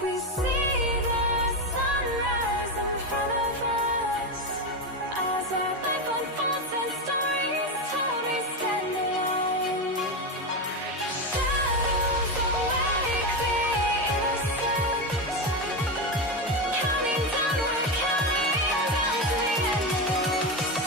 We see the sunrise in front of us as our life unfolds and stories told. We stand alone. Shadows awake the innocent, counting down, we're counting down to the endless.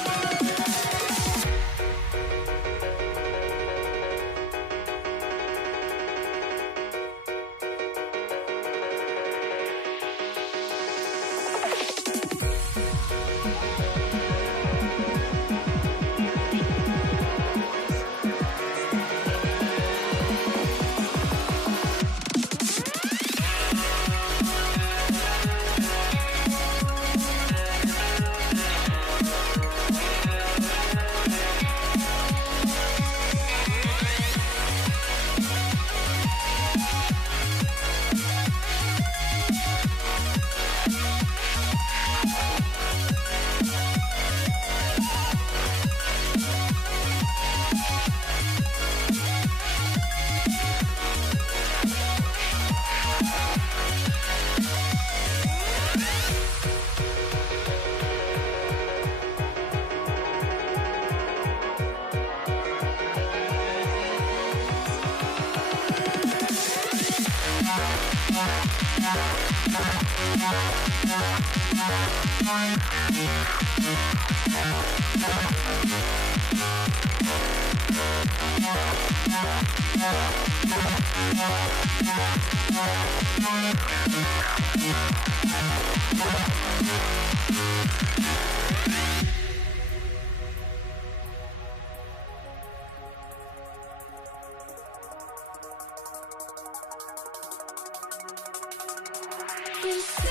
We see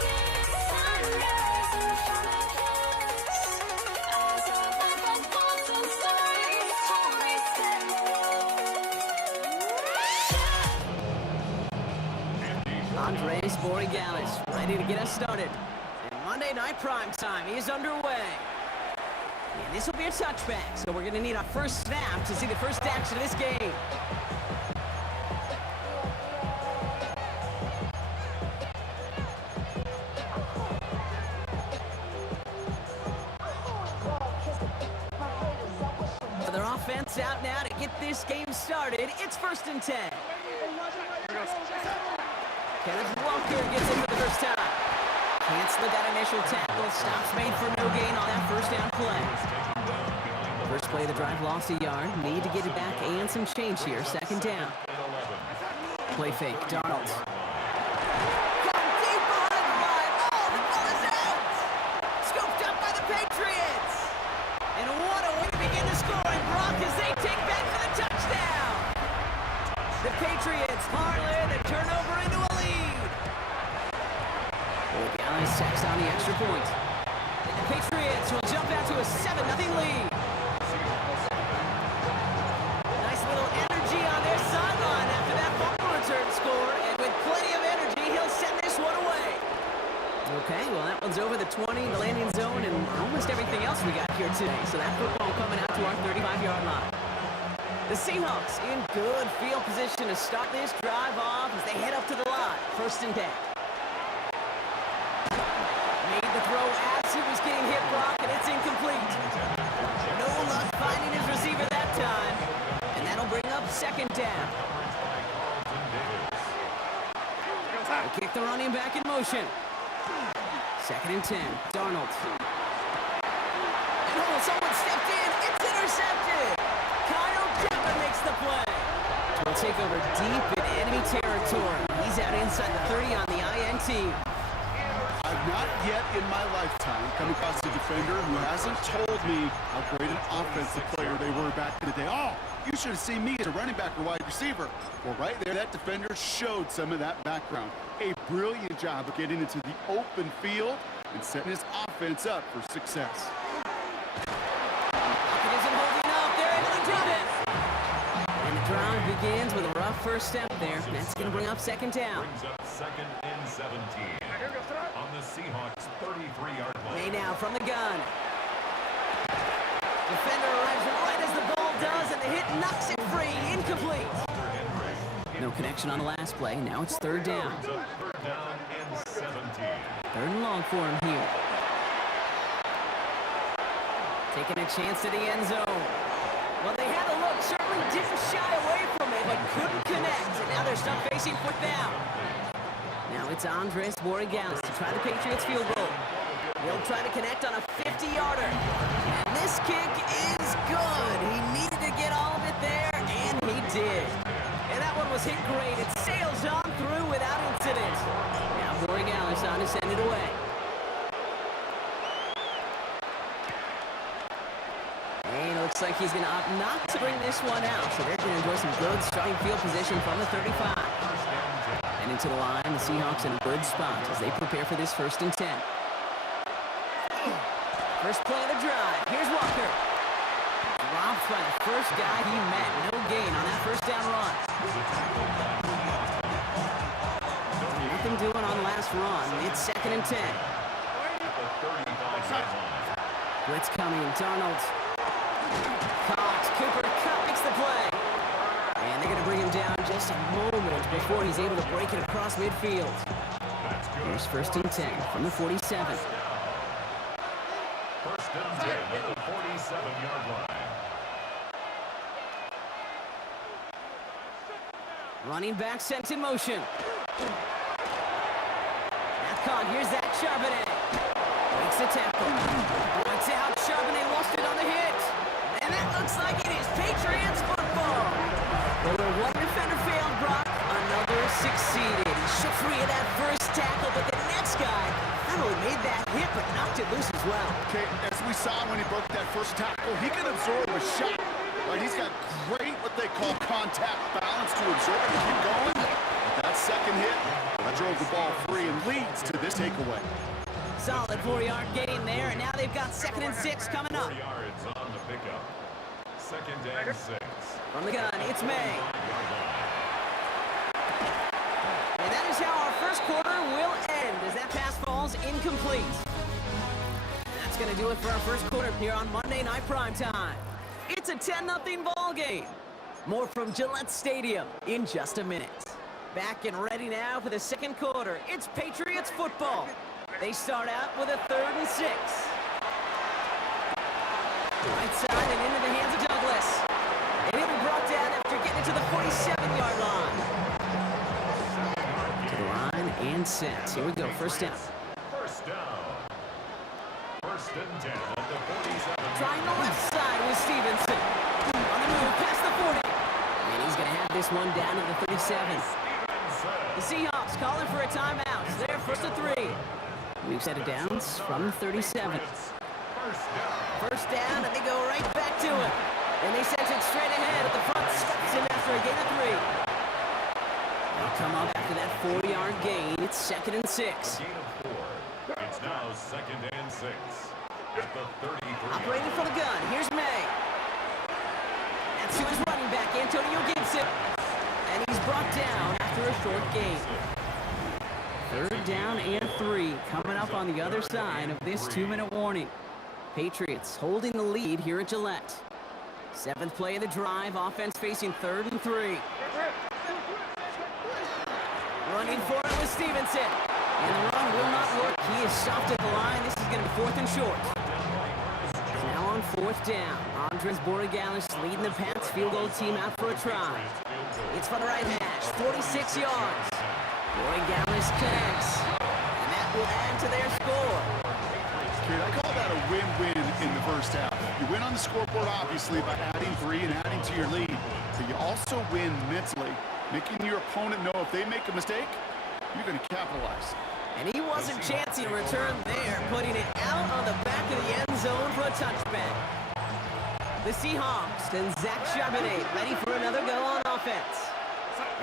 the sunrise in front of us as our life unfolds and stories told. We stand alone. Andres Borregalis ready to get us started. And Monday Night Prime Time is underway. And this will be a touchback, so we're going to need our first snap to see the first action of this game. For their offense out now to get this game started. It's 1st and 10. Kenneth Walker gets it for the first time. Cancel that initial tackle. Stops made for no gain on that first down play. First play of the drive lost a yard. Need to get it back and some change here. 2nd down. Play fake. Darnold. Going deep behind the line. Oh, the ball is out! Scooped up by the Patriots. And what a way to begin the scoring, Brock, as they take back for the touchdown. The Patriots parlay the turnover into a lead. Borregalis tacks on the extra point. And the Patriots will jump out to a 7-0 lead. Nice little energy on their sideline after that fumble return score. And with plenty of energy, he'll send this one away. Okay, well, that one's over the 20, the landing zone, and almost everything else we got here today. So that football coming out to our 35-yard line. The Seahawks in good field position to start this drive off as they head up to the line. 1st and 10. Made the throw as he was getting hit, Brock, and it's incomplete. No luck finding his receiver that time. And that'll bring up 2nd down. They'll kick the running back in motion. 2nd and 10. Darnold. And oh, someone stepped in. It's intercepted. Kyle Kemper makes the play. We'll take over deep in enemy territory. He's out inside the 30 on the INT. I've not yet in my lifetime come across a defender who hasn't told me how great an offensive player they were back in the day. Oh, you should have seen me as a running back or wide receiver. Well, right there, that defender showed some of that background. A brilliant job of getting into the open field and setting his offense up for success. It isn't holding up. They're able to drop it. And the drive begins with a rough first step there. That's going to bring up 2nd down. Brings up 2nd and 17 on the Seahawks 33-yard line. Way now from the gun. Defender arrives right as the ball does, and the hit knocks it free. Incomplete. No connection on the last play. Now it's third down. Third down and 17. Third and long for him here. Taking a chance to the end zone. Well, they had a look. Certainly didn't shy away from it, but couldn't connect. And now they're stuck facing fourth down. Now it's Andres Borregales to try the Patriots field goal. He'll try to connect on a 50-yarder. And this kick is good. He needed to get all of it there, and he did. And that one was hit great. It sails on through without incident. Now Borregales on to send it away. And it looks like he's going to opt not to bring this one out. So they're going to enjoy some good starting field position from the 35. And into the line, the Seahawks in a good spot as they prepare for this 1st and 10. First play of the drive. Here's Walker. Dropped by the first guy he met. No gain on that first down run. Nothing doing on last run. It's 2nd and 10. Blitz coming. Darnold. Cox. Cooper Kupp makes the play. And they're going to bring him down just a moment before he's able to break it across midfield. Here's 1st and 10 from the 47. First and 10 at the 47-yard line. Running back sent in motion. Snap caught. Here's Zach Charbonnet. Breaks the tackle. Points out. Charbonnet lost it on the hit. And that looks like it is Patriots football. Where one defender failed, Brock, another succeeded. He shook free of that first tackle, but the next guy not only made that hit, but knocked it loose as well. Okay, as we saw when he broke that first tackle, he can absorb a shot. Right, he's got great what they call contact balance to absorb and keep going. That second hit, that drove the ball free and leads to this takeaway. Solid 4-yard gain there, and now they've got 2nd and 6 coming up. 4 yards on the pickup. 2nd and 6. From the gun, it's May. And that is how our first quarter will end as that pass falls incomplete. That's going to do it for our first quarter here on Monday Night Primetime. It's a 10-0 ball game. More from Gillette Stadium in just a minute. Back and ready now for the second quarter. It's Patriots football. They start out with a 3rd and 6. Right side and into the hands of Douglas. And he'll be brought down after getting it to the 47-yard line. To the line and set. Here we go, first down. First down. 1st and 10 at the 47. Trying the left side with Stevenson. On the move, past the 40. And he's going to have this one down to the 37. The Seahawks calling for a timeout. They're 1st and 3. We've set it down from 37. First down, and they go right back to it. And they send it straight ahead at the front. Stops him after a gain of 3. They'll come up after that 4-yard gain. It's 2nd and 6. Gain of 4. It's now 2nd and 6. At the 33. Operating from the gun. Here's May. That's to his running back, Antonio Gibson. And he's brought down after a short gain. 3rd down and 3 coming up on the other side of this 2-minute warning. Patriots holding the lead here at Gillette. 7th play of the drive, offense facing 3rd and 3. Running for it with Stevenson. And the run will not work. He is stopped at the line. This is going to be 4th and short. Now on 4th down. Andres Borregales leading the Pats field goal team out for a try. It's for the right hash, 46 yards. Borregales connects. And that will add to their score. Kid, I call that a win-win in the first half. You win on the scoreboard, obviously, by adding 3 and adding to your lead. But you also win mentally, making your opponent know if they make a mistake, you're going to capitalize. And he wasn't chancing a return there, putting it out on the back of the end zone for a touchback. The Seahawks and Zach Charbonnet ready for another go on offense.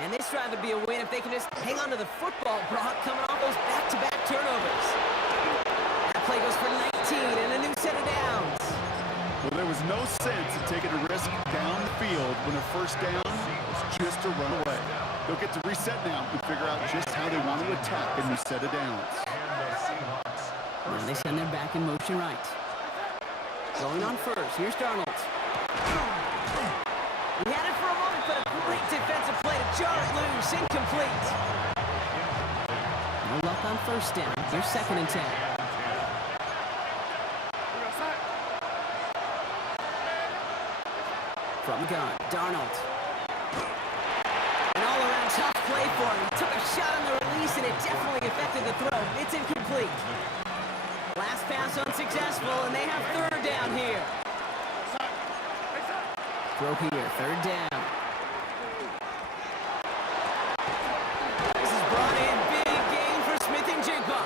And this drive would be a win if they can just hang on to the football, Brock, coming off those back-to-back turnovers. That play goes for 19 and a new set of downs. Well, there was no sense in taking a risk down the field when a first down was just a run away. They'll get to reset now and figure out just how they want to attack a new set of downs. And they send them back in motion right. Going on first, here's Darnold. He had it for a moment, but a great Big defensive play to jar it loose. Incomplete. No luck on first down. Here's 2nd and 10. From the gun, Darnold. An all-around tough play for him. He took a shot on the release, and it definitely affected the throw. It's incomplete. Last pass unsuccessful, and they have 3rd down here. Throw here, 3rd down. This is brought in. Big gain for Smith-Njigba.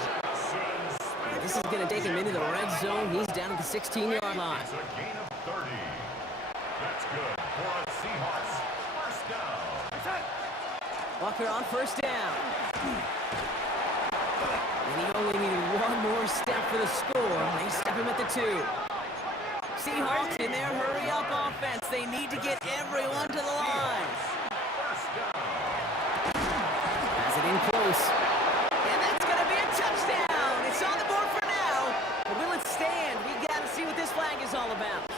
This is going to take him into the red zone. He's down at the 16-yard line. It's a gain of 30. That's good for a Seahawks first down. Walker on first down. And he only needed one more step for the score. They step him at the 2. Seahawks in their hurry-up offense. They need to get everyone to the line. Has it in close. And that's going to be a touchdown. It's on the board for now. But will it stand? We got to see what this flag is all about.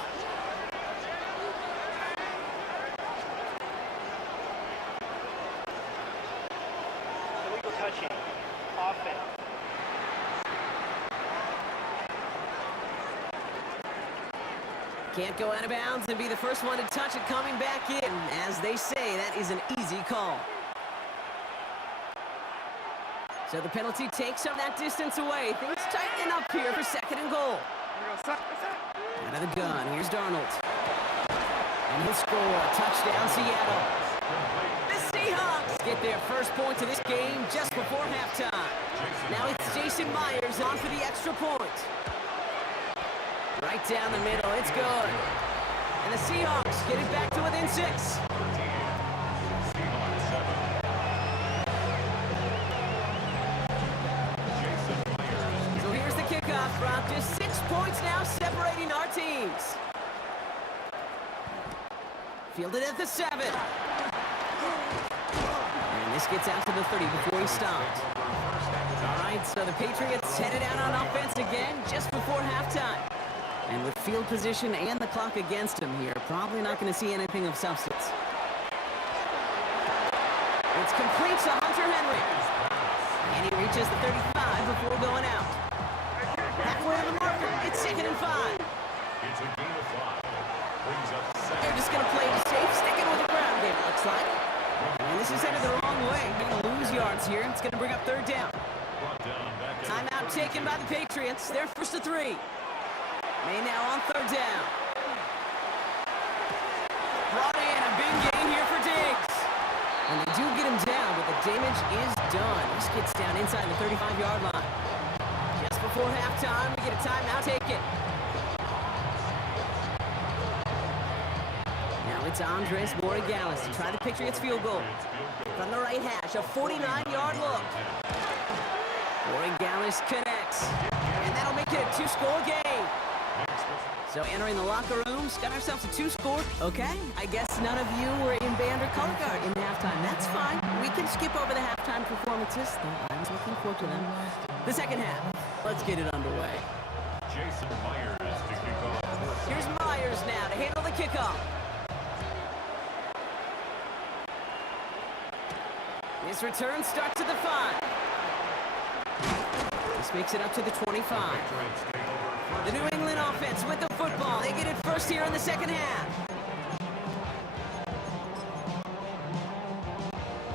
Illegal touching. Offense. Can't go out of bounds and be the first one to touch it coming back in. As they say, that is an easy call. So the penalty takes some of that distance away. Things tighten up here for 2nd and goal. Out of the gun, here's Darnold. And he'll score. Touchdown, Seattle. The Seahawks get their first points of this game just before halftime. Now it's Jason Myers on for the extra point. Right down the middle, it's good. And the Seahawks get it back to within 6. So here's the kickoff, Brock. Just 6 points now separating our teams. Fielded at the 7. And this gets out to the 30 before he stopped. All right, so the Patriots headed out on offense again just before halftime. And with field position and the clock against him here, probably not going to see anything of substance. It's complete to Hunter Henry. And he reaches the 35 before going out. Halfway to the marker, it's 2nd and 5. It's a gain of 5. Brings up 2nd. They're just going to play it safe, sticking with the ground game, it looks like. And this is headed the wrong way. They're going to lose yards here. It's going to bring up 3rd down. Timeout taken by the Patriots. They're first to 3. May now on 3rd down. Brought in a big gain here for Diggs. And they do get him down, but the damage is done. This gets down inside the 35-yard line. Just before halftime, we get a timeout taken. Now it's Andres Borregales to try the Patriots field goal. From the right hash, a 49-yard look. Borregales connects. And that'll make it a 2-score game. So entering the locker rooms, got ourselves a 2-score. Okay, I guess none of you were in band or color guard in halftime. That's fine. We can skip over the halftime performances, though I was looking forward to them. The second half. Let's get it underway. Jason Myers to kick off. Here's Myers now to handle the kickoff. This return starts at the 5. This makes it up to the 25. The New England offense with the football. They get it first here in the second half.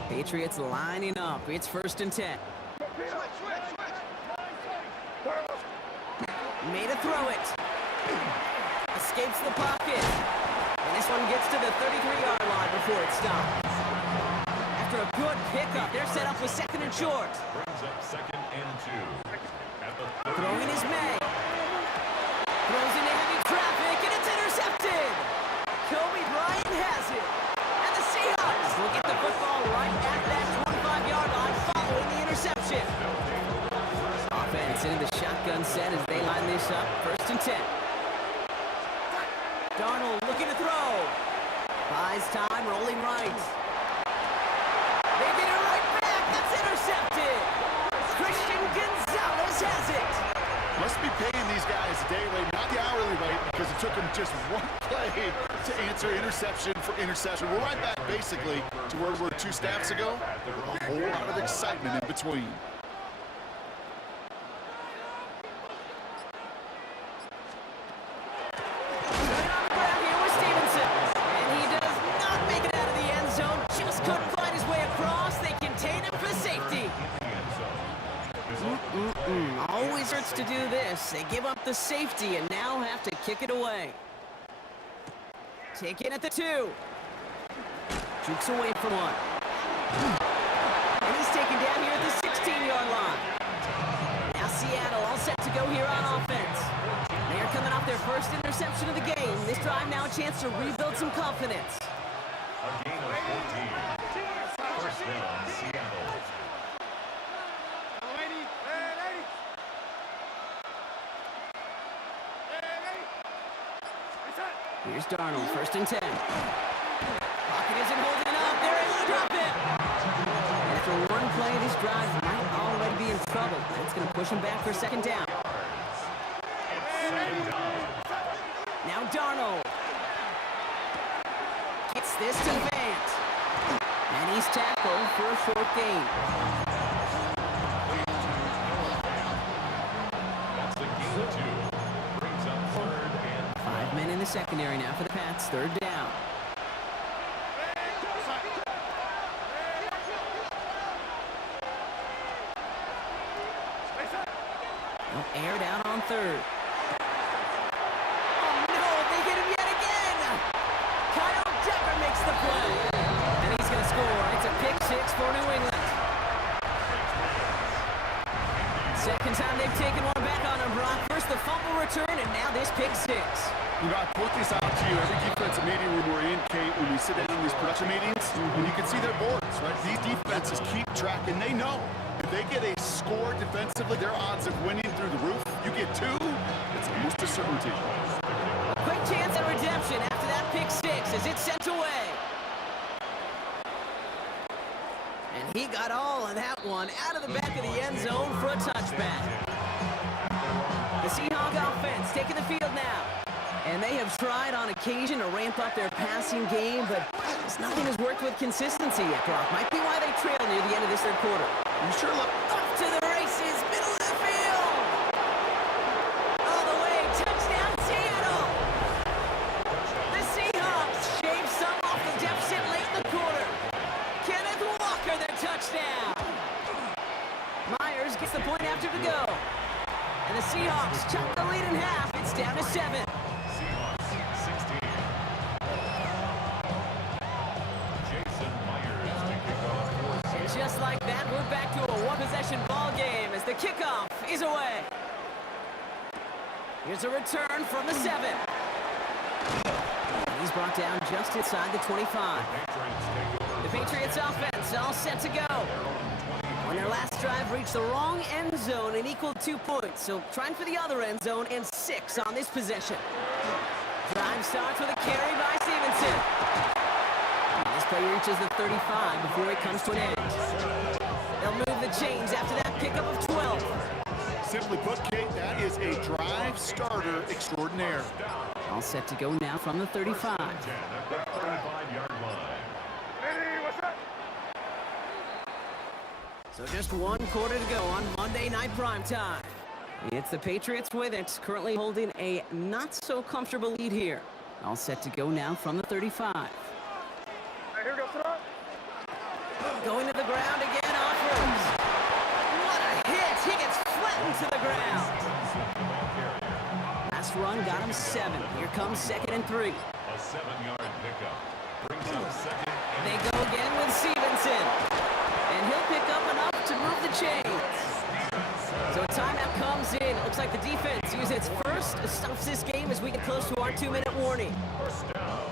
Patriots lining up. It's 1st and 10. Made a throw it. Escapes the pocket. And this one gets to the 33-yard line before it stops. After a good pickup, they're set up with 2nd and short. Brings up 2nd and 2. Throwing is May. Throws into heavy traffic, and it's intercepted. Kobe Bryant has it. And the Seahawks will get the football right at that 25-yard line following the interception. Offense into the shotgun set as they line this up. 1st and 10. Darnold looking to throw. Buys time, rolling right. They get it right back. That's intercepted. Christian Gonzalez has it. Must be paying these guys a day rate, not the hourly rate, because it took them just one play to answer interception for interception. We're right back, basically, to where we were 2 snaps ago. A whole lot of excitement in between. Always hurts to do this. They give up the safety and now have to kick it away. Taken at the 2. Jukes away from 1. And he's taken down here at the 16-yard line. Now Seattle all set to go here on offense. They are coming off their first interception of the game. This drive now a chance to rebuild some confidence. A gain of 14. First down, Seattle. Here's Darnold, 1st and 10. Pocket isn't holding up. They're able to drop it. After one play, this drive might already be in trouble. That's going to push him back for 2nd down. Now Darnold. Gets this to Vance. And he's tackled for a short gain. That's the gain of 2. Brings up 3rd and 5 men in the secondary now for the Pats. 3rd down. Aired out on 3rd. Oh no, they get him yet again! Kyle Decker makes the play. And he's going to score. It's a pick 6 for New England. Second time they've taken one back on him, Brock. First the fumble return, and now this pick 6. You know, I point this out to you every defensive meeting room we're in, Kate, when we sit down in these production meetings, and you can see their boards, right? These defenses keep track, and they know if they get a score defensively, their odds of winning through the roof. You get 2, it's almost a certainty. A quick chance at redemption after that pick 6 as it's sent away. And he got all of that one out of the back of the end zone for a touchback. The Seahawk offense taking the field now. And they have tried on occasion to ramp up their passing game, but nothing has worked with consistency yet, Brock. Might be why they trail near the end of this 3rd quarter. You sure look Up to the races, middle of the field. All the way, touchdown Seattle. The Seahawks shave some off the deficit late in the quarter. Kenneth Walker, their touchdown. Myers gets the point after to go. And the Seahawks chop the lead in half. It's down to 7. Seahawks 16. Jason Myers to kick off for And just like that, we're back to a one-possession ball game as the kickoff is away. Here's a return from the 7. And he's brought down just inside the 25. The Patriots offense all set to go. On their last drive, reached the wrong end zone and equaled 2 points. So trying for the other end zone and 6 on this possession. Drive starts with a carry by Stevenson. This play reaches the 35 before it comes to an end. They'll move the chains after that pickup of 12. Simply put, Kate, that is a drive starter extraordinaire. All set to go now from the 35. 10 at the 35-yard line. So just 1 quarter to go on Monday Night Primetime. It's the Patriots with it, currently holding a not-so-comfortable lead here. All set to go now from the 35. Here we go, Going to the ground again, offers. What a hit! He gets flattened to the ground. Last run got him 7. Here comes 2nd and 3. A 7-yard pickup. Brings up 2nd. They go again with Stevenson. And he'll pick up enough to move the chains. So a timeout comes in. Looks like the defense uses its first, stops this game as we get close to our 2-minute warning.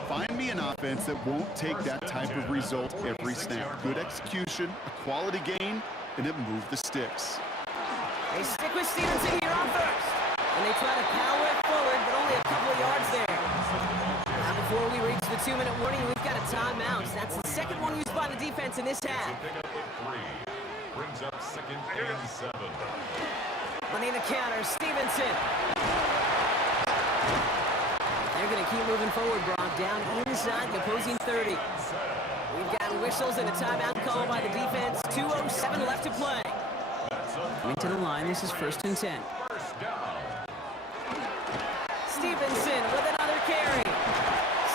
Find me an offense that won't take that type of result every snap. Good execution, a quality gain, and it moved the sticks. They stick with Stevenson here on 1st. And they try to power it forward, but only a couple of yards there. Now before we reach the 2-minute warning, we've got a timeout. That's the second one used by the defense in this half. Pickup of 3. Brings up 2nd and 7. Running the counter, Stevenson. They're going to keep moving forward, Brock, down inside the opposing 30. We've got whistles and a timeout called by the defense. 2:07 left to play. Coming to the line, this is 1st and 10. Stevenson with another carry.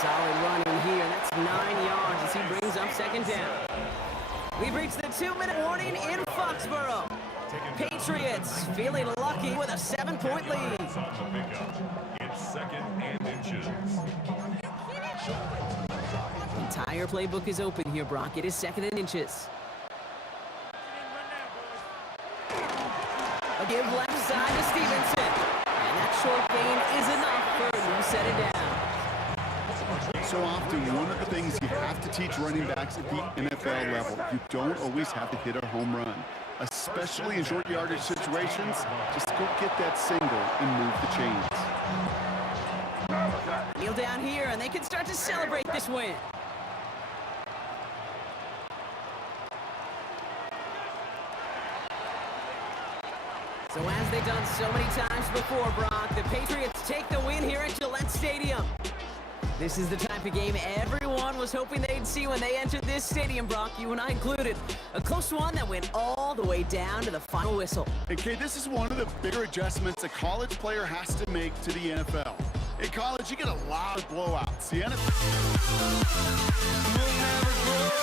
Solid running here. That's 9 yards as he brings up 2nd down. We've reached the 2-minute warning in Foxborough. Patriots feeling lucky with a 7-point lead. It's 2nd and inches. Entire playbook is open here, Brock. It is 2nd and inches. A give left side to Stevenson. And that short gain is enough for a new set it down. So often, one of the things you have to teach running backs at the NFL level, you don't always have to hit a home run. Especially in short yardage situations, just go get that single and move the chains. Kneel down here, and they can start to celebrate this win. So as they've done so many times before, Brock, the Patriots take the win here at Gillette Stadium. This is the type of game everyone was hoping they'd see when they entered this stadium, Brock, you and I included. A close one that went all the way down to the final whistle. Okay, this is one of the bigger adjustments a college player has to make to the NFL. In college, you get a lot of blowouts. The NFL will never grow.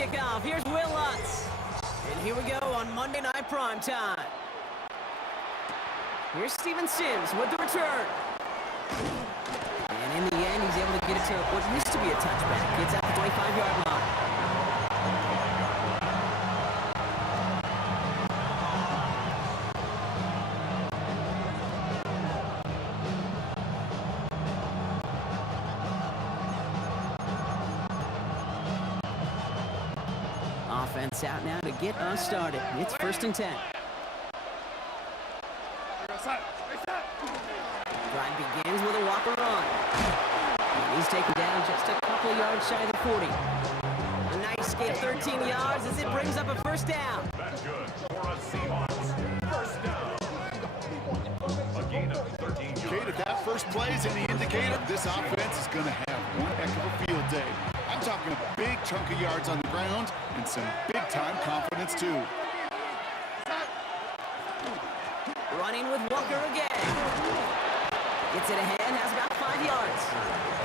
kickoff. Here's Will Lutz. And here we go on Monday Night Primetime. Here's Steven Sims with the return. And in the end, he's able to get it to what used to be a touchback. It's at the 25-yard line. Offense out now to get us started. It's 1st and 10. Drive begins with a Walker run. And he's taken down just a couple of yards shy of the 40. A nice gain, 13 yards as it brings up a 1st down. That's good for a Seahawks. First down. A gain of 13 yards. Kate, if that first play is any indicator, this offense is going to have one heck of a field day. I'm talking a big chunk of yards on the ground and some big-time confidence, too. Running with Walker again. Gets it ahead, has about 5 yards.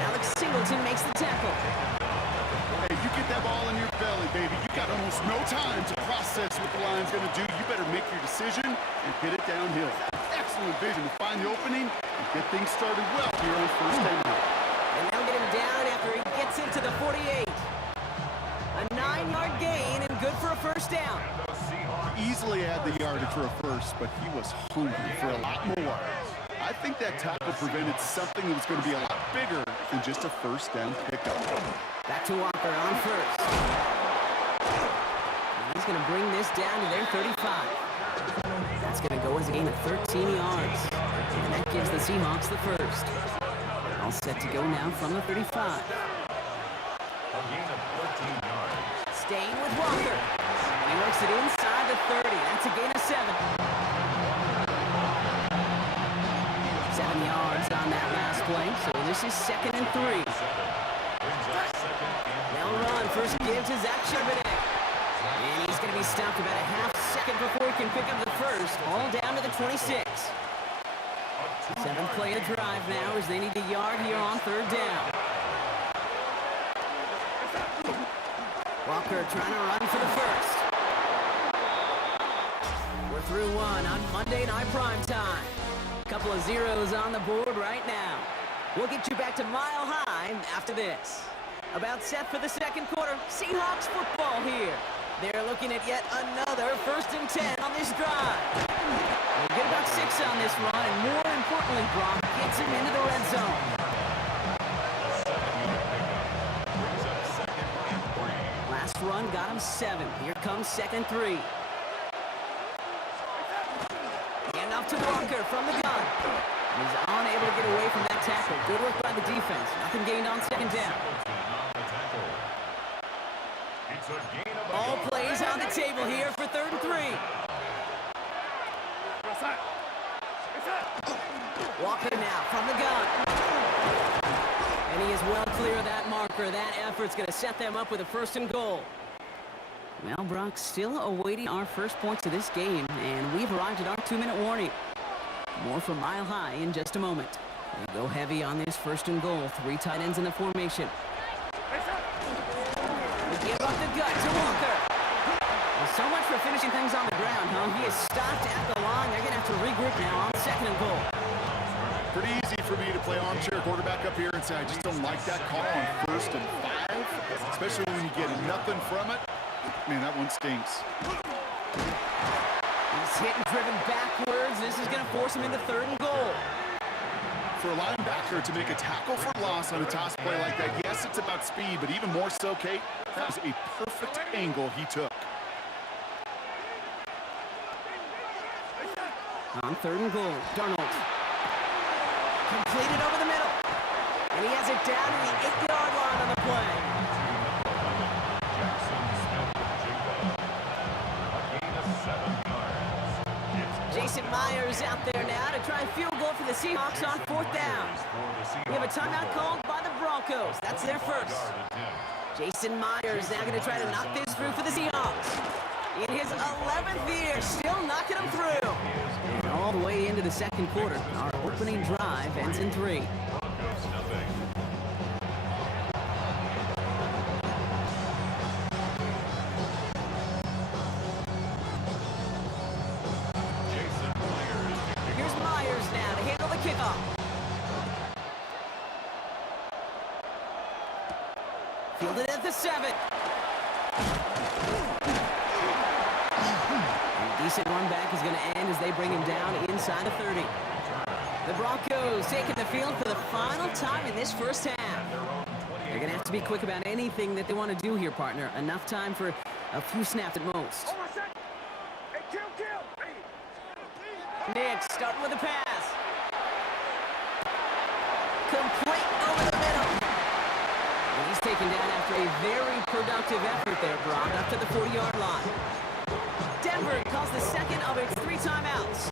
Alex Singleton makes the tackle. Hey, you get that ball in your belly, baby. You got almost no time to process what the line's going to do. You better make your decision and hit it downhill. Excellent vision to find the opening and get things started well here on 1st down. And they'll get him down after he gets into the 48. A 9-yard gain and good for a 1st down. Easily had the yardage for a first, but he was hungry for a lot more. I think that tackle prevented something that was going to be a lot bigger than just a 1st down pickup. Back to Walker on 1st. And he's going to bring this down to their 35. That's going to go as a gain of 13 yards. And that gives the Seahawks the 1st. All set to go now from the 35. A gain of 14 yards. Staying with Walker. He works it inside the 30. That's a gain of 7. 7 yards on that last play, so this is 2nd and 3. They'll run. First give to Zach Charbonnet. And he's going to be stopped about a half second before he can pick up the 1st. All down to the 26. 7th play of the drive now as they need a yard here on 3rd down. Walker trying to run for the 1st. We're through one on Monday Night Primetime. Couple of zeros on the board right now. We'll get you back to Mile High after this. About set for the 2nd quarter. Seahawks football here. They're looking at yet another 1st and 10 on this drive. They get about 6 on this run, and more importantly, Brock gets him into the red zone. Last run got him 7. Here comes 2nd and 3. And off to Walker from the gun. He's unable to get away from that tackle. Good work by the defense. Nothing gained on 2nd down. All plays on the table here for 3rd and 3. Walker now from the gun. And he is well clear of that marker. That effort's going to set them up with a 1st and goal. Well, Brock, still awaiting our first points of this game, and we've arrived at our 2-minute warning. More from Mile High in just a moment. They go heavy on this 1st and goal. 3 tight ends in the formation. They give up the gut to Walker. Well, so much for finishing things on the ground, huh? He is stopped at the line. They're going to have to regroup now on 2nd and goal. Pretty easy for me to play armchair quarterback up here and say I just don't like that call on 1st and 5, especially when you get nothing from it. Man, that one stinks. He's hit and driven backwards. This is going to force him into 3rd and goal. For a linebacker to make a tackle for loss on a toss play like that, yes, it's about speed, but even more so, Kate, that was a perfect angle he took. On 3rd and goal, Darnold. Completed over the middle. And he has it down to the 8-yard line on the play. Jason Myers out there now to try a field goal for the Seahawks on 4th down. We have a timeout called by the Broncos. That's their 1st. Jason Myers now going to try to knock this through for the Seahawks. In his 11th year, still knocking them through. And all the way into the 2nd quarter, our opening drive ends in 3. Fielded at the 7. And a decent run back is going to end as they bring him down inside the 30. The Broncos taking the field for the final time in this first half. They're going to have to be quick about anything that they want to do here, partner. Enough time for a few snaps at most. Hold on a sec. Hey, kill. Hey. Nix starting with a pass. Complete over the middle. And he's taken down after a very productive effort there, Brock, up to the 40-yard line. Denver calls the second of its 3 timeouts.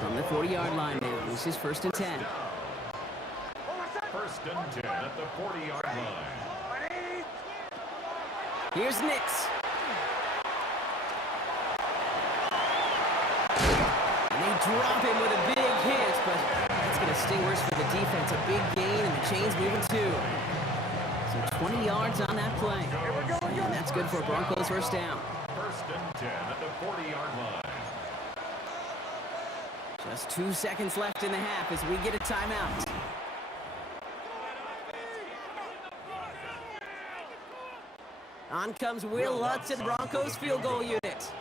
From the 40-yard line now, this is 1st and 10. First and 10 at the 40-yard line. Here's Nix. And they drop him with a big hit, but that's going to sting worse for the defense. A big gain, and the chain's moving too. So 20 yards on that play. And that's good for a Broncos first down. First and 10 at the 40-yard line. Just 2 seconds left in the half as we get a timeout. On comes Will Lutz at the Broncos field goal unit.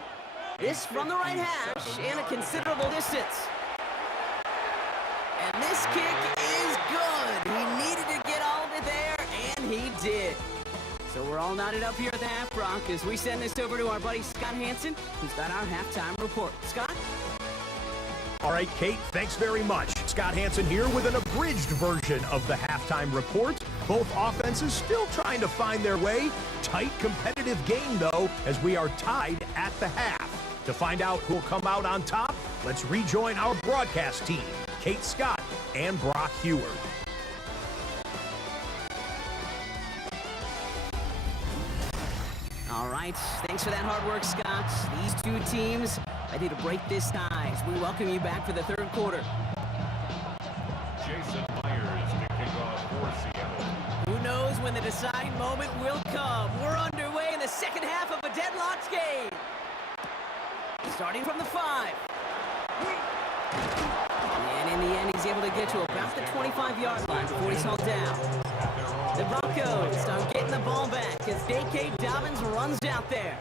This from the right hash and a considerable distance. And this kick is good. He needed to get all of it there, and he did. So we're all knotted up here at the half, Brock, as we send this over to our buddy Scott Hanson, who's got our halftime report. Scott? All right, Kate, thanks very much. Scott Hanson here with an abridged version of the halftime report. Both offenses still trying to find their way. Tight, competitive game, though, as we are tied at the half. To find out who'll come out on top, let's rejoin our broadcast team, Kate Scott and Brock Heward. All right, thanks for that hard work, Scott. These two teams ready to break this tie as we welcome you back for the third quarter. Jason Myers to kick off for Seattle. Who knows when the deciding moment will come? We're underway in the second half of a deadlocked game. Starting from the 5. And in the end, he's able to get to about the 25-yard line before he's hauled down. The Broncos start getting the ball back as J.K. Dobbins runs out there.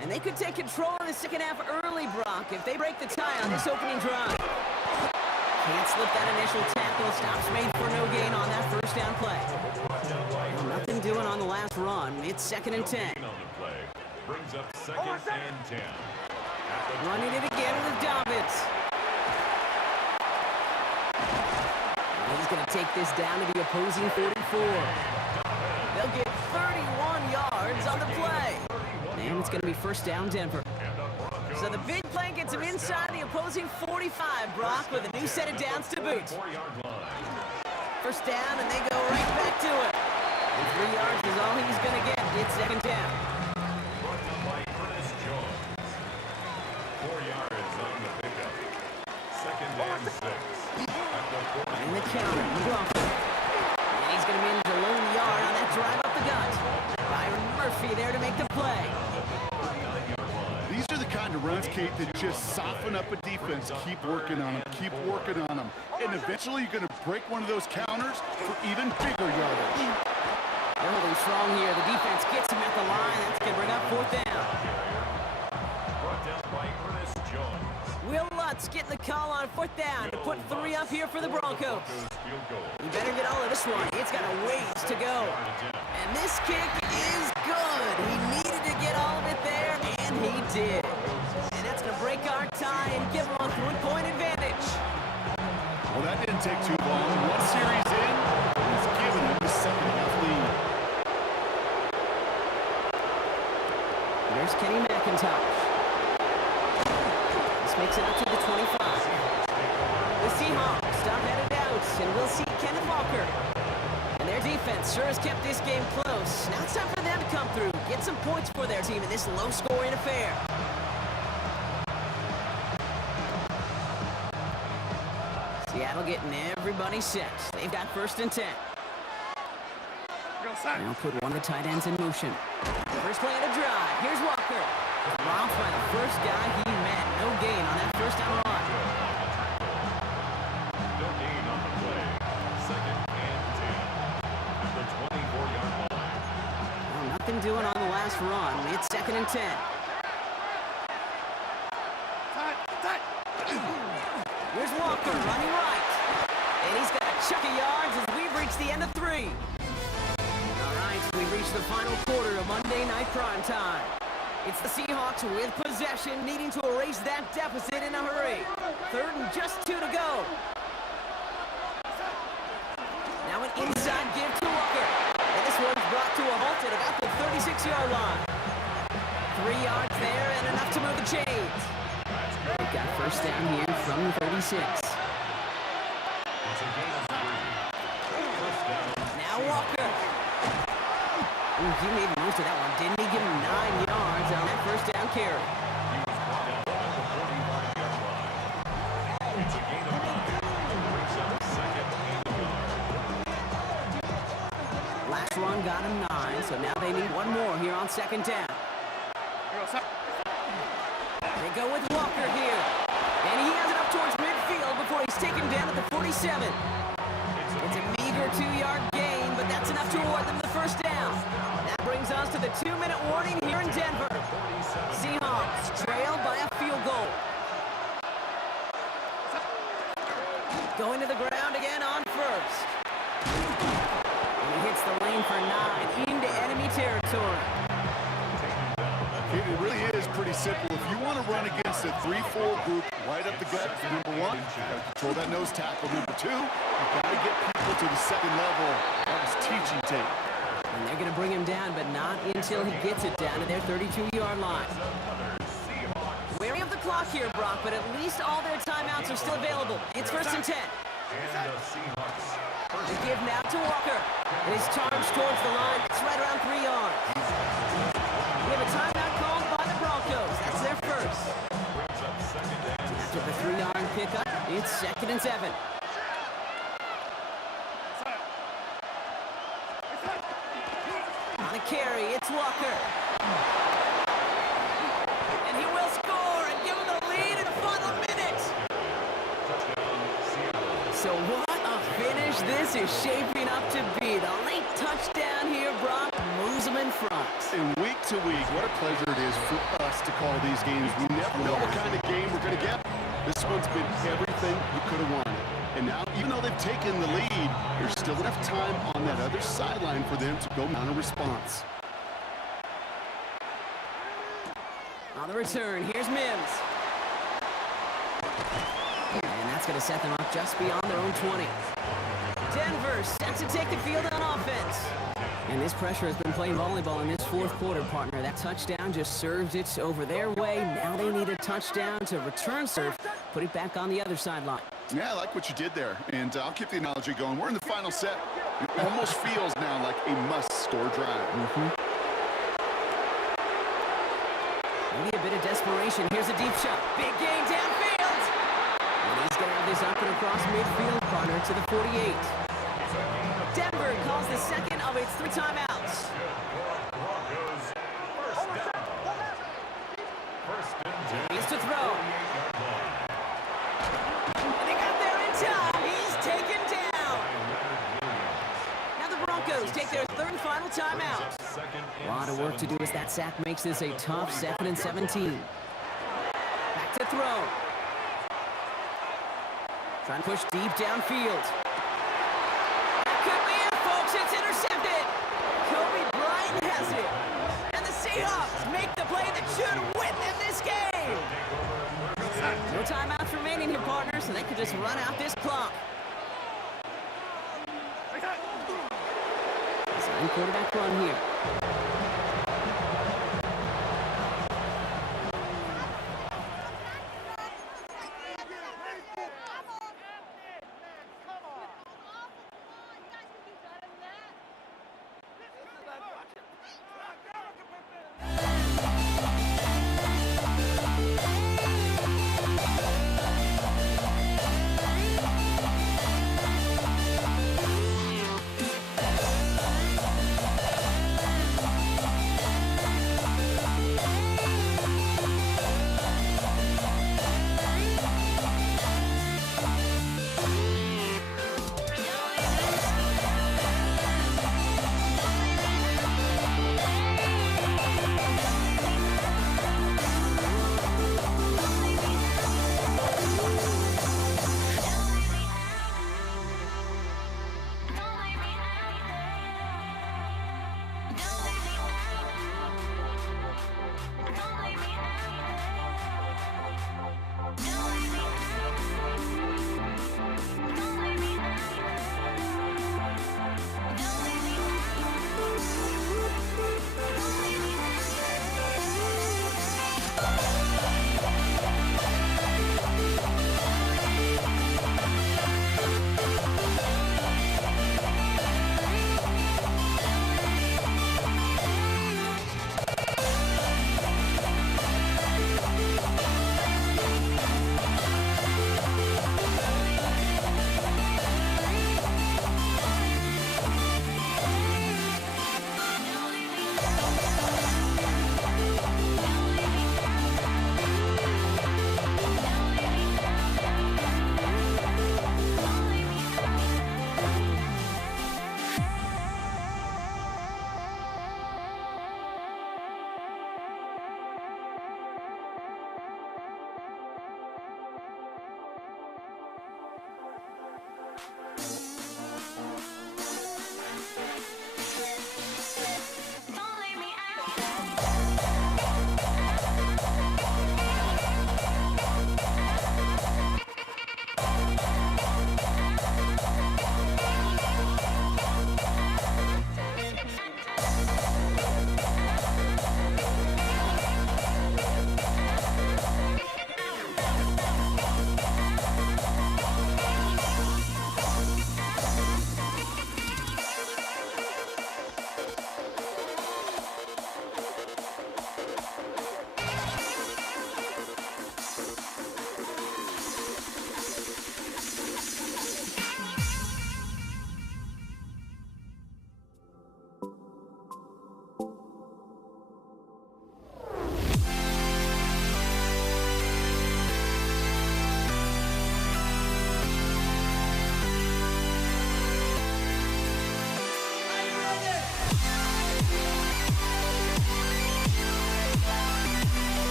And they could take control in the second half early, Brock, if they break the tie on this opening drive. Can't slip that initial tackle. Stops made for no gain on that first down play. Well, nothing doing on the last run. It's 2nd and 10. On the play. Brings up 2nd and 10. Running it again with Dobbins. And he's going to take this down to the opposing 44. They'll get 31 yards on the play. And it's going to be first down, Denver. So the big play gets him inside the opposing 45, Brock, with a new set of downs to boot. First down, and they go right back to it. And 3 yards is all he's going to get. It's 2nd down. 4 yards on the pickup. 2nd and 6. In the counter, McLaughlin. And he's going to manage a lone yard on that drive up the gut. Byron Murphy there to make the play. These are the kind of runs, Kate, that just soften up a defense. Keep working on them. Keep working on them. And eventually you're going to break one of those counters for even bigger yardage. They're holding strong here. The defense gets him at the line. That's going to bring up 4th down. Brought down by Ernest Jones. Will Lutz getting the call on 4th down to put 3 up here for the Broncos. Field goal. You better get all of this one. It's got a ways to go. And this kick is good. He needed to get all of it there, and he did. And that's going to break our tie and give him a 3-point advantage. Well, that didn't take too long. One series in, he's given him the second half lead. There's Kenny McIntosh. This makes it up to the 25. The Seahawks stop headed out, and we'll see Kenneth Walker. And their defense sure has kept this game close. Now it's time for them to come through, get some points for their team in this low-scoring affair. Seattle getting everybody set. They've got 1st and 10. Now put one of the tight ends in motion. First play of the drive. Here's Walker. Robbed by the first guy he met. No gain on that first down run. No gain on the play. 2nd and 10. At the 24-yard line. team doing on the last run? It's 2nd and 10. Here's Walker running right. And he's got a chuck of yards as we've reached the end of 3. All right, we've reached the final quarter of Monday Night Prime Time. It's the Seahawks with possession, needing to erase that deficit in a hurry. 3rd and just 2 to go. Now an inside give to Walker. And this one's brought to a halt at about the 36-yard line. 3 yards there and enough to move the chains. We've got first down here from the 36. Now Walker. Ooh, he made most of that one, didn't he? Give him 9 yards on that first down carry. It's a gain of 9. Brings up 2nd and goal. Last run got him 9, so now they need one more here on 2nd down. They go with Walker here. And he has it up towards midfield before he's taken down at the 47. It's a meager 2-yard gain, but that's enough to award them the first down. That brings us to the 2-minute warning here in Denver. Seahawks trail by a field goal. Going to the ground again on first. And he hits the lane for 9 into enemy territory. It really is pretty simple. If you want to run against a 3-4 group right up the gut, number 1, you got to control that nose tackle. Number 2, you got to get people to the second level. That was teaching tape. And they're going to bring him down, but not until he gets it down to their 32-yard line. Wary of the clock here, Brock, but at least all their timeouts are still available. It's 1st and 10. The give now to Walker. And he's charged towards the line. It's right around 3 yards. We have a timeout called by the Broncos. That's their first. After the 3-yard pickup, it's 2nd and 7. On a carry, it's Walker. And he will score and give him the lead in the final minute. So what a finish this is shaping up to be. The late touchdown here, Brock, moves them in front. And week to week, what a pleasure it is for us to call these games. We never know what kind of game we're going to get. This one's been everything you could have wanted. And now, even though they've taken the lead, there's still enough time on that other sideline for them to go mount a response. On the return, here's Mims. And that's going to set them up just beyond their own 20. Denver set to take the field on offense. And this pressure has been playing volleyball in this 4th quarter, partner. That touchdown just served it over their way. Now they need a touchdown to return serve, put it back on the other sideline. Yeah, I like what you did there. And I'll keep the analogy going. We're in the final set. It almost feels now like a must-score drive. Maybe a bit of desperation. Here's a deep shot. Big gain downfield. And he's going to have this up and across midfield, partner, to the 48. Denver calls the second of its 3 timeouts. He's to throw. And he got there in time. He's taken down. Now the Broncos take their 3rd and final timeout. A lot of work to do as that sack makes this a tough 2nd and 17. Back to throw. Trying to push deep downfield. That could be it, folks. It's intercepted. Kobe Bryant has it. And the Seahawks make the play that should win them this game. No timeouts remaining here, partners, so they could just run out this clock. Sign quarterback run here.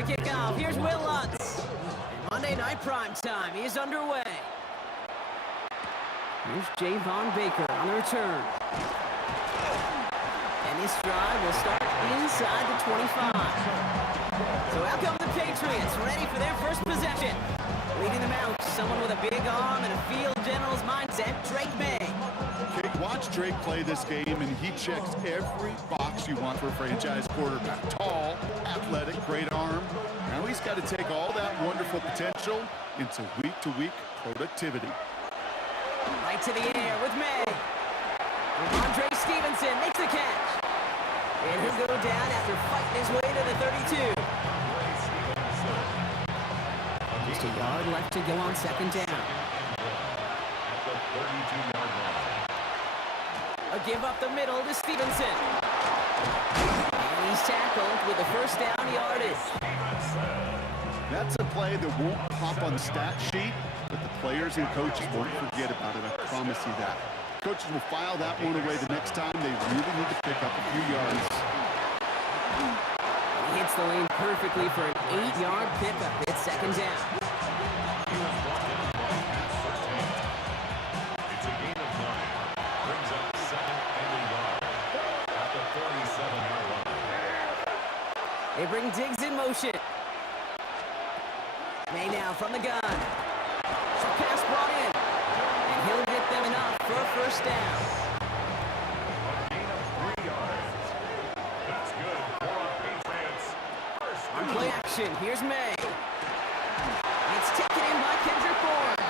to kick off. Here's Will Lutz. Monday Night Prime Time is underway. Here's Javon Baker on the return. And this drive will start inside the 25. So out come the Patriots, ready for their first possession. Leading them out, someone with a big arm and a field general's mindset, Drake May. Okay, watch Drake play this game, and he checks every box you want for a franchise quarterback. Tall, athletic, great arm. Now he's got to take all that wonderful potential into week-to-week productivity. Right to the air with May. Ramondre Stevenson makes the catch. And he'll go down after fighting his way to the 32. Just a yard left to go on second down. A give up the middle to Stevenson. And he's tackled with the first down yardage. That's a play that won't pop on the stat sheet, but the players and coaches won't forget about it. I promise you that. Coaches will file that one away the next time they really need to pick up a few yards. He hits the lane perfectly for an 8-yard pickup. It's second down. It's a gain of 9. Brings up second and a yard at the 47-yard line. They bring Diggs in motion. May now from the gun. Short pass brought in. And he'll get them enough for a first down. A gain of 3 yards. That's good for our Patriots. First On down. play action, here's May. It's taken in by Kendrick Bourne.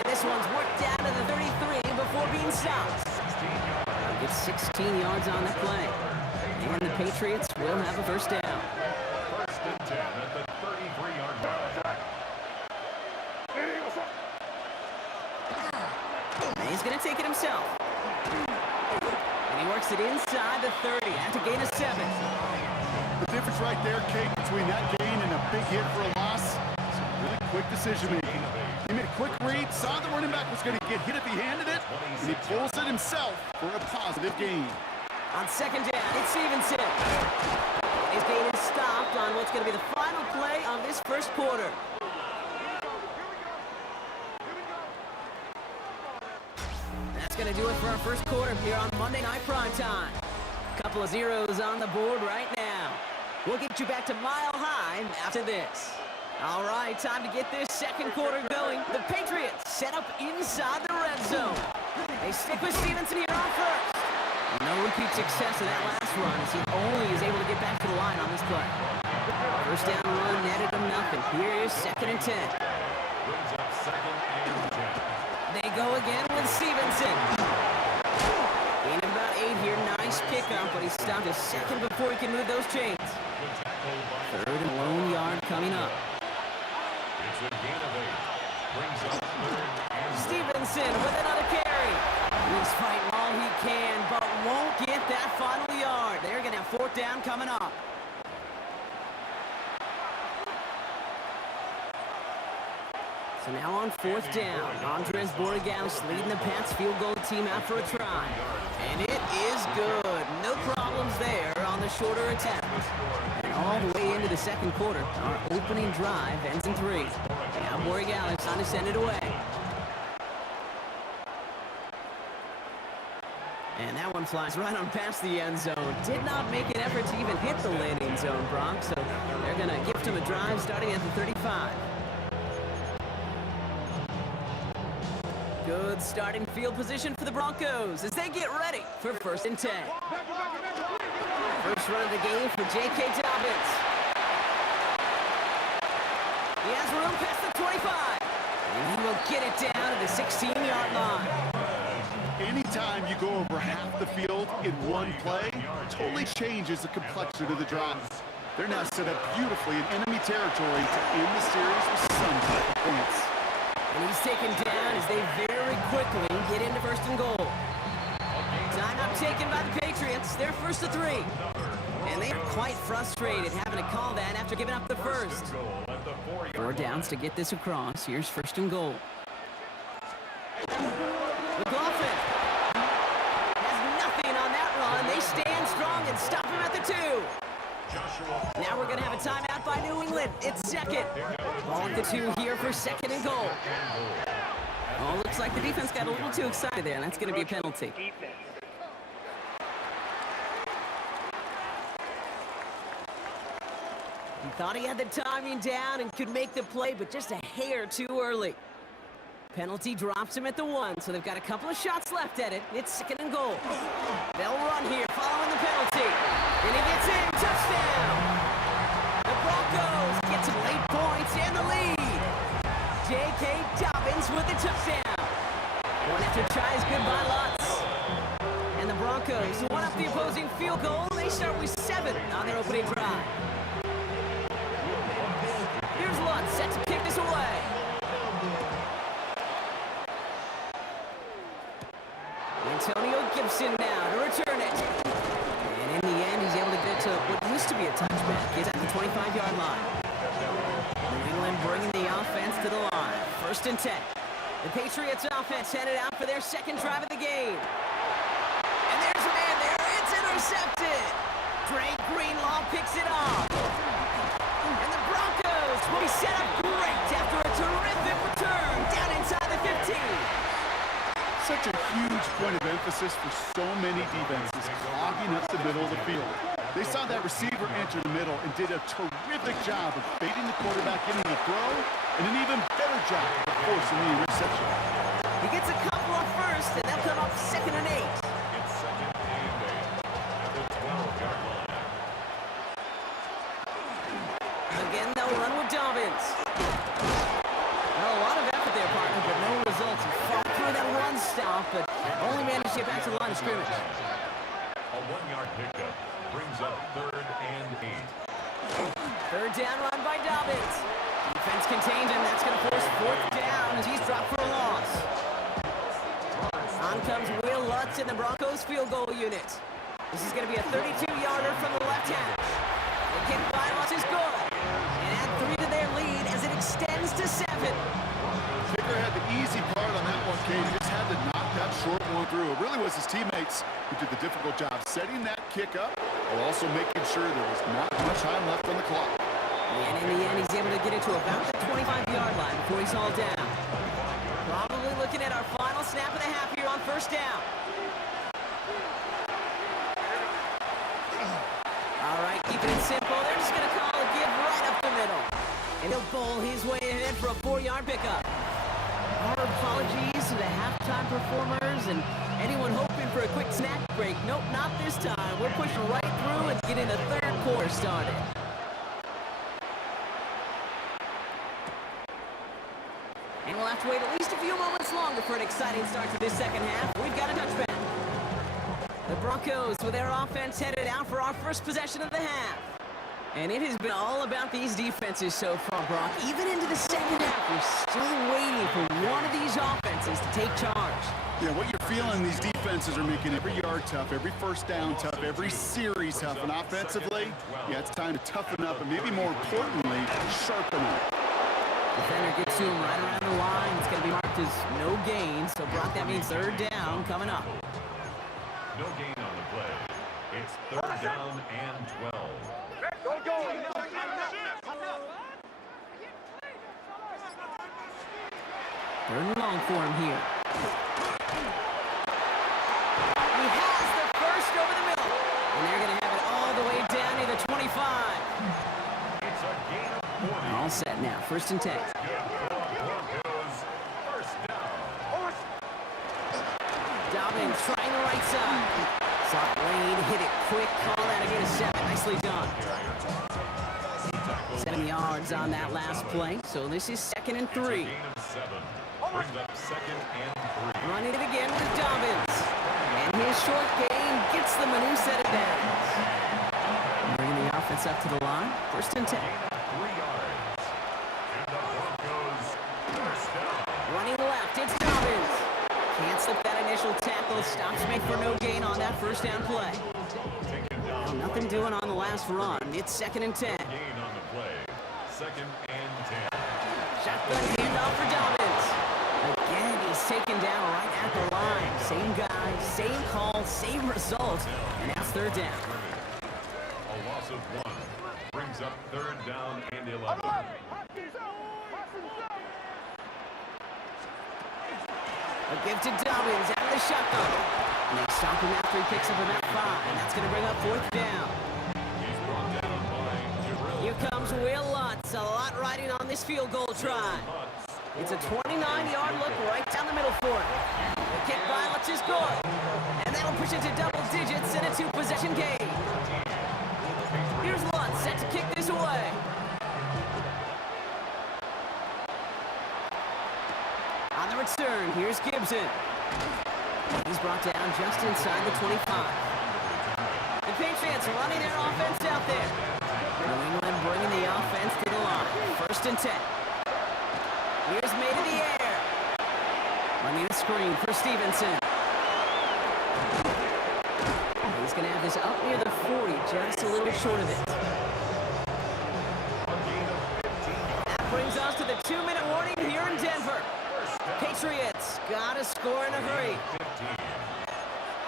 And this one's worked down to the 33 before being stopped. He gets 16 yards on the play. And the Patriots will have a first down. First and 10 at the 33-yard line. He's going to take it himself. And he works it inside the 30 after gain of 7. The difference right there, Kate, between that gain and a big hit for a loss, some really quick decision-making. He made a quick read, saw the running back was going to get hit if he handed it, and he pulls it himself for a positive gain. On second down, it's Stevenson. His gain is stopped on what's going to be the final play of this first quarter. That's going to do it for our first quarter here on Monday Night Prime Time. Couple of zeros on the board right now. We'll get you back to Mile High after this. All right, time to get this second quarter going. The Patriots set up inside the red zone. They stick with Stevenson here on first. No repeat success of that last run as he only is able to get back to the line on this play. First down run netted him nothing. Here is second and 10. Brings up second and 10. They go again with Stevenson. Gain of about 8 here. Nice pickup, but he stopped a second before he can move those chains. Third and lone yard coming up. It's a gain of 8. Brings up third and Stevenson with another carry. He's fighting all he can, but won't get that final yard. They're going to have fourth down coming up. So now on fourth down, Andres Borregales leading the Pats field goal team out for a try. And it is good. No problems there on the shorter attempt. And all the way into the second quarter, our opening drive ends in 3. Now Borregales on to send it away. And that one flies right on past the end zone. Did not make an effort to even hit the landing zone, Brock. So they're going to gift him a drive starting at the 35. Good starting field position for the Broncos as they get ready for first and 10. First run of the game for J.K. Dobbins. He has room past the 25. And he will get it down to the 16-yard line. Anytime you go over half the field in one play, totally changes the complexion of the drive. They're now set up beautifully in enemy territory to end the series with some type of points. And he's taken down as they very quickly get into first and goal. Timeout taken by the Patriots. They're first to 3. And they are quite frustrated having to call that after giving up the first. 4 downs to get this across. Here's first and goal. McLaughlin has nothing on that run. They stand strong and stop him at the 2. Now we're going to have a timeout by by New England. It's second. Ball at the 2 here for second and goal. Oh, looks like the defense got a little too excited there, and that's going to be a penalty. He thought he had the timing down and could make the play, but just a hair too early. Penalty drops him at the 1, so they've got a couple of shots left at it. It's second and goal. They'll run here following the penalty. And he gets in. Touchdown! The Broncos get some late points and the lead. J.K. Dobbins with the touchdown. One after tries, good by Lutz. And the Broncos one up the opposing field goal. They start with 7 on their opening drive. Here's Lutz set to kick this away. Antonio Gibson now to return it. And in the end, he's able to get it to what used to be a touchback. He's at the 25-yard line. New England bringing the offense to the line. First and 10. The Patriots offense headed out for their second drive of the game. And there's a man there. It's intercepted. Drake Greenlaw picks it off. And the Broncos will be set up great after a terrific return down inside the 15. Such a huge point of emphasis for so many defenses clogging up the middle of the field. They saw that receiver enter the middle and did a terrific job of baiting the quarterback into the throw, and an even better job of forcing the interception. He gets a couple on first, and they'll come up second and 8. It's second and 8 at the 12-yard line. Again, they'll run with Dobbins. Well, a lot of effort there, partner, but no results. He fought through that run stop, but only managed to get back to the line of scrimmage. A 1-yard pickup brings up third and 8. Third down run by Dobbins. Defense contained him. That's going to force fourth down as he's dropped for a loss. On comes Will Lutz in the Broncos field goal unit. This is going to be a 32-yarder from the left hash. The kick by Lutz is good. And add 3 to their lead as it extends to 7. Kicker had the easy part on that one, Kane. He just had to knock that short one through. It really was his teammates who did the difficult job setting that kick up while also making sure there was not much time left on the clock. And in the end, he's able to get it to about the 25-yard line before he's hauled down. Probably looking at our final snap of the half here on first down. All right, keeping it simple. They're just going to call a give right up the middle. And he'll bowl his way ahead for a 4-yard pickup. Our apologies to the halftime performers and anyone hoping for a quick snack break. Nope, not this time. We're pushing right through and getting the third quarter started. And we'll have to wait at least a few moments longer for an exciting start to this second half. We've got a touchback. The Broncos with their offense headed out for our first possession of the half. And it has been all about these defenses so far, Brock. Even into the second half, we're still waiting for one of these offenses to take charge. Yeah, what you're feeling, these defenses are making every yard tough, every first down tough, every series tough. And offensively, yeah, it's time to toughen up and maybe more importantly, sharpen up. Defender gets to him right around the line. It's going to be marked as no gain. So, Brock, that means third down coming up. No gain on the play. It's third down and 12. Go, go. Third and long for him here. He has the first over the middle. And they're going to have it all the way down near the 25. It's a gain of 40. All set now. First and 10. Broncos, first down. Dobbins trying the right side. Sought Lane, hit it quick. Call that again a 7. Nicely done. 7 yards on that last play. So this is second and 3. Gain of 7. Brings up second and 3. Running it again with Dobbins. And his short gain gets them a new set of downs. Bringing the offense up to the line. First and 10. 3 yards. And the Broncos, first down. Running left, it's Dobbins. Can't slip that initial tackle. Stops made for no gain on that first down play. Taken Well, down. nothing doing on the last run. It's second and 10. Gain on the play. Second and 10. Shotgun handoff for Dobbins. Again, he's taken down right at the line. Same guy, same call, same result. And that's third down. A loss of 1 brings brings up 3rd down and 11. A give to Dobbins out of the shotgun. And they stop him after he picks up about 5. And that's going to bring up 4th down. He's brought down by Jabril. Here comes Will Lutz. A lot riding on this field goal try. It's a 29-yard look right down the middle for him. The kick by Lutz is good. And that'll push it to double digits in a 2-possession game. Here's Lutz set to kick this away. On the return, here's Gibson. He's brought down just inside the 25. The Patriots running their offense out there. New England bringing the offense to the line. 1st and 10. Here's May to the air. Running a screen for Stevenson. He's going to have this up near the 40, just a little bit short of it. That brings us to the 2-minute warning here in Denver. Patriots got to score in a hurry.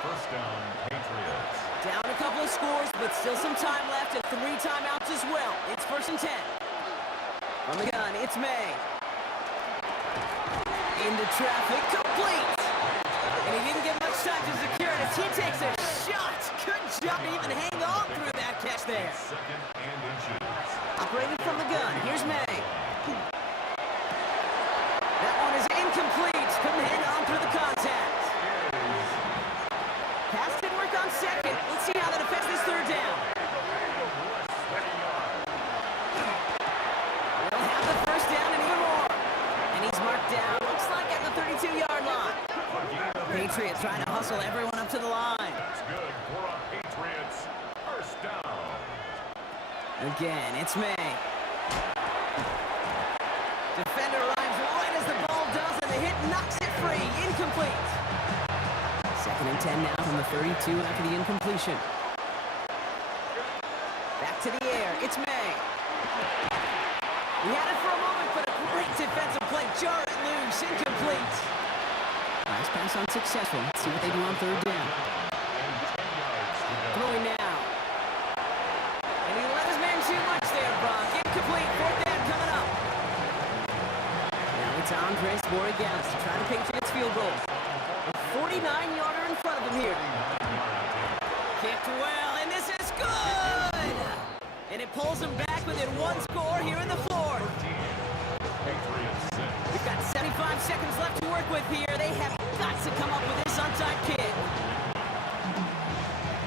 1st down, Patriots. Down a couple of scores, but still some time left and 3 timeouts as well. It's 1st and 10. From the gun, it's May. Into traffic, complete. And he didn't get much time to secure it as he takes a shot. Good job to even hang on through that catch there. 2nd and inches. Operating from the gun, here's May. That one is incomplete. Couldn't hang on through the contact. Pass didn't work on 2nd. Let's see how that affects this 3rd down. We'll have the 1st down and even more. And he's marked down, looks like at the 32-yard line. Patriots trying to hustle everyone up to the line. That's good for a Patriots 1st down. Again, it's May. Defender arrives right as the ball does, and the hit knocks it free. Incomplete. 2nd and 10 now from the 32 after the incompletion. Back to the air. It's May. He had it for a moment, but a great defensive play. Jar it loose. Incomplete. Nice pass unsuccessful. Let's see what they do on 3rd down. Throwing now. And he let his man too much there, Brock. Incomplete. 4th down coming up. Now it's Andres Borregales to try the Patriots field goal. A 49-yarder in front of him here. Kicked well, and this is good! And it pulls him back within 1 score here in the 4th. We've got 75 seconds left to work with here. They have got to come up with this onside kick.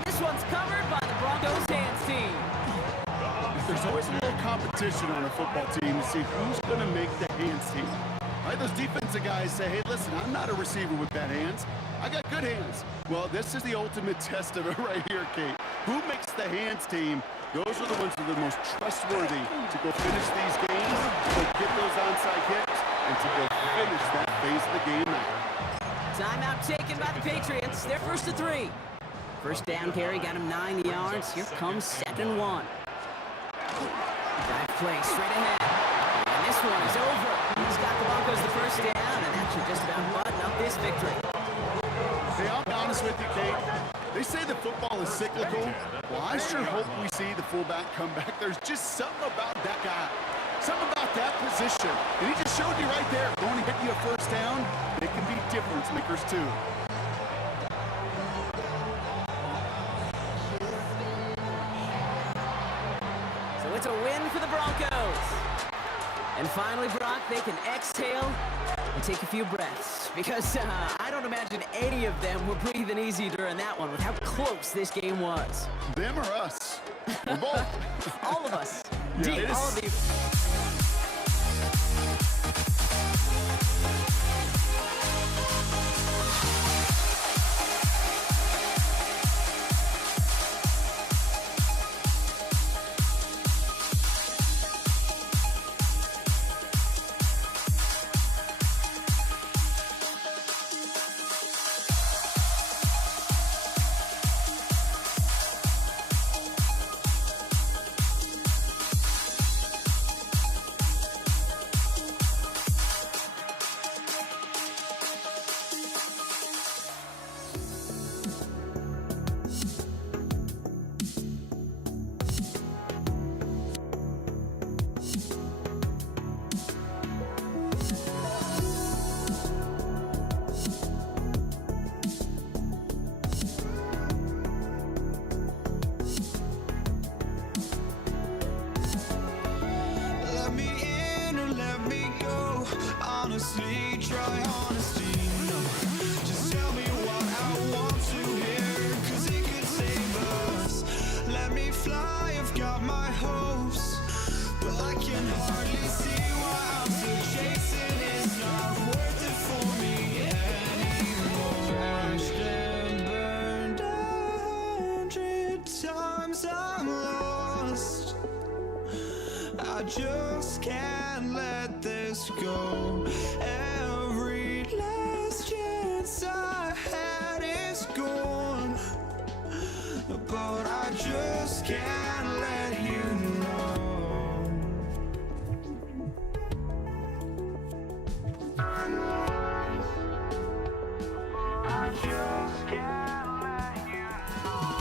This one's covered by the Broncos hands team. There's always a little competition on a football team to see who's going to make the hands team. Right, those defensive guys say, hey, listen, I'm not a receiver with bad hands. I got good hands. Well, this is the ultimate test of it right here, Kate. Who makes the hands team? Those are the ones that are the most trustworthy to go finish these games, to go get those onside kicks, and to go finish that phase of the game out. Timeout taken by the Patriots. They're 1st to 3. 1st down carry got him 9 yards. Here comes 2nd and 1. Drive play straight ahead. And this one is over. He's got the Broncos the 1st down, and that should just about button up this victory. Hey, I'll be honest with you, Kate. They say that football is cyclical. Well, I sure hope we see the fullback come back. There's just something about that guy. Something about that position. And he just showed you right there. Going to get you a 1st down, they can be difference makers too. So it's a win for the Broncos. And finally, Brock, they can exhale and take a few breaths. Because I don't imagine any of them were breathing easy during that one with how close this game was. Them or us? Or both? All of us. Yeah, Deep, all of you. I just can't let this go. Every last chance I had is gone, but I just can't let you know. I just can't let you know.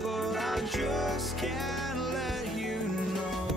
But I just can't let you know.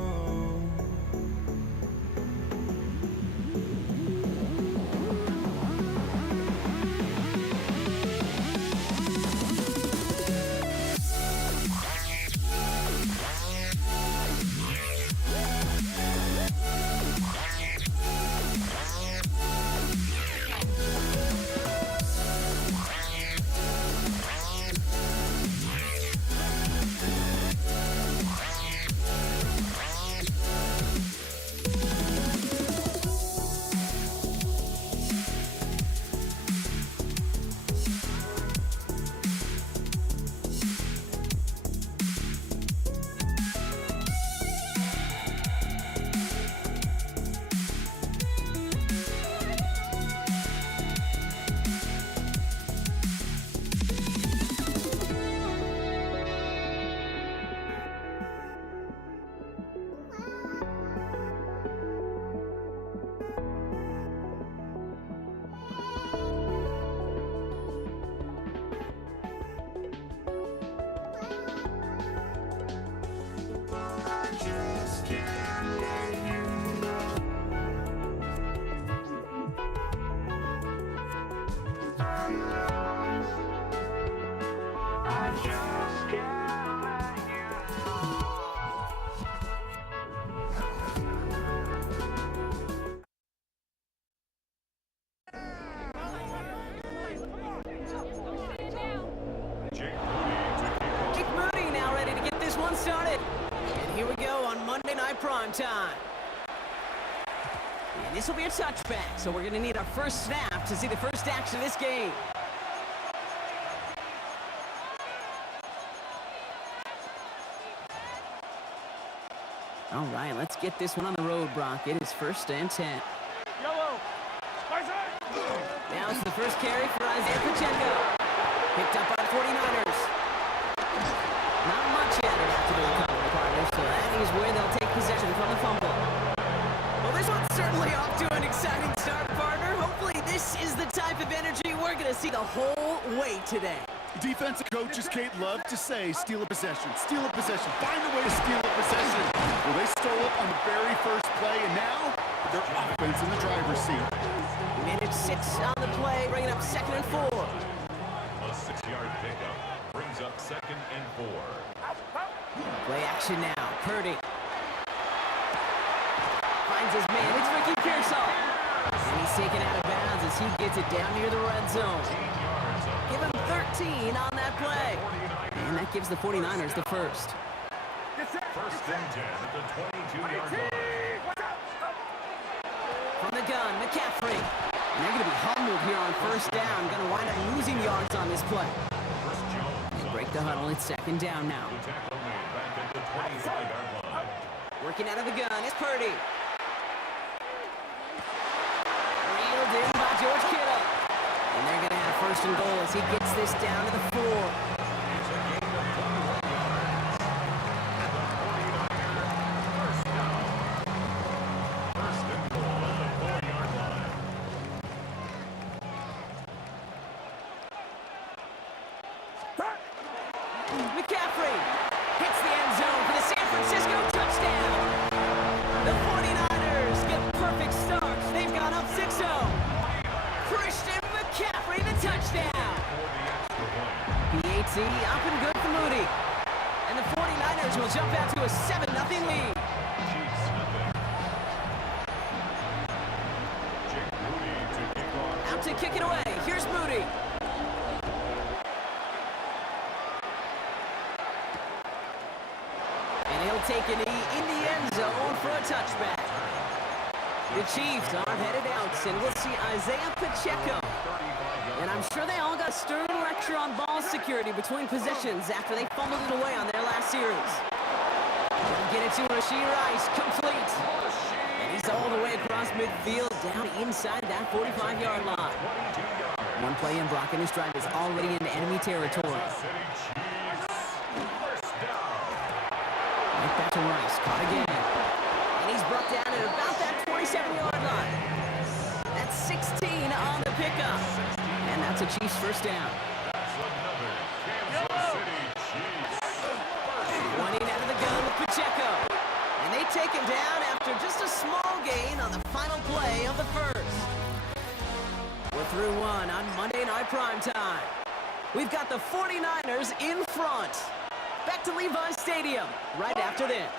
Jake Moody now ready to get this one started. And here we go on Monday Night Prime Time. And this will be a touchback, so we're going to need our first snap to see the first action of this game. All right, let's get this one on the road, Brock. It is 1st and 10. Yellow. Now it's the first carry for Isaiah Pacheco. Picked up by 49ers. Not much yet after the recovery, partner, so that is where they'll take possession from the fumble. Well, this one's certainly off to an exciting start, partner. Hopefully this is the type of energy we're going to see the whole way today. Defensive coaches, Kate, love to say, steal a possession, find a way to steal a possession. Well, they stole it on the very first play, and now their offense in the driver's seat. Minute 6 on the play, bringing up 2nd and 4. A 6-yard pickup brings up 2nd and 4. Play action now, Purdy. Finds his man, it's Ricky Pearsall. And he's taken out of bounds as he gets it down near the red zone. Give him 13 on that play. And that gives the 49ers the first. 1st and 10 at the 22-yard line. From the gun, McCaffrey. And they're going to be humbled here on 1st down. Going to wind up losing yards on this play. First Jones. They break the huddle. It's 2nd down now. The tackle made back at the 25-yard line. Working out of the gun is Purdy. Reeled in by George Kittle. And they're going to have 1st and goal as he gets this down to the 4. It's a gain of 21 yards. And the 49ers first down. 1st and goal at the 4-yard line. McCaffrey hits the end zone for the San Francisco touchdown. The 49ers get perfect starts. They've gone up 6-0. Christian McCaffrey, the touchdown. PAT up and good for Moody. And the 49ers will jump out to a 7-0 lead. Jake Moody to kick off. Out to kick it away. Here's Moody. And he'll take a knee in the end zone for a touchback. The Chiefs are headed out, and we'll see Isaiah Pacheco. And I'm sure they all got a stern record pressure on ball security between possessions after they fumbled it away on their last series. They'll get it to Rashee Rice, complete. And he's all the way across midfield, down inside that 45-yard line. One play in, Brock and his drive is already into enemy territory. Right back to Rice, caught again. And he's brought down at about that 27-yard line. That's 16 on the pickup. And that's a Chiefs first down. Running out of the gun with Pacheco. And they take him down after just a small gain on the final play of the first. We're through one on Monday Night Primetime. We've got the 49ers in front. Back to Levi Stadium right after this.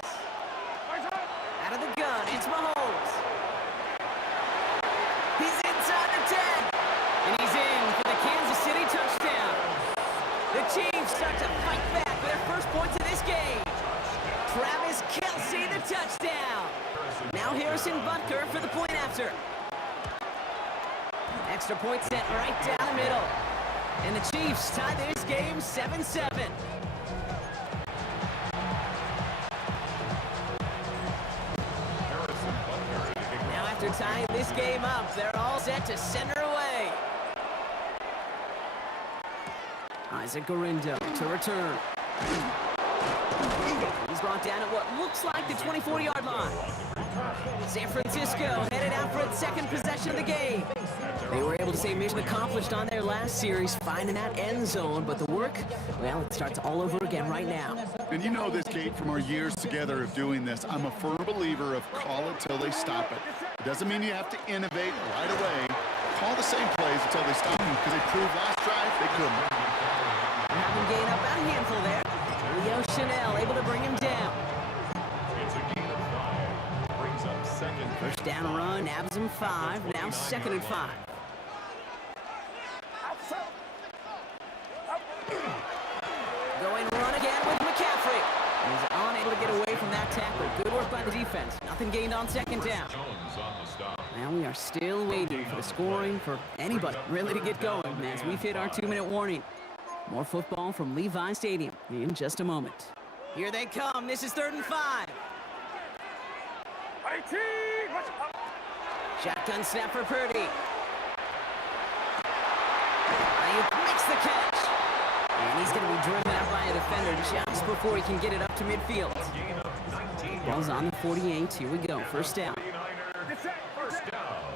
Out of the gun, it's Mahomes. He's inside the 10. And he's in for the Kansas City touchdown. The Chiefs start to fight back for their first points of this game. Travis Kelce, the touchdown. Now Harrison Butker for the point after. Extra point set right down the middle. And the Chiefs tie this game 7-7. Now after tying this game up, they're all set to center away. Isaac Gorindo to return. He's brought down at what looks like the 24-yard line. San Francisco headed out for its second possession of the game. They were able to say mission accomplished on their last series, finding that end zone, but the work, well, it starts all over again right now. And you know this, Kate, from our years together of doing this. I'm a firm believer of call it till they stop it. It doesn't mean you have to innovate right away. Call the same plays until they stop them, because they proved last drive they couldn't. Having gained up about a handful there. Leo Chanel able to bring him down. It's a gain of 5. Brings up second. First down run, nabs him 5, now 2nd and 5. Going run again with McCaffrey. He's unable to get away from that tackle. Good work by the defense. Nothing gained on second down. Jones on the stop. Now we are still waiting for the scoring for anybody really to get going as we've hit our 2-minute warning. More football from Levi Stadium in just a moment. Here they come. This is 3rd and 5. Shotgun snap for Purdy. Ayuk makes the catch. And he's going to be driven out by a defender just before he can get it up to midfield. Gain of 19. Ball's on the 48. Here we go. First down. 49ers. First down.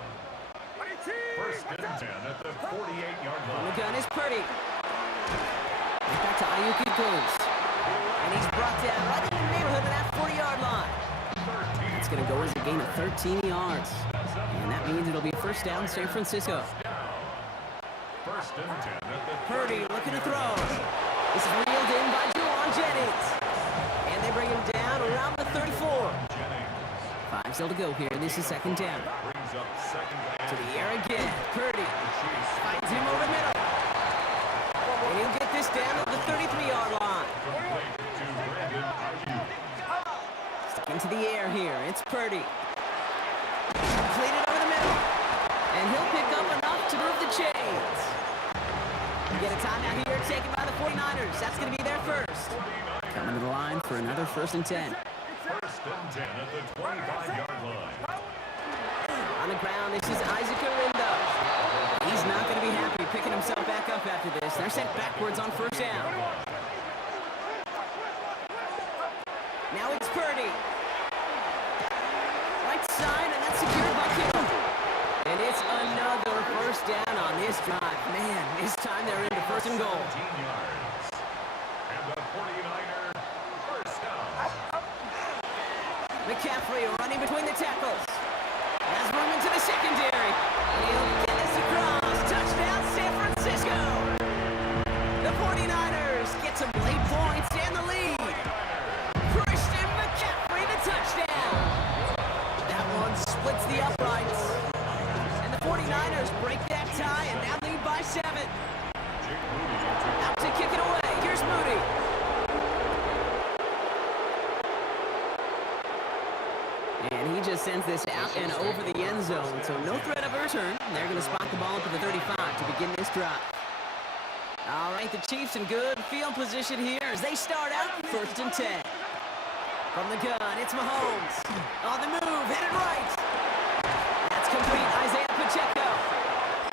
First and 10 at the 48-yard On line. the gun is Purdy. Back to Ayuk it goes. And he's brought down right in the neighborhood of that 40-yard line. It's going to go as a gain of 13 yards. And that means it'll be first down San Francisco. First and 10 at the Purdy looking to throw. This is reeled in by Juwan Jennings. And they bring him down around the 34. 5 still to go here. This is 2nd down. brings up second To the air again. Purdy finds him over the middle. And he'll get this down to the 33-yard line. Stuck into the air here. It's Purdy. Completed over the middle. And he'll pick up enough to move the chains. We get a timeout here taken by the 49ers. That's going to be their first. Coming to the line for another 1st and 10. First and 10 at the 25-yard line. On the ground, this is Isaac Gorindo. He's not going to be happy picking himself back up after this. They're sent backwards on first down. Now it's Purdy. Right side, and that's secured by Kittle. And it's another first down on this drive. Man, this time they're into 1st and goal. 15 yards. And the 49er first down. McCaffrey running between the tackles. Has room into the secondary. And he'll get this across. Touchdown, San Francisco. The 49ers get some late points and the lead. Christian McCaffrey, the touchdown. That one splits the uprights. And the 49ers break that tie and now lead by 7. Out to kick it away. Here's Moody. And he just sends this out and over the end zone, so no threat of a return. They're going to spot the ball up to the 35 to begin this drive. All right, the Chiefs in good field position here as they start out 1st and 10. From the gun, it's Mahomes. On the move, headed right. That's complete, Isaiah Pacheco.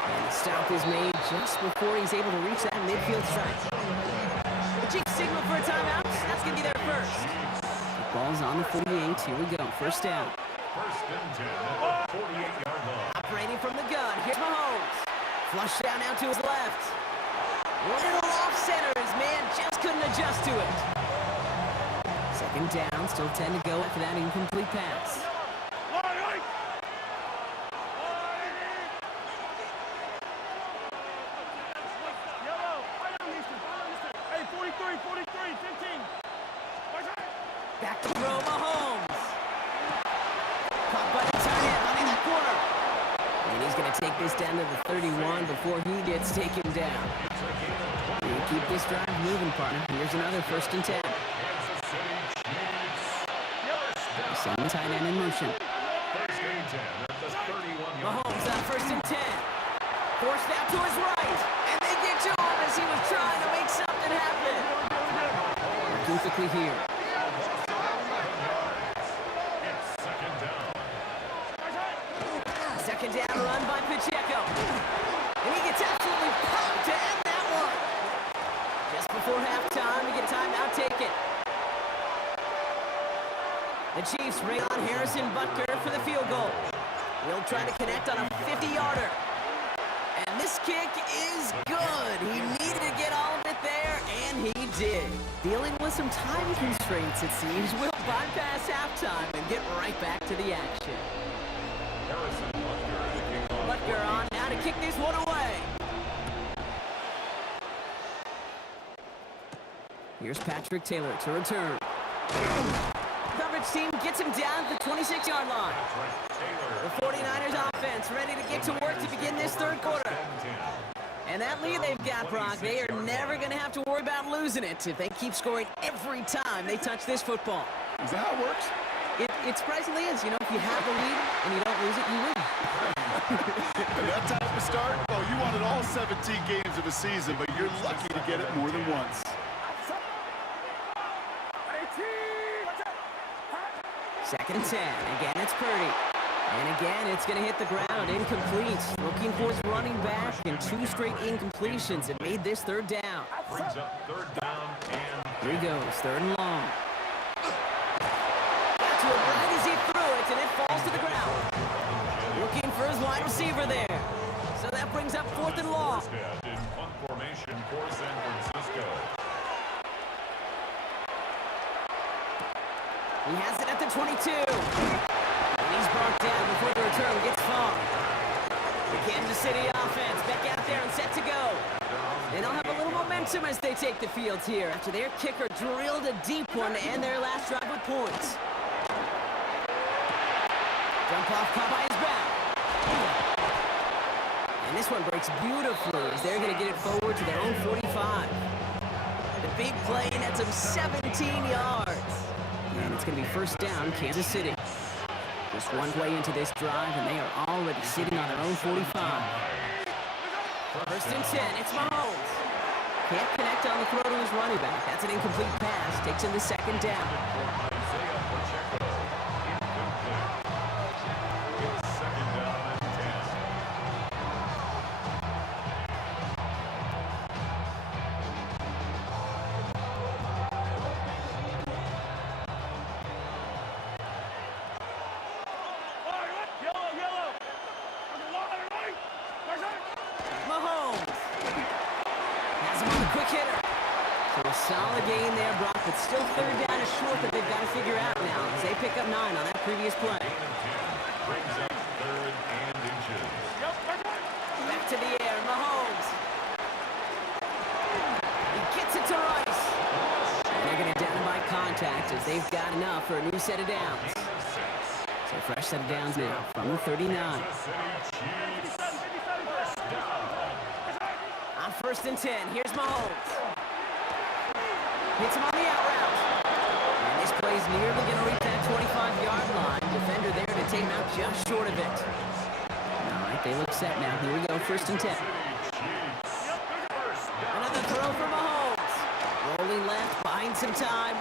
And the stop is made just before he's able to reach that midfield strike. The Chiefs signal for a timeout. That's going to be their first. The ball's on the 48. Here we go, 1st down. 1st and 10 at the 48-yard line. Operating from the gun, here's Mahomes. Flush down now to his left. Little off center, his man just couldn't adjust to it. 2nd down, still 10 to go after that incomplete pass. Hey, 43, 15. Back to throw, Mahomes. Caught by the tight end, running that corner. And he's going to take this down to the 31 before he gets taken down. You keep this drive moving, partner. Here's another 1st and 10. Send the tight end in motion. 1st and 10 at the 31-yard line. Mahomes on 1st and 10. Forced out to his right. And they get to him as he was trying to make something happen. Working quickly here. It's 2nd down. 2nd down run by Pacheco. And he gets absolutely pumped to end that one. Just before halftime, we get timeout taken. The Chiefs bring on Harrison Butker for the field goal. He'll try to connect on a 50-yarder. And this kick is good. He needed to get all of it there, and he did. Dealing with some time constraints, it seems, we'll bypass halftime and get right back to the action. Harrison Butker to kick off. Butker on now to kick this one away. Here's Patrick Taylor to return. Coverage team gets him down to the 26-yard line. The 49ers offense ready to get to work to begin this 3rd quarter. And that lead they've got, Brock, they are never going to have to worry about losing it if they keep scoring every time they touch this football. Is that how it works? It surprisingly is. You know, if you have the lead and you don't lose it, you win. And that type of start, well, you wanted all 17 games of a season, but you're lucky to get it more than once. 2nd and 10. Again, it's Purdy. And again, it's going to hit the ground. Incomplete. Looking for his running back, and 2 straight incompletions. It made this 3rd down. Brings up 3rd down and Here he goes, 3rd and long. Got to it right as he threw it, and it falls to the ground. Looking for his wide receiver there. So that brings up 4th and long. Armstead in punt formation for San Francisco. He has it at the 22. And he's brought down before the return gets far. The Kansas City offense back out there and set to go. And they'll have a little momentum as they take the field here after their kicker drilled a deep one to end their last drive with points. Jump off caught by his back. And this one breaks beautifully as they're going to get it forward to their own 45. The big play nets him 17 yards. And it's going to be 1st down, Kansas City. Just one play into this drive, and they are already sitting on their own 45. 1st and 10, it's Mahomes. Can't connect on the throw to his running back. That's an incomplete pass. Takes him to 2nd down. Isaiah Pacheco. Incomplete. It's 2nd down and 10. Mahomes has him on the quick hitter. So a solid gain there, Brock, but still 3rd down is short that they've got to figure out now as they pick up 9 on that previous play. Brings up 3rd and inches. Back to the air, Mahomes. He gets it to Rice. And they're going to down him by contact as they've got enough for a new set of downs. So fresh set of downs now from the 39. On 1st and 10, here's Mahomes. Hits him on the out route. And this play's nearly going to reach that 25-yard line. Defender there to take him out just short of it. All right, they look set now. Here we go, 1st and 10. Another need some time.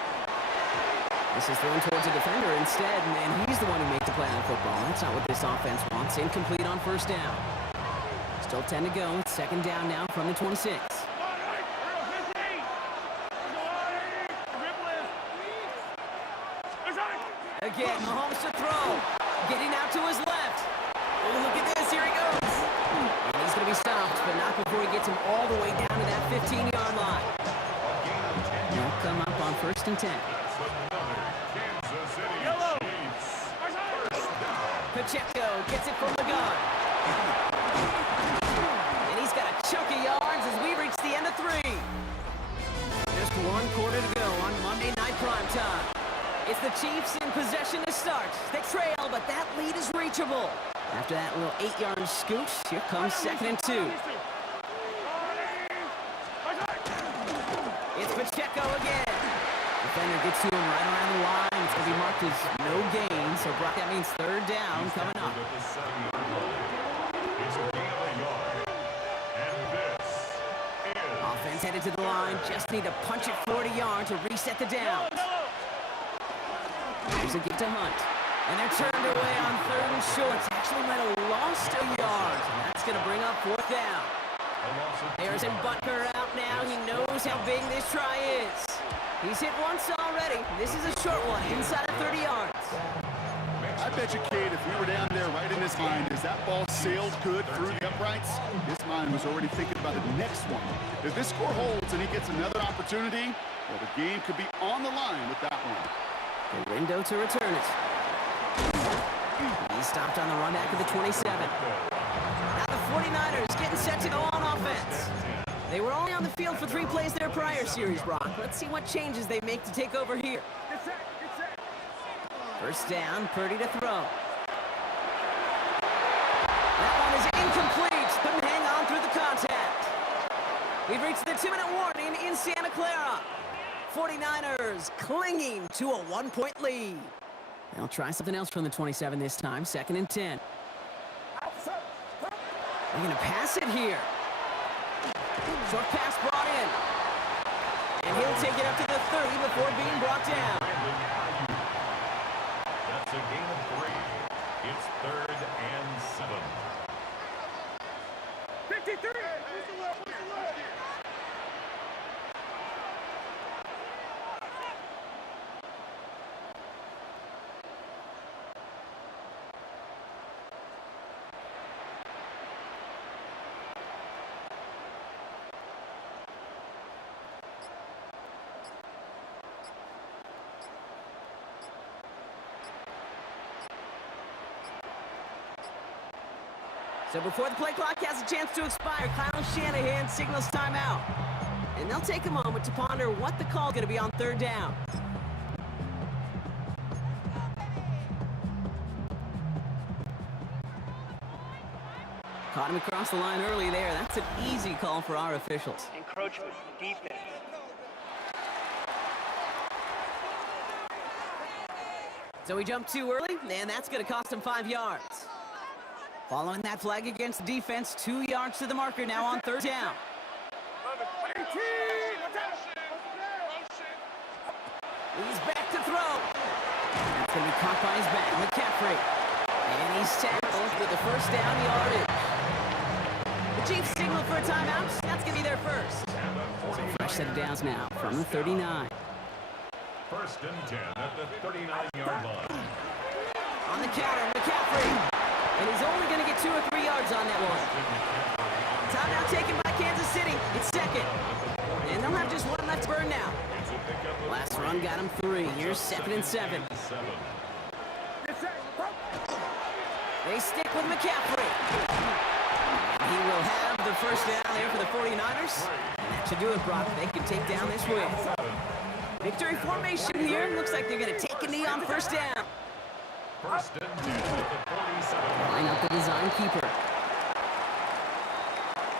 This is thrown towards a defender instead, and he's the one who made the play on the football. That's not what this offense wants. Incomplete on first down. Still 10 to go. It's second down now from the 26. Again, Mahomes to throw. Getting out to his left. Oh, look at this. Here he goes. And he's going to be stopped, but not before he gets him all the way down to that 15-yard line. He'll come up on first and 10. Pacheco gets it from the gun. And he's got a chunk of yards as we reach the end of 3. Just 1 quarter to go on Monday Night Primetime. It's the Chiefs in possession to start. They trail, but that lead is reachable. After that little 8-yard scoot, here comes second and 2. It's Pacheco again. Defender gets to him right around the line. It's going to be marked as no gain, so Brock, that means third down coming up. Offense headed to the line. Just need to punch it 40 yards to reset the down. Here's a get to Hunt. And they're turned away on third and short. Actually might have lost a yard. And that's going to bring up fourth down. Harrison Butker out now. He knows how big this try is. He's hit once already. This is a short one, inside of 30 yards. I bet you, Kate, if we were down there right in his mind, as that ball sailed good through the uprights, his mind was already thinking about the next one. If this score holds and he gets another opportunity, well, the game could be on the line with that one. The window to return it. He stopped on the run back of the 27. Now the 49ers getting set to go on offense. They were only on the field for 3 plays their prior series, Brock. Let's see what changes they make to take over here. First down, Purdy to throw. That one is incomplete. Couldn't hang on through the contact. We've reached the 2-minute warning in Santa Clara. 49ers clinging to a 1-point lead. They'll try something else from the 27 this time. Second and 10. They're going to pass it here. Short pass brought in. And he'll take it up to the 30 before being brought down. That's a gain of 3. It's third and 7. 53. So before the play clock has a chance to expire, Kyle Shanahan signals timeout. And they'll take a moment to ponder what the call is going to be on third down. Caught him across the line early there. That's an easy call for our officials. Encroachment, defense. So he jumped too early, and that's going to cost him 5 yards. Following that flag against the defense, 2 yards to the marker now on third down. He's back to throw. That's going to be caught by his back, McCaffrey. And he's tackled with the first down yardage. The Chiefs signal for a timeout. That's going to be their first. So fresh set of downs now from the 39. First and 10 at the 39-yard line. On the counter, McCaffrey. And he's only going to get 2 or 3 yards on that one. Timeout taken by Kansas City. It's second. And they'll have just 1 left to burn now. Last run got him 3. Here's second and 7. They stick with McCaffrey. He will have the first down there for the 49ers. And that should do it, Brock. They can take down this win. Victory formation here. Looks like they're going to take a knee on first down. First and 10 at the 47. Line up the design keeper.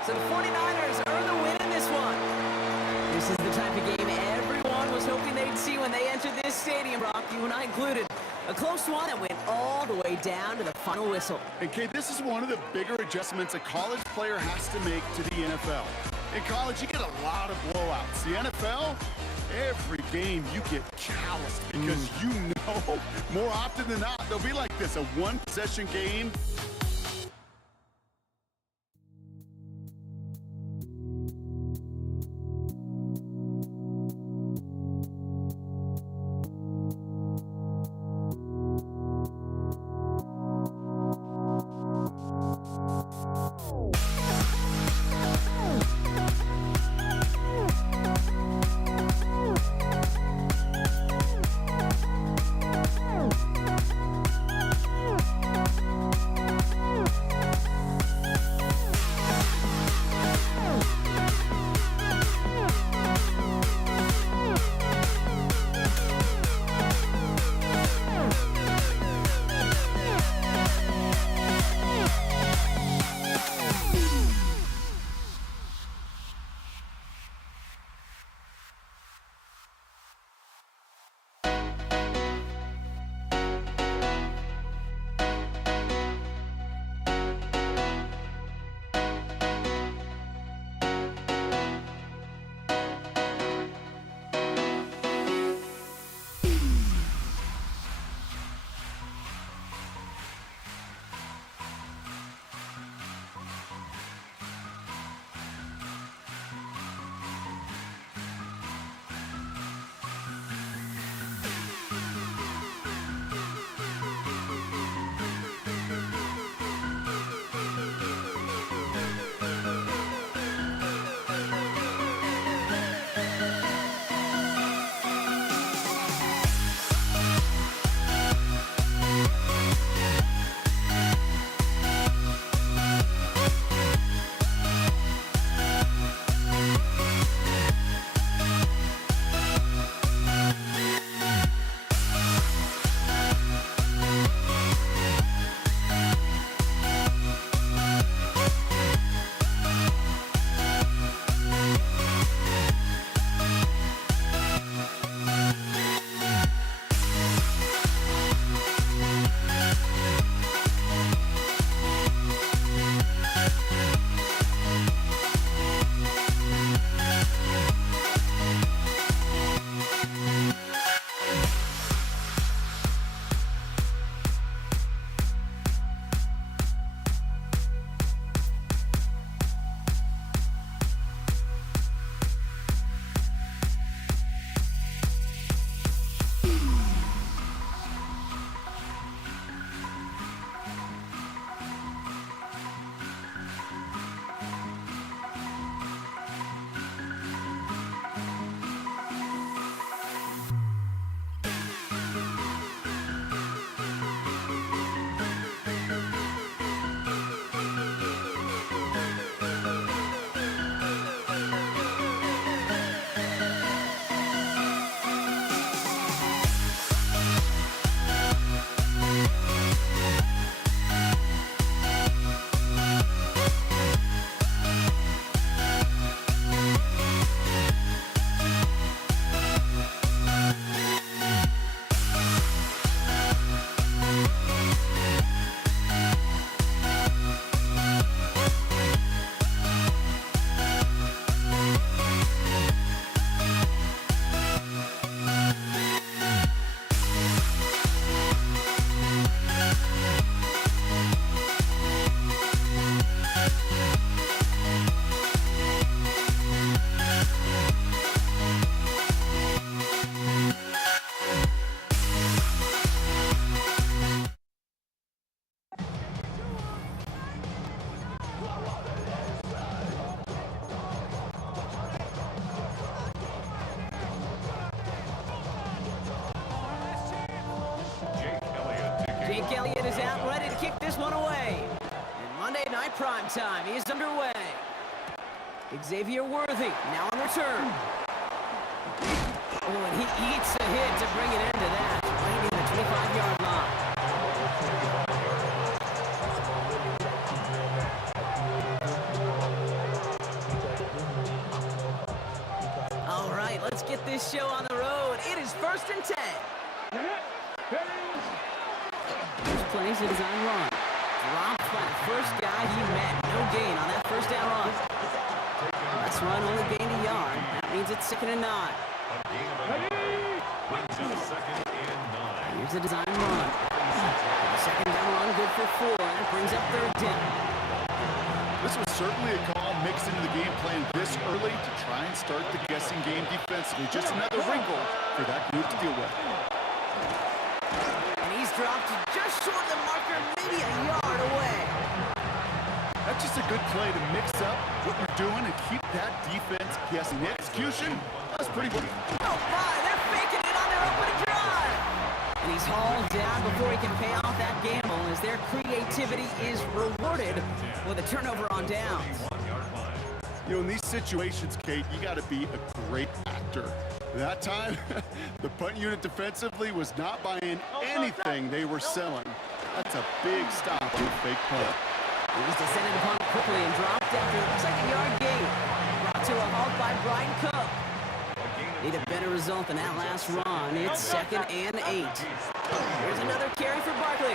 So the 49ers earn the win in this one. This is the type of game everyone was hoping they'd see when they entered this stadium, Brock, you and I included. A close one that went all the way down to the final whistle. And Kate, this is one of the bigger adjustments a college player has to make to the NFL. In college, you get a lot of blowouts. The NFL, Every game you get calloused because you know more often than not they'll be like this, a one-possession game. Jake Elliott is out, ready to kick this one away. And Monday Night Primetime is underway. Xavier Worthy now on return. Oh, and he eats a hit to bring it into that, landing the 25-yard line. All right, let's get this show on the road. It is 1st and 10. First plays a design run. Dropped by the first guy he met. No gain on that first down run. Let's run, only gained a yard. That means it's 2nd and 9. A gain of a yard. Brings up 2nd and 9. Here's the design run. Second down run, good for 4. That brings up 3rd down. This was certainly a call mixed into the game plan this early to try and start the guessing game defensively. Just another wrinkle for that group to deal with. And he's dropped just short of the marker, maybe a yard away. That's just a good play to mix up what you're doing and keep that defense guessing. The execution, that's pretty good. Oh my, they're faking it on their opening drive. And he's hauled down before he can pay off that gamble as their creativity is rewarded with a turnover on downs. You know, in these situations, Kate, you got to be a great actor. That time, the punt unit defensively was not buying anything they were selling. That's a big stop on the fake punt. He was descended upon quickly and dropped after it looks like a yard gain. Brought to a halt by Brian Cook. Need a better result than that last run. It's 2nd and 8. Here's another carry for Barkley.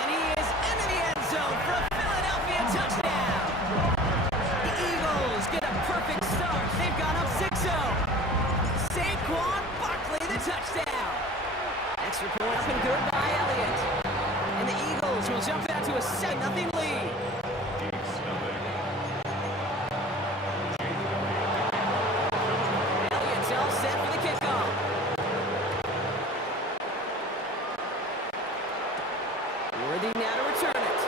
And he is into the end zone for a Philadelphia touchdown. The Eagles get a perfect start. They've gone up 6-0. Saquon Barkley, the touchdown. Extra point up and good by Elliott. And the Eagles will jump out to a 7-0 lead. Elliott's all set for the kickoff. Worthy now to return it.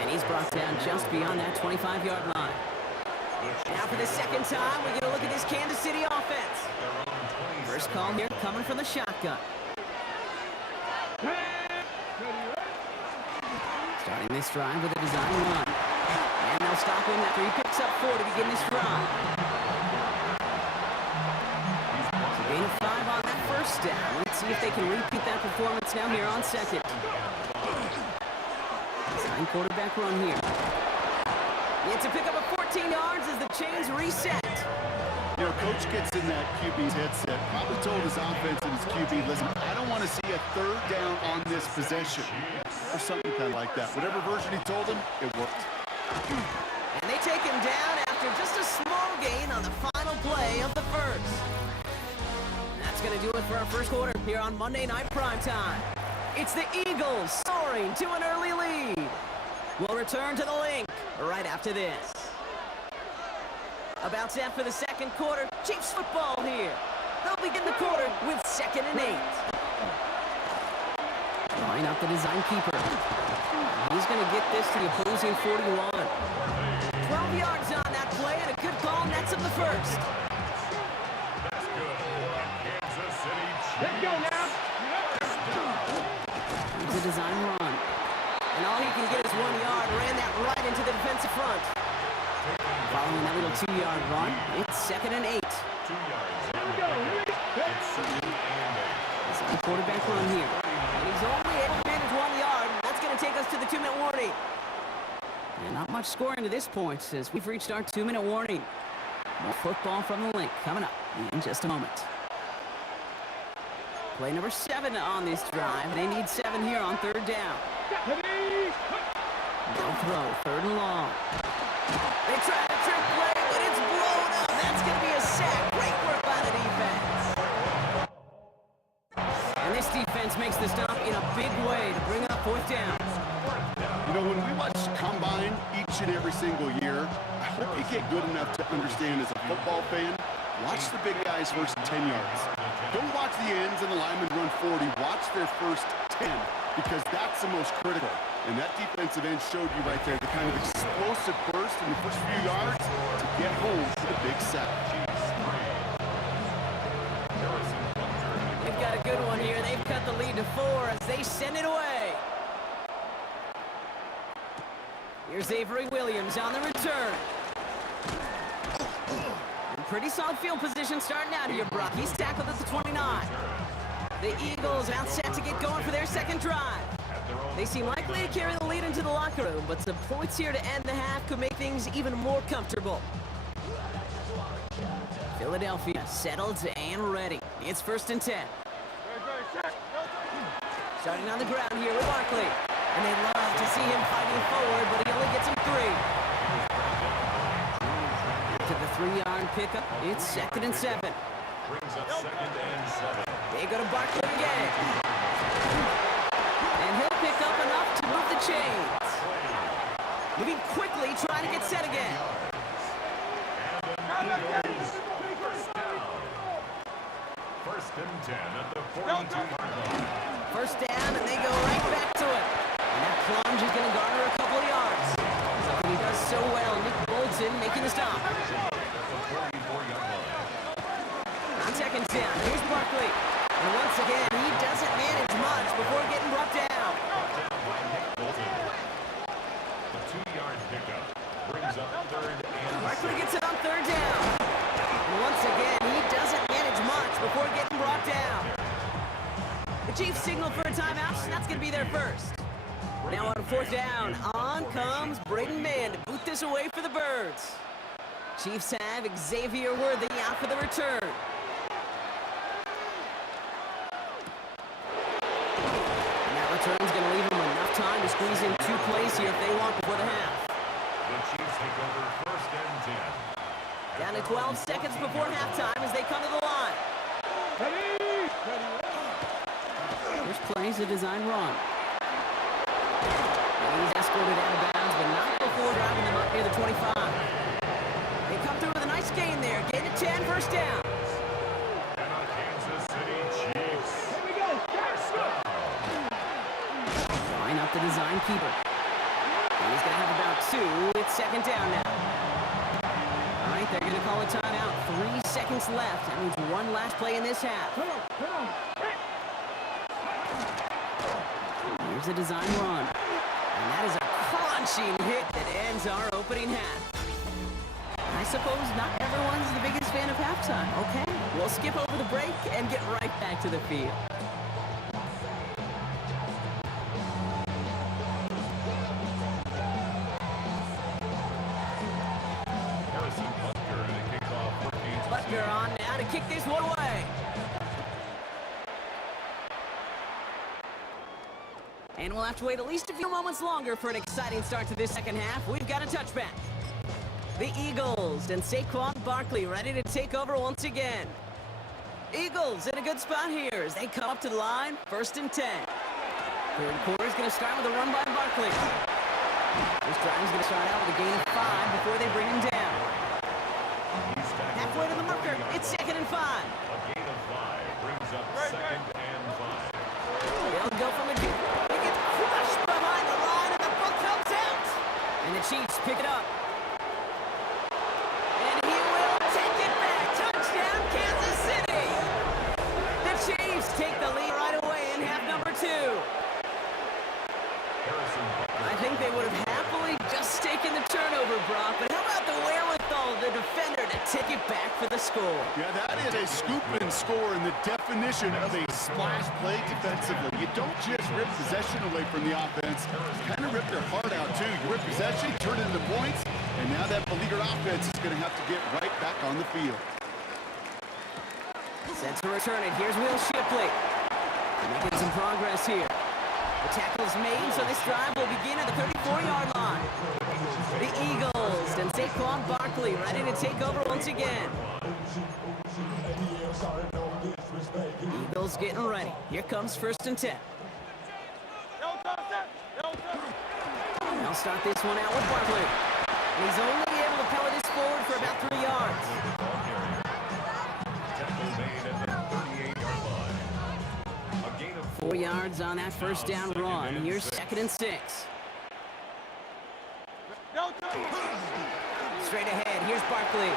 And he's brought down just beyond that 25-yard line. Now for the second time, we get a look at this Kansas City offense. First call here coming from the shotgun. Starting this drive with a design run. And they'll stop him after he picks up 4 to begin this drive. So gain of 5 on that first down. Let's see if they can repeat that performance now here on second. Design quarterback run here. It's a pickup of 14 yards as the chains reset. You know, coach gets in that QB's headset, probably told his offense and his QB, listen, I don't want to see a 3rd down on this possession. Or something kind of like that. Whatever version he told him, it worked. And they take him down after just a small gain on the final play of the first. That's going to do it for our first quarter here on Monday Night Primetime. It's the Eagles soaring to an early lead. We'll return to the link right after this. About set for the second quarter. Chiefs football here. They'll begin the quarter with 2nd and 8. Line up the design keeper. He's going to get this to the opposing 41. 12 yards on that play and a good call nets up the first. That's good for Kansas City Chiefs. Let's go now. Here's a design run. And all he can get is 1 yard. Ran that right into the defensive front. Following that little 2-yard run, it's 2nd and 8. 2 yards. It's 2nd and 8. It's a quarterback run here. And he's only able to manage 1 yard. That's going to take us to the 2-minute warning. And not much scoring to this point as we've reached our 2-minute warning. More football from the link coming up in just a moment. Play number 7 on this drive. They need 7 here on 3rd down. They'll throw 3rd and long. They try to trick play, but it's blown up. That's going to be a sack. Great work by the defense. And this defense makes the stop in a big way to bring up 4th down. You know, when we watch Combine each and every single year, I hope you get good enough to understand as a football fan, watch the big guys first 10 yards. Don't watch the ends and the linemen run 40. Watch their first 10 because that's the most critical. And that defensive end showed you right there the kind of explosive burst in the first few yards to get home for the big sack. They've got a good one here. They've cut the lead to 4 as they send it away. Here's Avery Williams on the return. And pretty solid field position starting out here, Brock. He's tackled at the 29. The Eagles out set to get going for their second drive. They seem likely to carry the lead into the locker room, but some points here to end the half could make things even more comfortable. Philadelphia settled and ready. It's 1st and 10. Starting on the ground here with Barkley. And they love to see him fighting forward, but he only gets him 3. 3-yard pickup. It's 2nd and 7. Brings up 2nd and 7. They go to Barkley again. And he'll pick up enough to move the chains. Moving quickly, trying to get set again. First and 10 at the 42-yard line. First down, and they go right back to it. And that plunge is going to garner a couple of yards. Something he does so well. Nick Bolton making the stop. At the 44-yard line. On 2nd down, here's Barkley. And once again, he doesn't manage much before getting brought down. Down by Nick Bolton. The 2-yard pickup brings up 3rd and Barkley 6. gets it on 3rd down. And once again, he doesn't manage much before getting brought down. The Chiefs signal for a timeout, so that's going to be their first. Now on 4th down, on comes Braden Mann to boot this away for the Birds. Chiefs have Xavier Worthy out for the return. And that return's going to leave them enough time to squeeze in 2 plays here if they want before the half. The Chiefs take over 1st and 10. Down to 12 seconds before halftime as they come to the line. First play's a design run. And he's escorted out of bounds, but not before driving them up near the 25. They come through with a nice gain there. Gain of 10, first down. And the Kansas City Chiefs. Line up the design keeper. And he's going to have about 2. It's 2nd down now. All right, they're going to call a timeout. 3 seconds left. That means one last play in this half. Here's a design run. And that is a crunching hit that ends our opening half. I suppose not everyone's the biggest fan of halftime. Okay, we'll skip over the break and get right back to the field. Harrison Butker to kick off for Kansas City. Butker on now to kick this one away. And we'll have to wait at least a few moments longer for an exciting start to this second half. We've got a touchback. The Eagles and Saquon Barkley ready to take over once again. Eagles in a good spot here as they come up to the line. 1st and 10. Third quarter is going to start with a run by Barkley. This drive is going to start out with a gain of 5 before they bring him down. He's back Halfway to the marker. It's 2nd and 5. A gain of 5 brings up 2nd and 5. They'll go from a deep. He gets crushed behind the line, and the ball comes out. And the Chiefs pick it up. And he will take it back. Touchdown, Kansas City. The Chiefs take the lead right away in half number 2. Harrison Butker. I think they would have happily just taken the turnover, Brock. But how about the wherewithal of the defender to take it back for the score? Yeah, that is a scoop and score in the definition of a splash play defensively. You don't just rip possession away from the offense. You kind of rip their heart out, too. You rip possession, turn it into points, and now that beleaguered offense is going to have to get right back on the field. Set to return it. Here's Will Shipley. Making some progress here. The tackle's made, so this drive will begin at the 34-yard line. The Eagles and Saquon Barkley ready to take over once again. Eagles getting ready. Here comes 1st and 10. They'll start this one out with Barkley. And he's only able to pellet this forward for about 3 yards. Tackle made at the 38-yard line. A gain of 4 yards on that first down run. Here's 2nd and 6. Straight ahead, here's Barkley.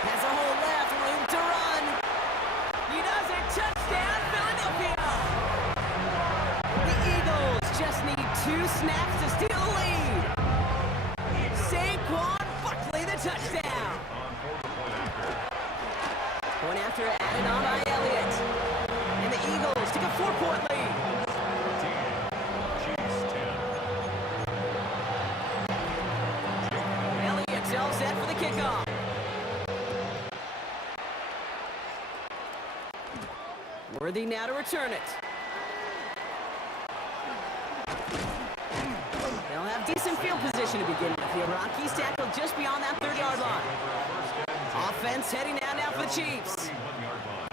Has a hole left, room to run. He does it, touchdown, Philadelphia. The Eagles just need 2 snaps to steal the lead. Saquon Barkley, the touchdown. Point after added on by Elliott. And the Eagles take a 4-point lead. Elliott's all set for the kickoff. Worthy now to return it. They'll have have decent field position to begin with here. Rocky's tackled just beyond that 30-yard line. Offense heading now for the Chiefs.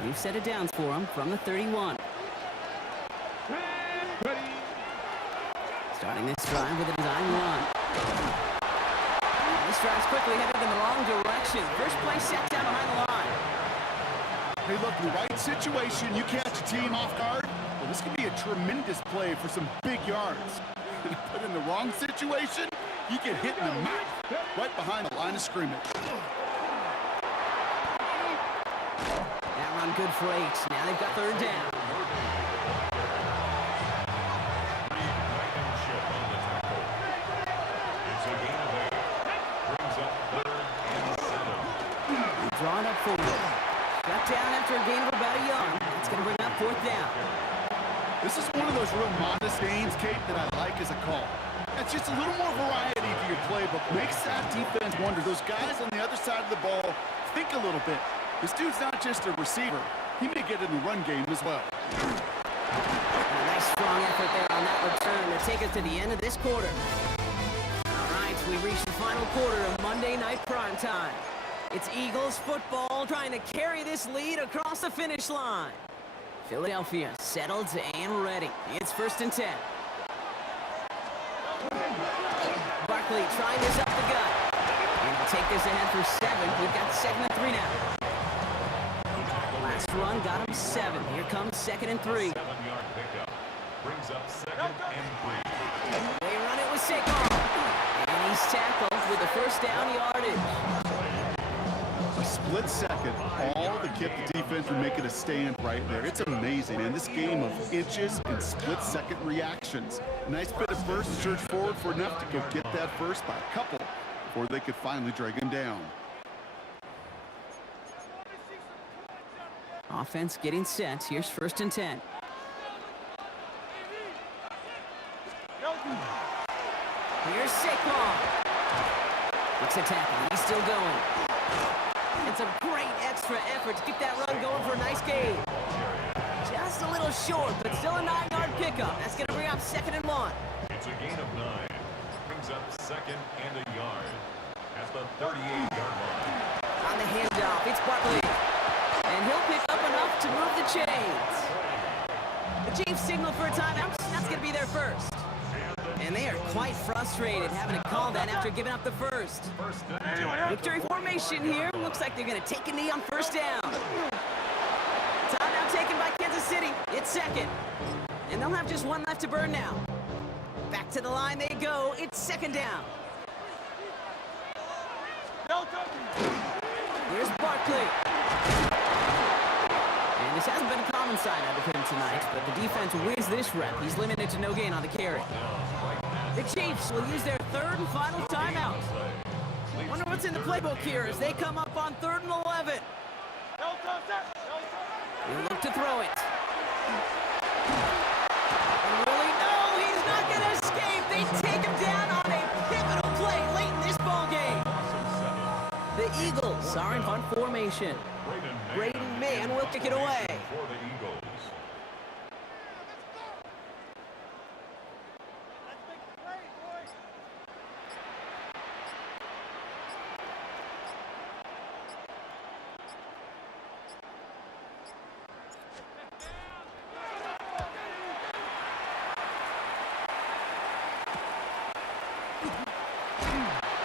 We've set it down for them from the 31. Starting this drive with a design run. This drive's quickly headed in the wrong direction. First play set down behind the line. Hey, look, the right situation, you catch a team off guard, well, this could be a tremendous play for some big yards. But in the wrong situation, you get hit in the mouth right behind the line of scrimmage. That run good for 8. Now they've got third down. Drawn up forward. Got down after a gain of about a yard. It's going to bring up fourth down. This is one of those real modest gains, Kate, that I like as a call. It's just a little more variety to your playbook. Makes that defense wonder. Those guys on the other side of the ball think a little bit. This dude's not just a receiver. He may get in the run game as well. A nice strong effort there on that return to take us to the end of this quarter. All right, we reached the final quarter of Monday Night Primetime. It's Eagles football trying to carry this lead across the finish line. Philadelphia settled and ready. It's 1st and 10. Barkley trying this up the gut. And he'll take this ahead for 7. We've got 2nd and 3 now. Last run got him 7. Here comes 2nd and 3. 7-yard pickup. Brings up 2nd and 3. They run it with Saquon. And he's tackled with the first down yardage. A split second, all to keep the defense from making a stand right there. It's amazing, man. This game of inches and split-second reactions. A nice bit of burst to surge forward for enough to go get that first by a couple before they could finally drag him down. Offense getting set. Here's 1st and 10. Here's Saquon. Looks a tackle. He's still going. It's a great extra effort to keep that run going for a nice gain. Just a little short, but still a 9-yard pickup. That's going to bring up 2nd and 1. It's a gain of 9. Brings up 2nd and a yard at the 38-yard line. On the handoff, it's Barkley. And he'll pick up enough to move the chains. The Chiefs signal for a timeout. That's going to be their first. And they are quite frustrated having to call that after giving up the first. Victory formation here. Looks like they're going to take a knee on 1st down. Timeout taken by Kansas City. It's 2nd. And they'll have just 1 left to burn now. Back to the line they go. It's 2nd down. Here's Barkley. And this hasn't been a common sign out of him tonight, but the defense wins this rep. He's limited to no gain on the carry. The Chiefs will use their 3rd and final timeout. Wonder what's in the playbook here as they come up on 3rd and 11. He'll look to throw it. And really, no, he's not going to escape. They take him down on a pivotal play late in this ball game. The Eagles are in punt formation. Braden Mann will kick it away. For the Eagles.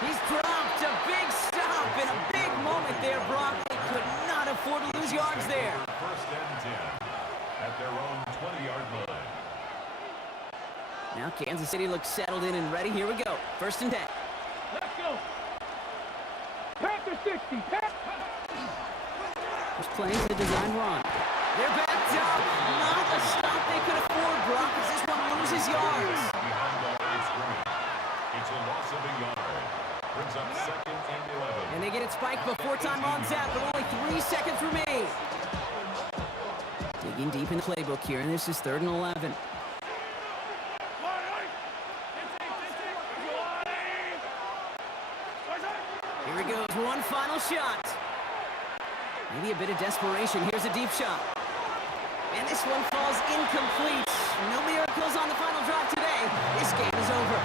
He's dropped a big stop in a big moment there, Brock. They could not afford to lose yards there. 1st and 10 at their own 20-yard line. Now Kansas City looks settled in and ready. Here we go. 1st and 10. Let's go. Panther 60. First play is the design run. They're backed up. Not a stop they could afford, Brock, as this one loses yards. Behind the line of scrimmage. It's a loss of a yard. Brings up 2nd and 11. And they get it spiked before time runs out, but only 3 seconds remain. Digging deep in the playbook here, and this is 3rd and 11. Here he goes, one final shot. Maybe a bit of desperation. Here's a deep shot. And this one falls incomplete. No miracles on the final drive today. This game is over.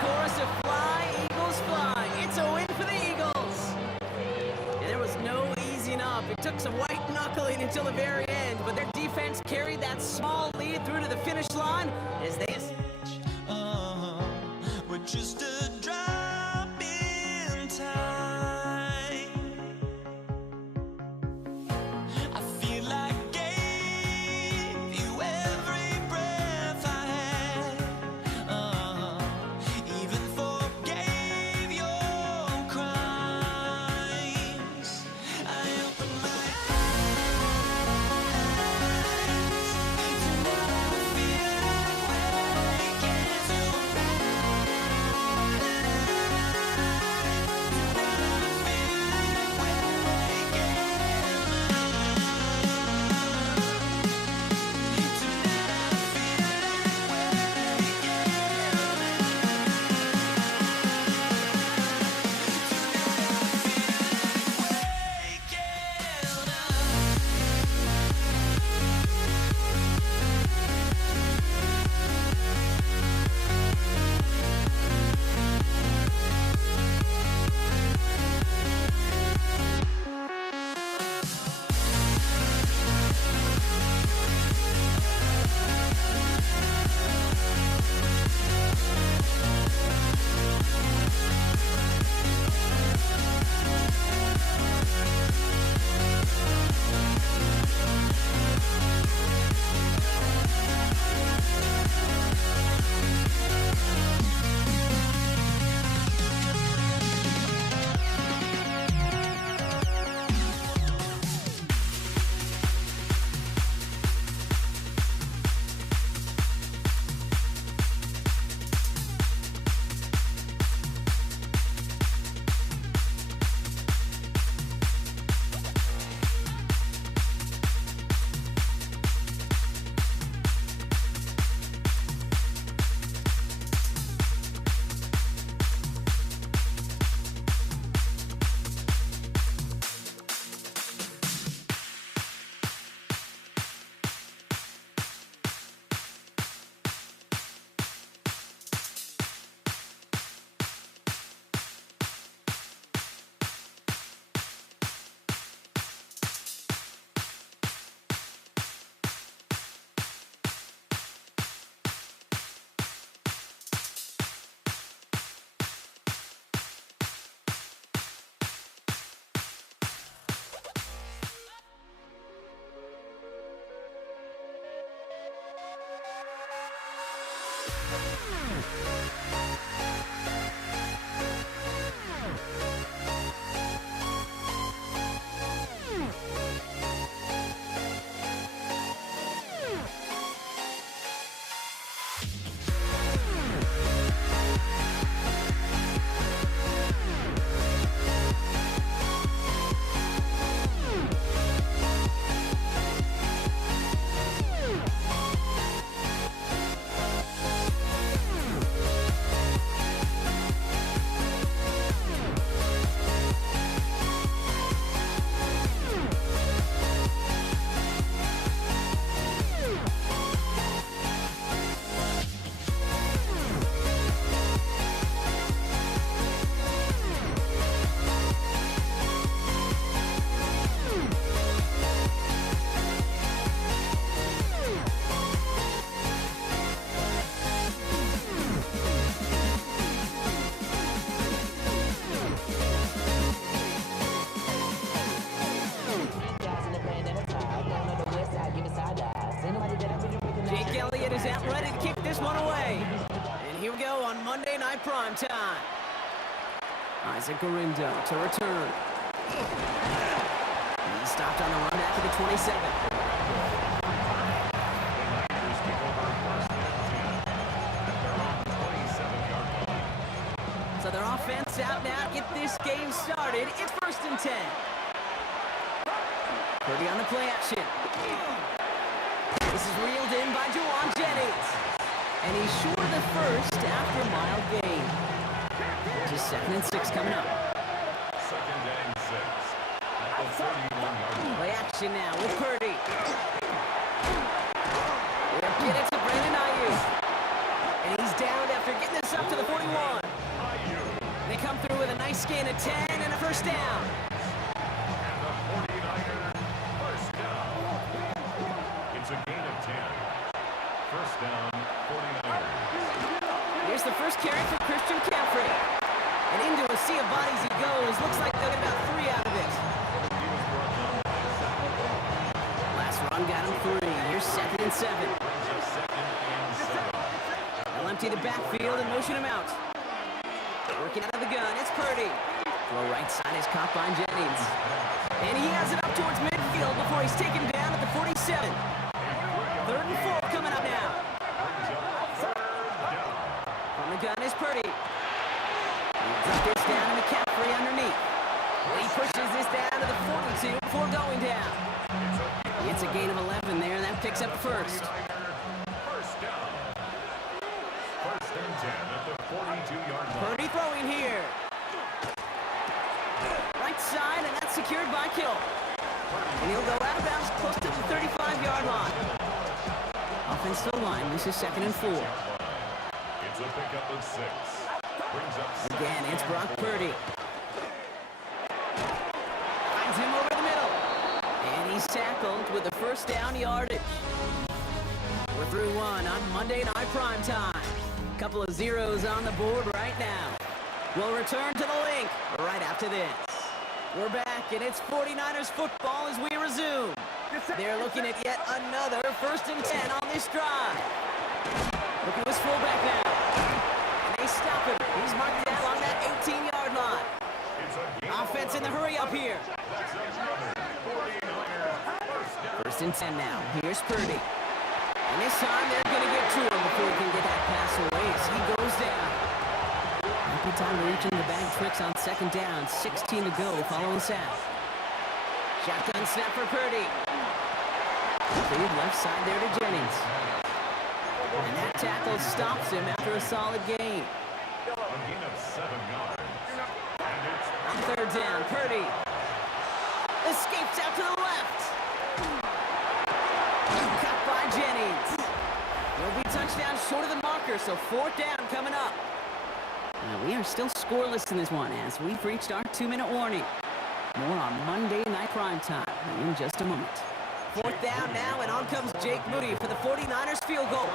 chorus of Fly, Eagles, Fly. It's a win for the Eagles. And there was no easing up. It took some white knuckling until the very end, but their defense carried that small lead through to the finish line as they... We're just a drop in time. I feel like I gave you every breath I had. Even forgave your crimes. I opened my eyes to never feel like waking to Jake Elliott is out ready to kick this one away. And here we go on Monday Night Primetime. Isaac Garindo to return. He's stopped on the run back to the 27. Niners take over first and 10 at their own 27-yard line. So their offense out now to get this game started. It's first and 10. Purdy on the play action. This is reeled in by Juwan Jennings. And he's short of the first after a mild gain. Just 2nd and 6 coming up. 2nd and 6 at the 41-yard line. Play action now with Purdy. They'll get it to Brandon Ayuk. And he's down after getting this up to the 41. the first carry for Christian McCaffrey. And into a sea of bodies he goes. Looks like they'll get about 3 out of it. Last run got him 3. Here's 2nd and 7. They'll empty the backfield and motion him out. Working out of the gun, it's Purdy. Throw right side is caught by Jennings. And he has it up towards midfield before he's taken down at the 47. 3rd and 4 coming up now. From the gun is Purdy. He drops this down to McCaffrey underneath. He pushes this down to the 42 before going down. It's a gain of 11 there, and that picks up the first. First down. 1st and 10 at the 42-yard line. Purdy throwing here. Right side, and that's secured by Kittle. And he'll go out of bounds close to the 35-yard line. Offensive line, this is 2nd and 4. It's a pickup of 6. Brings up Again, it's Brock Purdy. Finds him over the middle. And he's tackled with the first down yardage. We're through 1 on Monday Night Primetime. Couple of zeros on the board right now. We'll return to the link right after this. We're back, and it's 49ers football as we resume. They're looking at yet another 1st and 10 on this drive. Look at his fullback now. And they stop him. He's marked down along that 18-yard line. Offense in the hurry up here. 1st and 10 now. Here's Purdy. And this time they're going to get to him before he can get that pass away as he goes down. Happy time to reach in the bag tricks on 2nd down. 16 to go following sack. Shotgun snap for Purdy. Feed left side there to Jennings. And that tackle stops him after a solid gain. a gain of 7 yards. And it's On 3rd down, Purdy escapes out to the left. Cut by Jennings. Will be touchdown short of the marker, so 4th down coming up. Now, we are still scoreless in this one as we've reached our 2-minute warning. More on Monday Night Primetime in just a moment. 4th down now, and on comes Jake Moody for the 49ers field goal.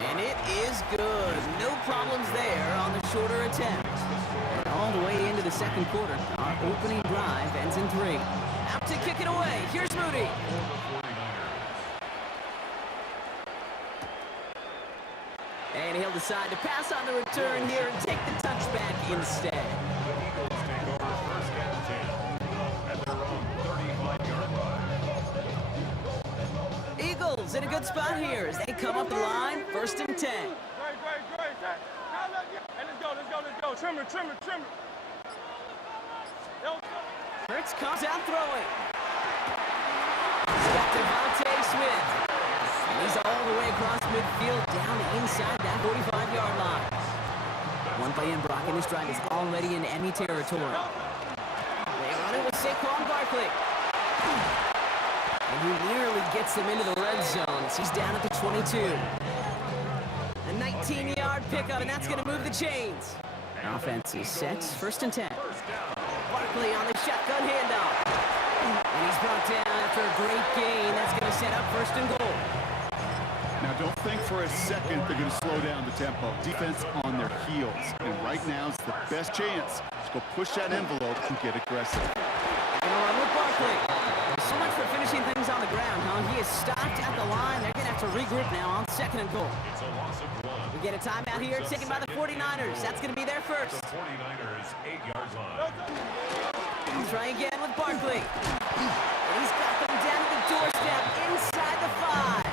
And it is good. No problems there on the shorter attempt. And all the way into the 2nd quarter, our opening drive ends in 3. Out to kick it away. Here's Moody. And he'll decide to pass on the return here and take the touchback instead. the Eagles take over 1st and 10 at their own 35-yard line. Eagles in a good spot here as they come up the line. 1st and 10. Great. Hey, let's go. Trim it. Hurts comes out throwing. He's got Devontae Smith. And he's all the way across midfield down inside that 45-yard line. One play in, Brock, and this drive is already in enemy territory. They run it with Saquon Barkley. And he nearly gets them into the red zone as he's down at the 22. A 19-yard pickup, and that's going to move the chains. Offense is set. 1st and 10. Barkley on the shotgun handoff. And he's brought down after a great gain. That's going to set up 1st and goal. Now, don't think for a second they're going to slow down the tempo. Defense on their heels. And right now is the best chance to go push that envelope and get aggressive. Going to run with Barkley. So much for finishing things on the ground, huh? He is stopped at the line. They're going to have to regroup now on 2nd and goal. It's a loss of 1. We get a timeout here taken by the 49ers. That's going to be their first. The 49ers 8-yard line. He'll try again with Barkley. And he's got them down to the doorstep inside the 5.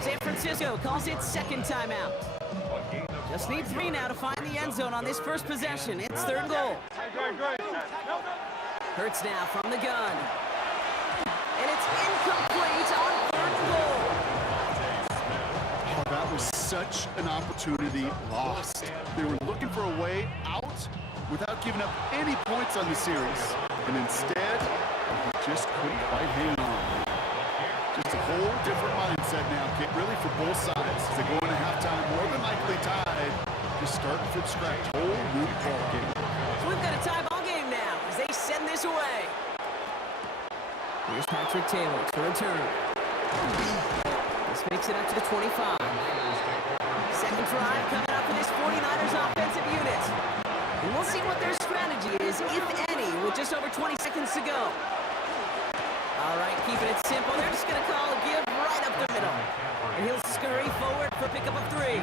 San Francisco calls it 2nd timeout. Just need 3 now to find the end zone on this first possession. It's 3rd goal. Hurts now from the gun. And it's incomplete on 3rd goal. Oh, that was such an opportunity lost. They were looking for a way out without giving up any points on the series. And instead, he just couldn't quite hang on. Just a whole different mindset now, Kit, really for both sides. As they go into halftime, more than likely tied, just starting from scratch, whole new ball game. So we've got a tie ball game now as they send this away. Here's Patrick Taylor to return. This makes it up to the 25. 2nd drive coming up for this 49ers offensive unit. And we'll see what their strategy is, if any, with just over 20 seconds to go. All right, keeping it simple. They're just going to call a give right up the middle. And he'll scurry forward for pickup of 3.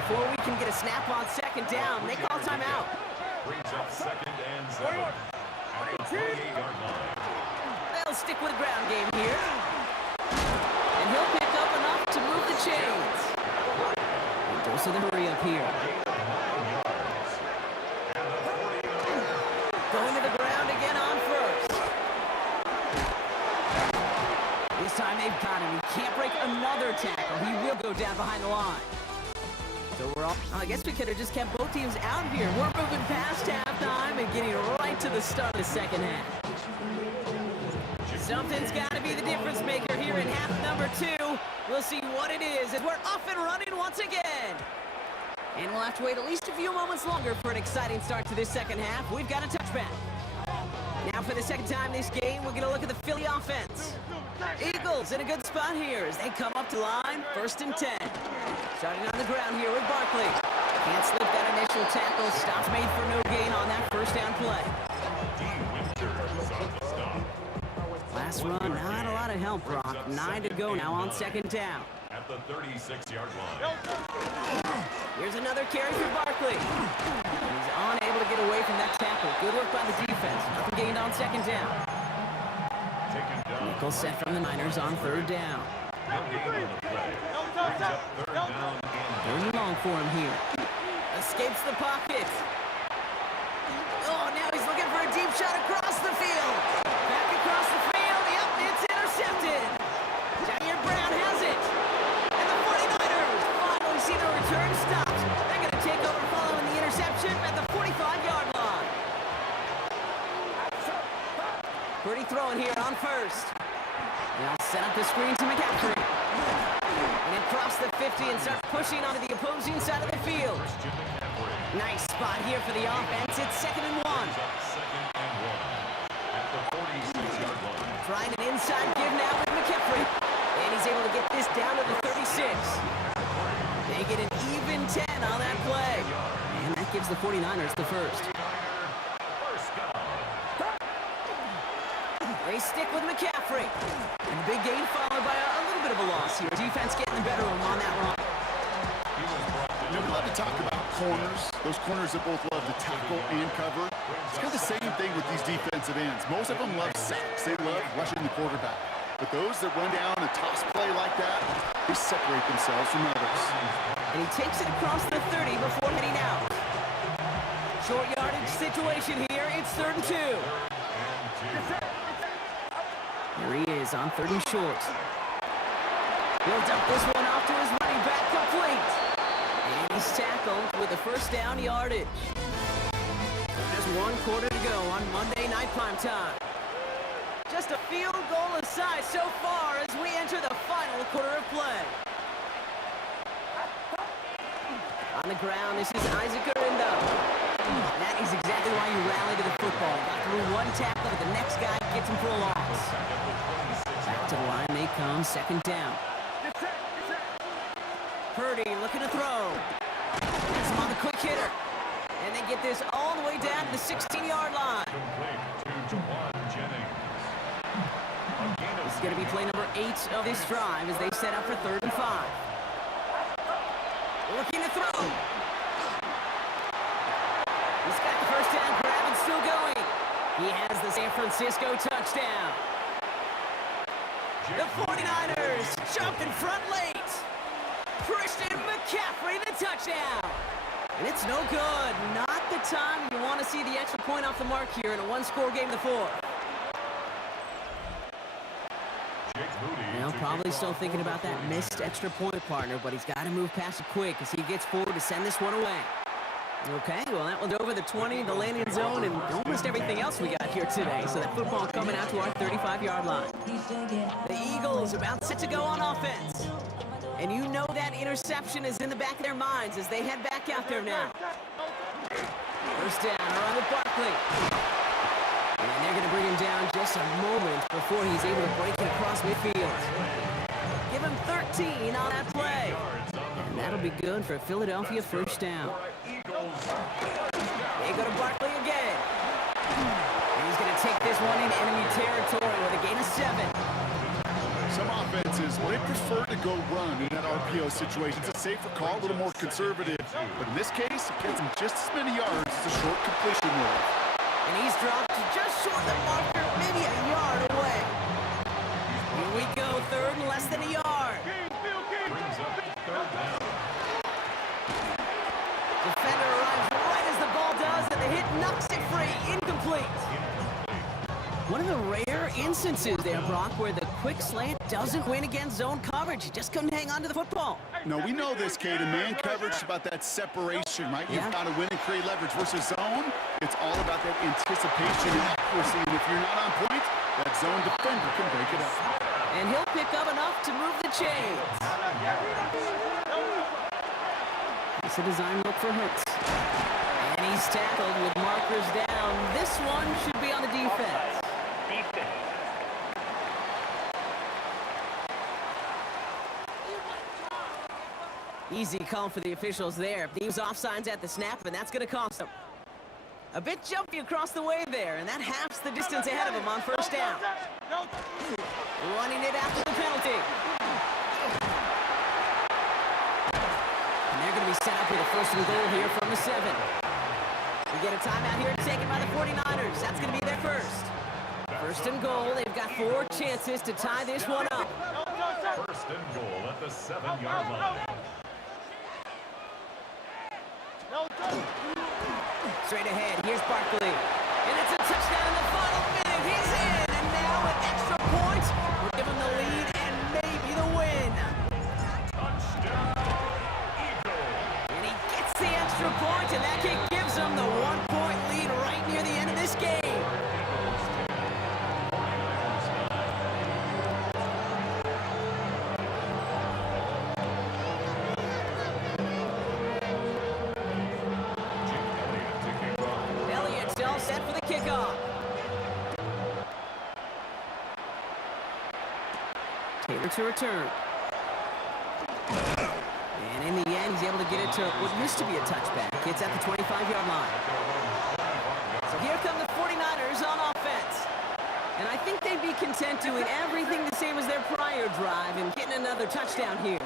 Before we can get a snap on second down, they call timeout. Brings up 2nd and 7 at the 28-yard line. They'll stick with the ground game here. And he'll pick up enough to move the chains. Dose of the hurry up here. Going to the ground again on first. This time they've got him. He can't break another tackle. He will go down behind the line. So we're all, I guess we could have just kept both teams out here. We're moving past halftime and getting right to the start of the second half. Something's got to be the difference maker here in half number 2. We'll see what it is as we're off and running once again. And we'll have to wait at least a few moments longer for an exciting start to this second half. We've got a touchback. Now for the second time this game, we're going to look at the Philly offense. Eagles in a good spot here as they come up to line, 1st and 10. Starting on the ground here with Barkley. Can't slip that initial tackle. Stops made for no gain on that first down play. Last run, not a lot of help, Brock. 9 to go now on second down. At the 36-yard line. Here's another carry for Barkley. He's unable to get away from that tackle. Good work by the defense. Nothing gained on second down. Nickel set from the Niners on 3rd down. Third and long for him here. Escapes the pocket. Oh, now he's looking for a deep shot across the field. Back across the field. Yep, it's intercepted. Jair Brown has it. And the 49ers finally see the return stopped. They're going to take over following the interception at the 45-yard line. Pretty throwing here on first. They'll set up the screen to McCaffrey. And across the 50 and start pushing onto the opposing side of the field. Nice spot here for the offense. It's 2nd and 1. Trying an inside give now with McCaffrey. And he's able to get this down to the 36. They get an even 10 on that play. And that gives the 49ers the first. They stick with McCaffrey. And the big gain followed by a little bit of a loss here. Defense getting the better of him on that run. You know, we love to talk about corners. Those corners that both love to tackle and cover. It's kind of the same thing with these defensive ends. Most of them love sacks. They love rushing the quarterback. But those that run down a toss play like that, they separate themselves from others. And he takes it across the 30 before heading out. Short yardage situation here. It's 3rd and 2. Here he is on 3rd and short. He'll dump this one off to his running back, complete. And he's tackled with a first down yardage. Just 1 quarter to go on Monday Night Primetime. Just a field goal aside so far as we enter the final quarter of play. On the ground, this is Isaac Orindo. And that is exactly why you rally to the football. Got through 1 tackle, but the next guy gets him for a loss. Back to the line they come, 2nd down. Purdy looking to throw. Gets him on the quick hitter. And they get this all the way down to the 16-yard line. This is going to be play number 8 of this drive as they set up for 3rd and 5. Looking to throw. He's got the first down grab and still going. He has the San Francisco touchdown. The 49ers jump in front late. Christian McCaffrey, the touchdown. And it's no good. Not the time you want to see the extra point off the mark here in a 1-score game in the 4th. Now probably still thinking about that missed extra point, partner, but he's got to move past it quick as he gets forward to send this one away. Okay, well, that one's over the 20, the landing zone, and almost everything else we got here today. So that football coming out to our 35-yard line. The Eagles about set to go on offense. And you know that interception is in the back of their minds as they head back out there now. First down, around with Barkley. And they're going to bring him down just a moment before he's able to break it across midfield. Give him 13 on that play. And that'll be good for Philadelphia first down. They go to Barkley again. And he's going to take this one in enemy territory with a gain of 7. Some offenses, well, they prefer to go run in that RPO situation. It's a safer call, a little more conservative. But in this case, it gets him just as many yards as a short completion move. And he's dropped just short of the marker, maybe a yard away. Here we go, third and less than a yard. Defender arrives right as the ball does, and the hit knocks it free. Incomplete. One of the rare instances there, Brock, where the quick slant doesn't win against zone coverage. You just couldn't hang on to the football. No, we know this, Kate. In man coverage is about that separation, right? Yeah. You've got to win and create leverage versus zone. It's all about that anticipation and accuracy. And if you're not on point, that zone defender can break it up. And he'll pick up enough to move the chains. It's a design look for Hurts. And he's tackled with markers down. This one should be on the defense. Easy call for the officials there. He was offsides at the snap, and that's going to cost them. A bit jumpy across the way there, and that halves the distance ahead of him on first down. Running it after the penalty. And they're going to be set up with a first and goal here from the 7. We get a timeout here taken by the 49ers. That's going to be their first. First and goal. They've got 4 chances to tie this one up. First and goal at the 7-yard line. Straight ahead, here's Barkley. And it's a touchdown in the final minute. He's in, and now with extra points, we'll give him the lead and maybe the win. Touchdown, Eagles. And he gets the extra point, and that kick gives him the 1-point lead right near the end of this game. Elliott's all set for the kickoff. Taylor to return. And in the end, he's able to get it to what used to be a touchback. It's at the 25-yard line. So here come the 49ers on offense. And I think they'd be content doing everything the same as their prior drive and getting another touchdown here.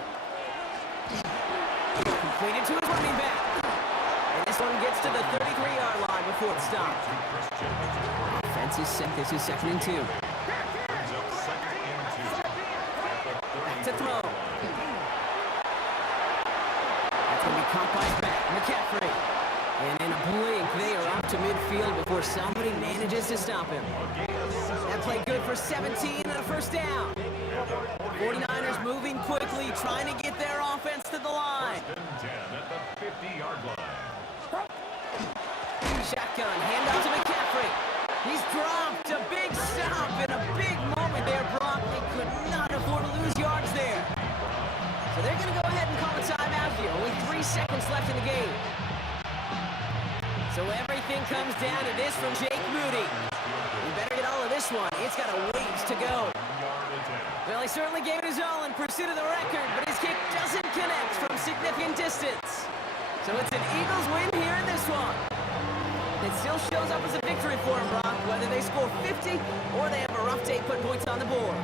Completed to his running back. And this one gets to the 33-yard line before it stops. Offense is set. This is 2nd and 2. Back to throw. That's going to be caught by McCaffrey. And in a blink, they are up to midfield before somebody manages to stop him. That play good for 17 and a first down. 49ers moving quickly, trying to get their offense to the line. 10 at the 50-yard line. Shotgun, handoff to McCaffrey. He's dropped. A big stop and a big moment there, Brock. They could not afford to lose yards there. So they're going to go ahead and call a timeout here. Only 3 seconds left in the game. So everything comes down to this from Jake Moody. We better get all of this one. It's got a ways to go. Well, he certainly gave it his all in pursuit of the record, but his kick doesn't connect from significant distance. So it's an Eagles win here in this one. It still shows up as a victory for him, Brock, whether they score 50 or they have a rough day putting points on the board.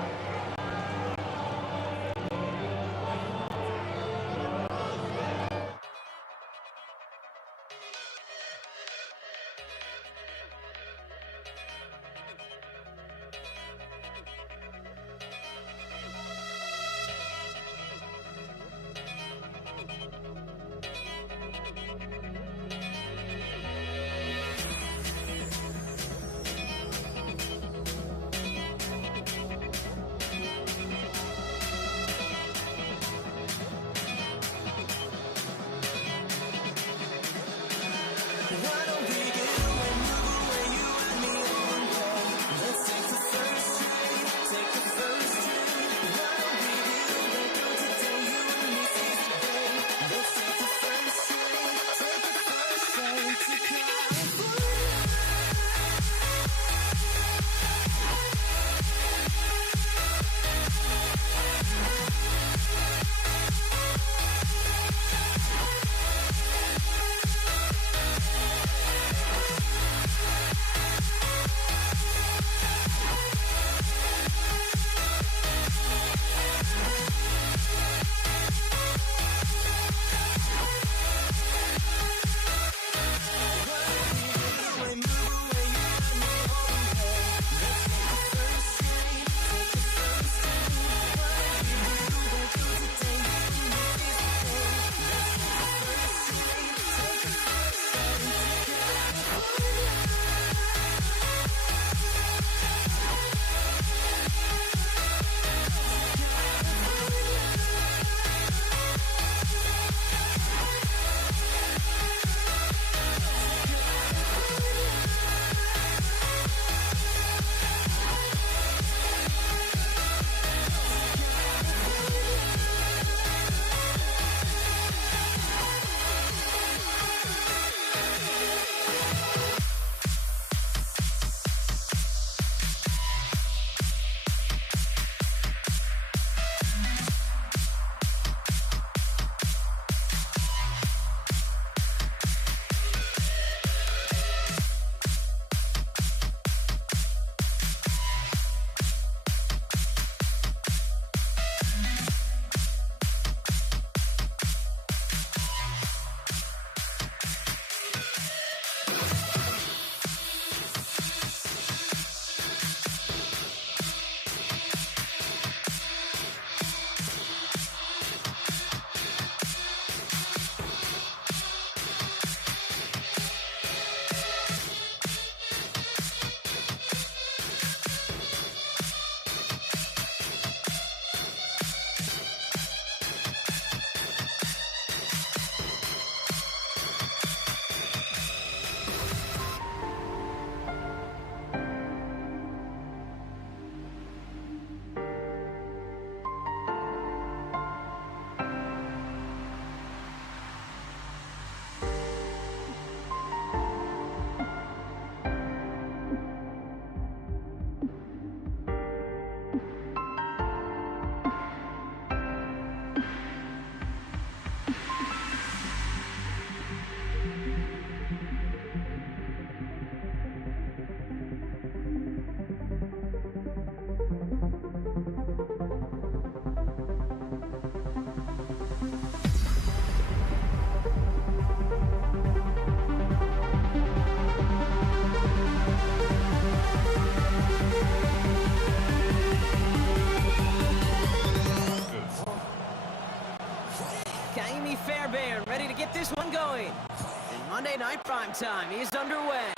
this one going. And Monday Night Primetime is underway.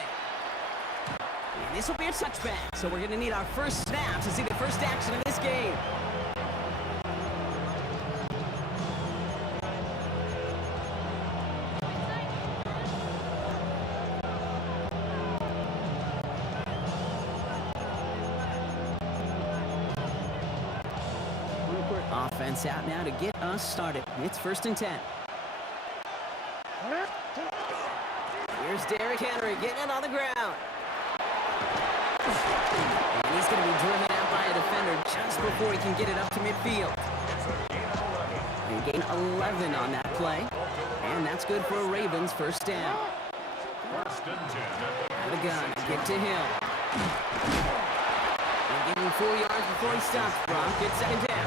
And this will be a touchback, so we're going to need our first snap to see the first action in this game. Offense out now to get us started. It's 1st and 10. Here's Derrick Henry getting it on the ground. And he's going to be driven out by a defender just before he can get it up to midfield. And gain 11 on that play. And that's good for a Ravens first down. First and 10. Out of the gun, get to Hill. And give him 4 yards before he stops. Brock gets second down.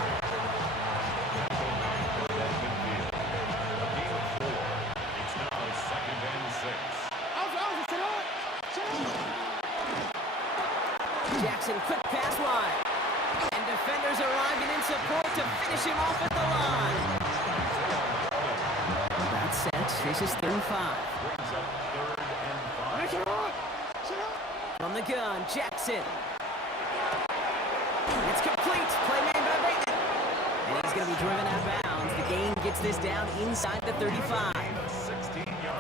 Jackson, quick pass wide. And defenders arriving in support to finish him off at the line. That's set. This is 3rd and 5. From the gun, Jackson. It's complete. Play made by Bateman. And he's going to be driven out of bounds. The gain gets this down inside the 35.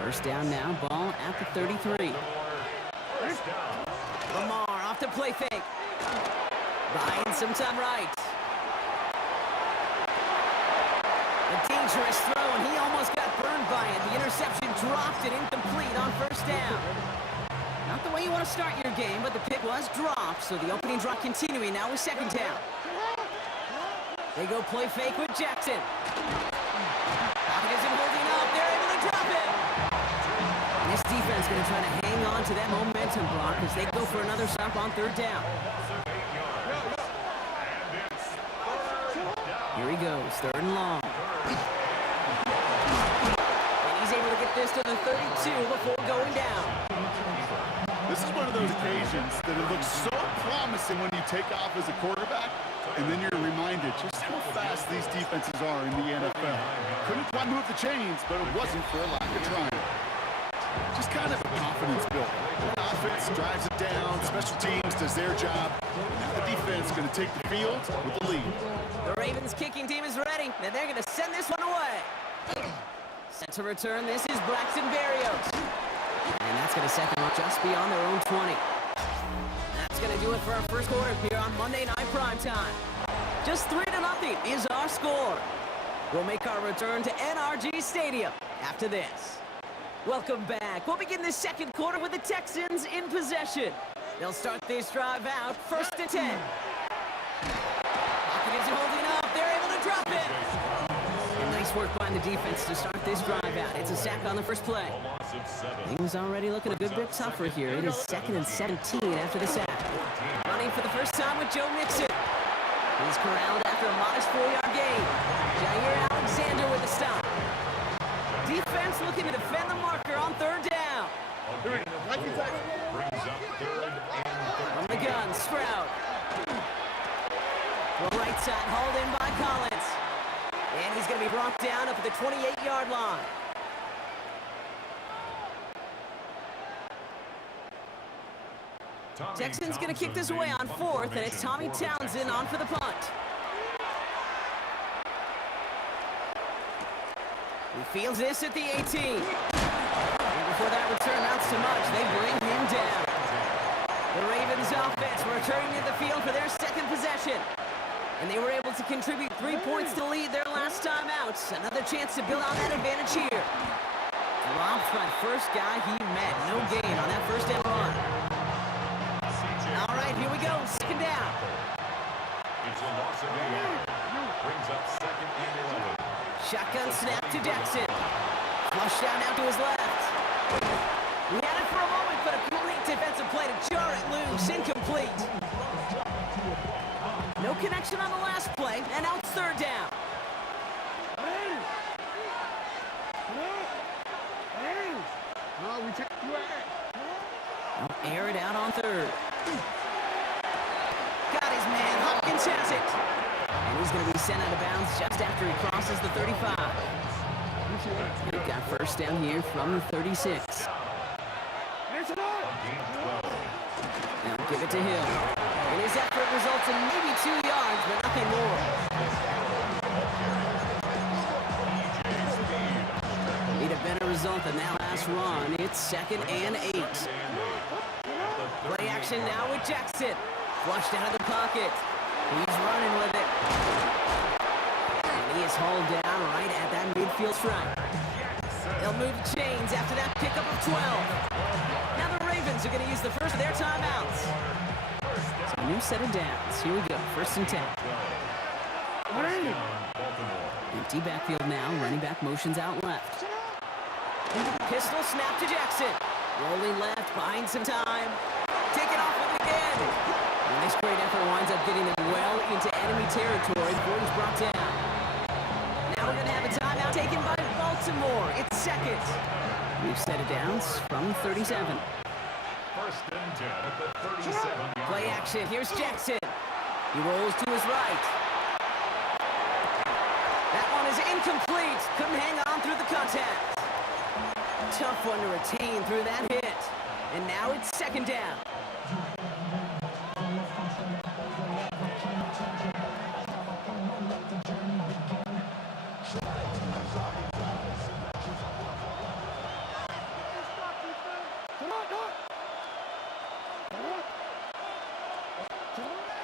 First down now. Ball at the 33. Lamar off the play fake. Buying some time right. A dangerous throw, and he almost got burned by it. The interception dropped and incomplete on first down. Not the way you want to start your game, but the pick was dropped, so the opening draw continuing now with 2nd down. They go play fake with Jackson. Pocket isn't holding up. They're able to drop it. And this defense going to try to hang on to that momentum block as they go for another stop on 3rd down. Here he goes, 3rd and long. And he's able to get this to the 32 before going down. This is one of those occasions that it looks so promising when you take off as a quarterback, and then you're reminded just how fast these defenses are in the NFL. Couldn't quite move the chains, but it wasn't for a lack of trying. Just kind of a confidence builder. The offense drives it down, special teams does their job. Now the defense is going to take the field with the lead. The Ravens kicking team is ready, and they're going to send this one away. Set to return, this is Braxton Berrios. And that's going to set them up just beyond their own 20. That's going to do it for our first quarter here on Monday Night Primetime. Just 3-0 is our score. We'll make our return to NRG Stadium after this. Welcome back. We'll begin the second quarter with the Texans in possession. They'll start this drive out, 1st and 10. Pocket isn't holding up. They're able to drop it. And nice work by the defense to start this drive out. It's a sack on the first play. Things already looking a good bit tougher here. It is 2nd and 17 after the sack. Running for the first time with Joe Mixon. He's corralled after a modest 4-yard gain. Jair Alexander with the stop. Defense looking to defend the marker on 3rd down. From the gun, Stroud. Well, right side, hauled in by Collins. And he's going to be brought down up at the 28-yard line. Texans going to kick this away on 4th, and it's Tommy Townsend on for the punt. He fields this at the 18. And before that return mounts to much, they bring him down. The Ravens offense returning to the field for their 2nd possession. And they were able to contribute 3 points to lead their last time out. Another chance to build on that advantage here. Dropped by the first guy he met. No gain on that first down run. All right, here we go. 2nd down. It's a loss of 8. Brings up 2nd and 11. Shotgun snap to Jackson. Flush down now to his left. We had it for a moment, but a complete defensive play to jar it loose. Incomplete. No connection on the last play, and now it's 3rd down. I'll air it out on 3rd. Got his man. Hopkins has it. And he's going to be sent out of bounds just after he crosses the 35. They've got first down here from the 36. Now give it to Hill. And his effort results in maybe 2 yards, but nothing more. Need a better result than that last run. It's 2nd and 8. Play action now with Jackson. Flushed out of the pocket. He's running with it. And he is hauled down right at that midfield stripe. They'll move chains after that pickup of 12. Now the Ravens are going to use the first of their timeouts. So a new set of downs. Here we go. 1st and 10. Empty backfield now. Running back motions out left. Pistol snap to Jackson. Rolling left, buying some time. Take it off with it again. And this great effort winds up getting them well into enemy territory before he's brought down. Now we're going to have a timeout taken by Baltimore. It's 2nd. We've set it downs from 37. 1st and 10 at the 37. Play action. Here's Jackson. He rolls to his right. That one is incomplete. Couldn't hang on through the contact. Tough one to retain through that hit. And now it's 2nd down.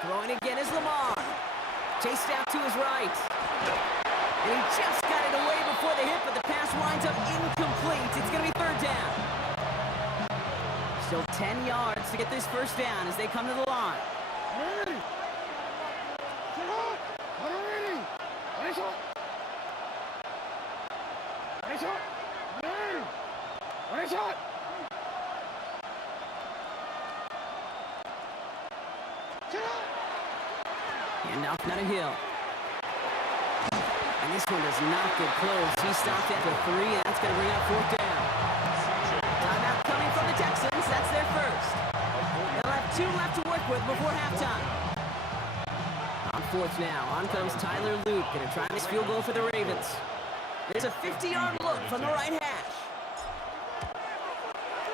Throwing again is Lamar. Chased out to his right. And he just got it away before the hit, but the pass winds up incomplete. It's going to be 3rd down. Still 10 yards to get this first down as they come to the line. And off now to Hill. And this one does not get close. He stopped after 3, and that's going to bring up 4th down. Timeout coming from the Texans. That's their first. They'll have 2 left to work with before halftime. On 4th now, on comes Tyler Luke. Going to try this field goal for the Ravens. There's a 50-yard look from the right hash.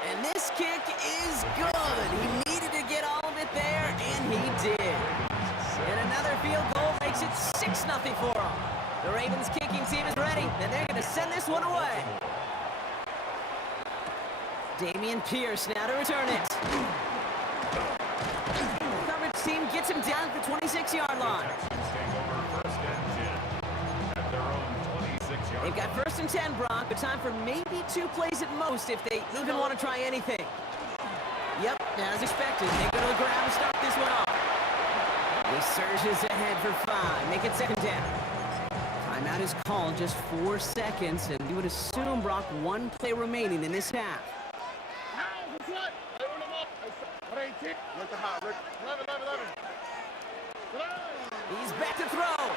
And this kick is good. He needed to get all of it there, and he did. And another field goal makes it 6-0 for them. The Ravens kicking team is ready, and they're going to send this one away. Damian Pierce now to return it. Coverage team gets him down at the 26-yard line. They've got 1st and 10, Brock, but time for maybe 2 plays at most if they even want to try anything. Yep, as expected, they go to the ground to start this one off. He surges ahead for 5, make it 2nd down. Timeout is called, just 4 seconds, and you would assume, Brock, 1 play remaining in this half. He's back to throw.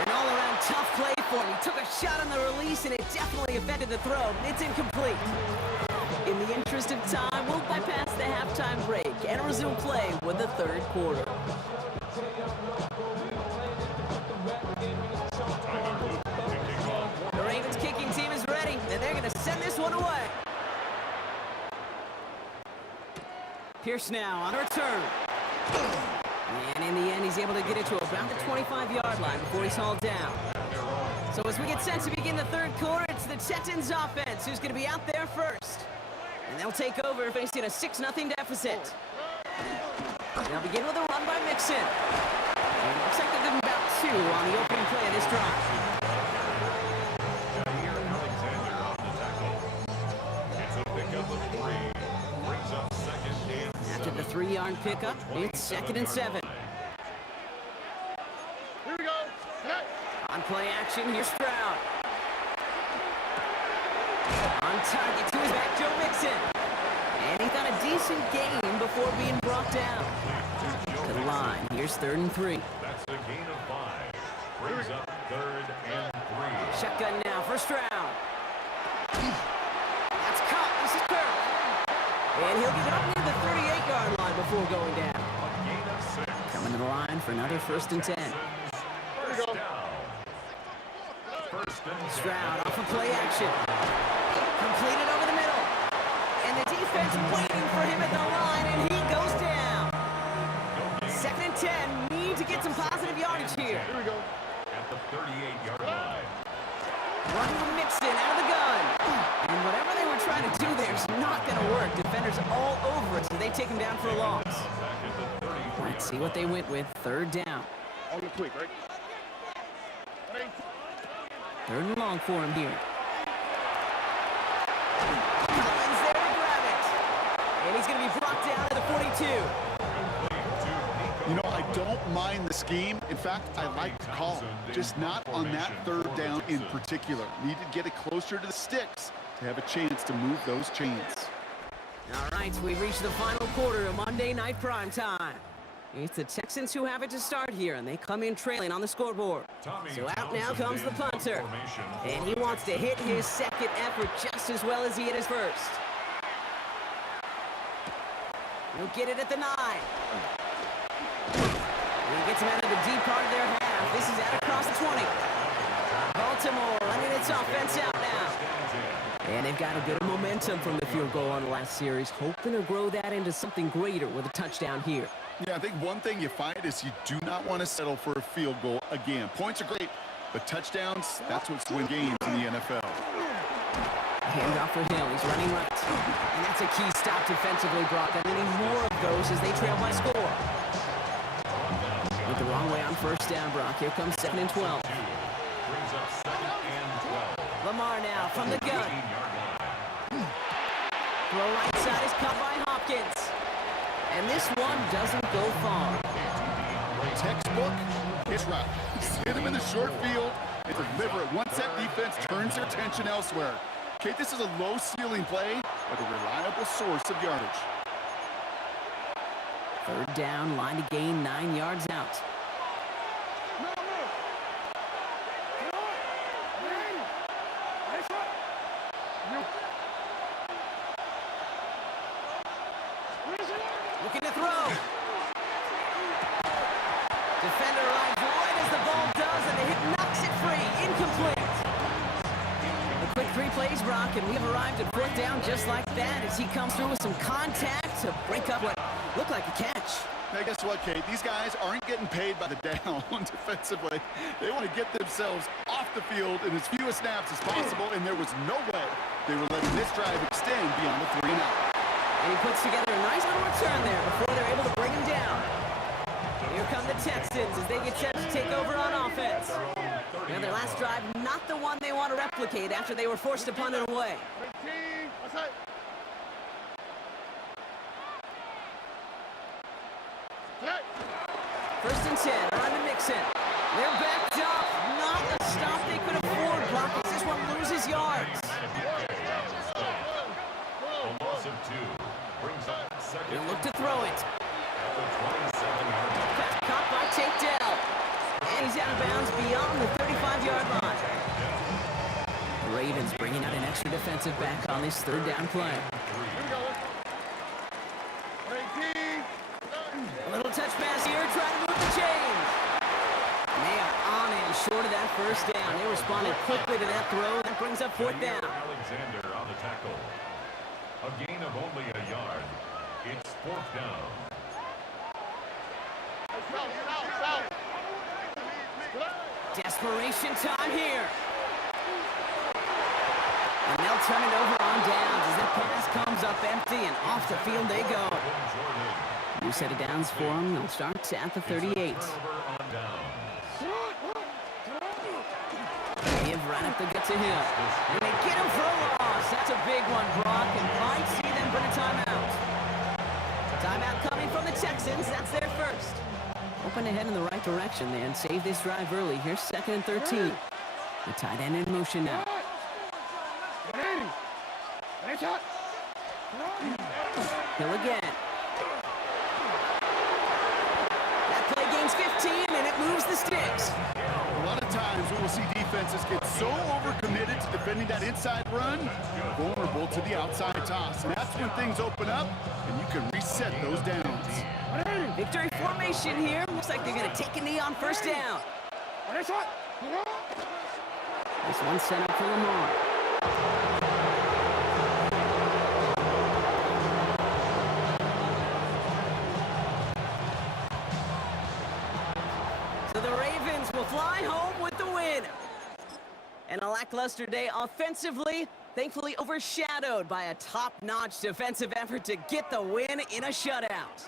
An all-around tough play for him. He took a shot on the release, and it definitely affected the throw. It's incomplete. In the interest of time, we'll bypass the halftime break and resume play with the 3rd quarter. The Ravens kicking team is ready, and they're going to send this one away. Pierce now on a return. And in the end, he's able to get it to about the 25-yard line before he's hauled down. So as we get set to begin the 3rd quarter, it's the Texans offense who's going to be out there first. And they'll take over facing a 6-0 deficit. They'll begin with a run by Mixon. And it looks like they'll give him about 2 on the opening play of this drive. Jair Alexander on the tackle. It's a pickup of 3. Brings up 2nd and 7. After the 3-yard pickup, it's 2nd and 7. Here we go. On play action, here's Stroud. On target to his back, Joe Mixon. And he got a decent gain before being brought down. To the line, here's 3rd and 3. That's a gain of 5. Brings up 3rd and 3. Shotgun now for Stroud. That's caught. This is Kirk. And he'll get up near the 38-yard line before going down. A gain of 6. Coming to the line for another 1st and 10. First down. Stroud off of play action. Completed over the middle. And the defense waiting for him at the line, and he goes down. 2nd and 10. Need to get some positive yardage here. Here we go. At the 38-yard line. Running with Mixon out of the gun. And whatever they were trying to do there is not going to work. Defenders all over it, so they take him down for a loss. Back at the 33. Let's see what they went with. 3rd down. On the quick, right? 3rd and long for him here. Collins there to grab it. And he's going to be brought down to the 42. You know, I don't mind the scheme. In fact, I like the call. Just not on that 3rd down in particular. Need to get it closer to the sticks to have a chance to move those chains. All right, we've reached the final quarter of Monday Night Primetime. It's the Texans who have it to start here, and they come in trailing on the scoreboard. So out now comes the punter. And he wants to hit his 2nd effort just as well as he hit his 1st. He'll get it at the 9. He gets him out of the deep part of their half. This is out across the 20. Baltimore running its offense out now. And they've got a bit of momentum from the field goal on the last series, hoping to grow that into something greater with a touchdown here. Yeah, I think one thing you find is you do not want to settle for a field goal again. Points are great, but touchdowns, that's what's win games in the NFL. Handoff for Hill. He's running right. And that's a key stop defensively, Brock. I mean, more of those as they trail by score. Went the wrong way on 1st down, Brock. Here comes 2nd and 12. Brings up 2nd and 12. Lamar now from the gun. Throw right side is caught by Hopkins. And this one doesn't go far. Textbook, his route. Hit him in the short field and deliver it once that defense turns their attention elsewhere. Okay, this is a low ceiling play, but a reliable source of yardage. 3rd down, line to gain 9 yards out. Looking to throw. Defender arrives right as the ball does, and the hit knocks it free. Incomplete. A quick 3 plays, Brock, and we've arrived at 4th down just like that as he comes through with some contact to break up what looked like a catch. Now, guess what, Kate? These guys aren't getting paid by the down defensively. They want to get themselves off the field in as few snaps as possible, and there was no way they were letting this drive extend beyond the 3 and out. And he puts together a nice little return there before they're able to bring him down. Here come the Texans as they get set to take over on offense. Now their last drive, not the one they want to replicate after they were forced to punt it away. 1st and 10, around to Mixon. They're backed up. Not a stop they could afford. Brock, this one loses yards. A loss of 2. Brings up 2nd. He'll look to throw it. At the 27-yard line. Pass caught by Tate Dell. And he's out of bounds beyond the 35-yard line. The Ravens bringing out an extra defensive back on this 3rd down play. A little touch pass here, trying to move the chains. And they are on it short of that 1st down. They responded quickly to that throw. That brings up 4th down. Alexander on the tackle. A gain of only a yard. It's 4th down. Desperation time here. And they'll turn it over on downs as that pass comes up empty and off the field they go. New set of downs for them. They'll start at the 38. Turnover on downs. They have right up the gut to Hill. And they get him for a loss. That's a big one, Brock, and might see them bring a timeout. Timeout coming from the Texans. That's their 1st. Hoping to head in the right direction then. Save this drive early. Here's 2nd and 13. The tight end in motion now. Hill again. That play gains 15, and it moves the sticks. A lot of times we will see defenses get so overcommitted to defending that inside run, vulnerable to the outside toss. And that's when things open up, and you can reset those downs. Victory formation here. Looks like they're going to take a knee on 1st down. This one set up for Lamar. So the Ravens will fly home with the win. And a lackluster day offensively, thankfully overshadowed by a top-notch defensive effort to get the win in a shutout.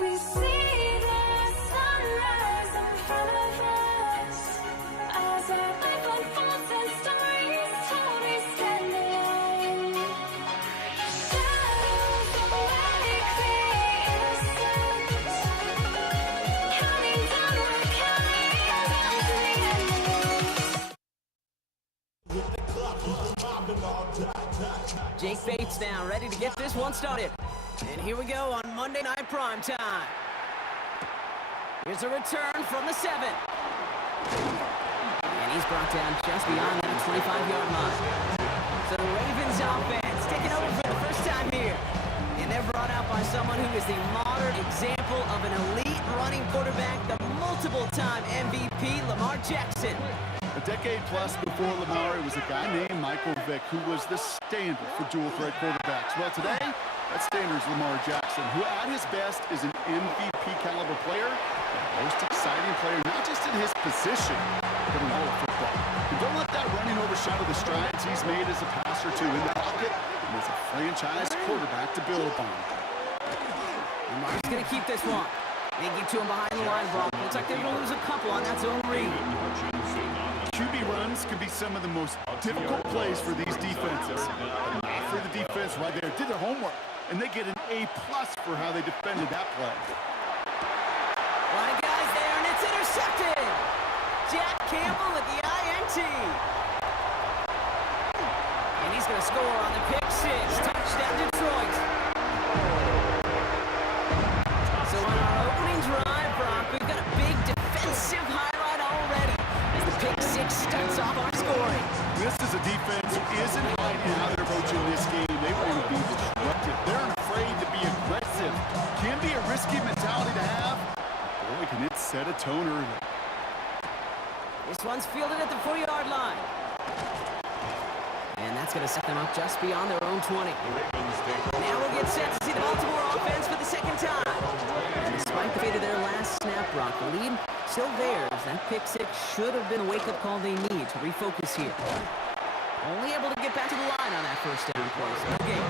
We see the sunrise in front of us as our life unfolds and stories told we stand alone. Shadows awake the innocent, counting down, we're counting down to the end. Jake Bates now ready to get this one started. And here we go on Monday Night Prime Time. Here's a return from the 7. And he's brought down just beyond that 25-yard line. So the Ravens offense taking over for the first time here. And they're brought out by someone who is the modern example of an elite running quarterback, the multiple-time MVP, Lamar Jackson. A decade plus before Lamar, it was a guy named Michael Vick who was the standard for dual-threat quarterbacks. Well, today, that standard is Lamar Jackson, who at his best is an MVP-caliber player, the most exciting player, not just in his position, but in all of football. And don't let that running overshadow the strides he's made as a passer, too, in the pocket and as a franchise quarterback to build upon. Lamar's going to keep this one. They get to him behind the line, ball. Looks like they're going to lose a couple on that zone read. QB runs can be some of the most difficult plays for these defenses. But not for the defense right there. Did their homework. and they get an A+ for how they defended that play. Line of guys there, and it's intercepted. Jack Campbell with the INT. And he's going to score on the pick six. Touchdown, Detroit. So on our opening drive, Brock, we've got a big defensive highlight already as the pick six starts off our scoring. This is a defense who isn't hiding how they're approaching this game. They want to be disruptive. They're afraid to be aggressive. Can be a risky mentality to have. Boy, can it set a tone early. This one's fielded at the 40-yard line. And that's going to set them up just beyond their own 20. Now we'll get set to see the Baltimore offense for the second time. And despite the fate of their last snap, Brock, the lead still theirs. That pick six should have been a wake-up call they need to refocus here. Only able to get back to the line on that first down play. So no gain.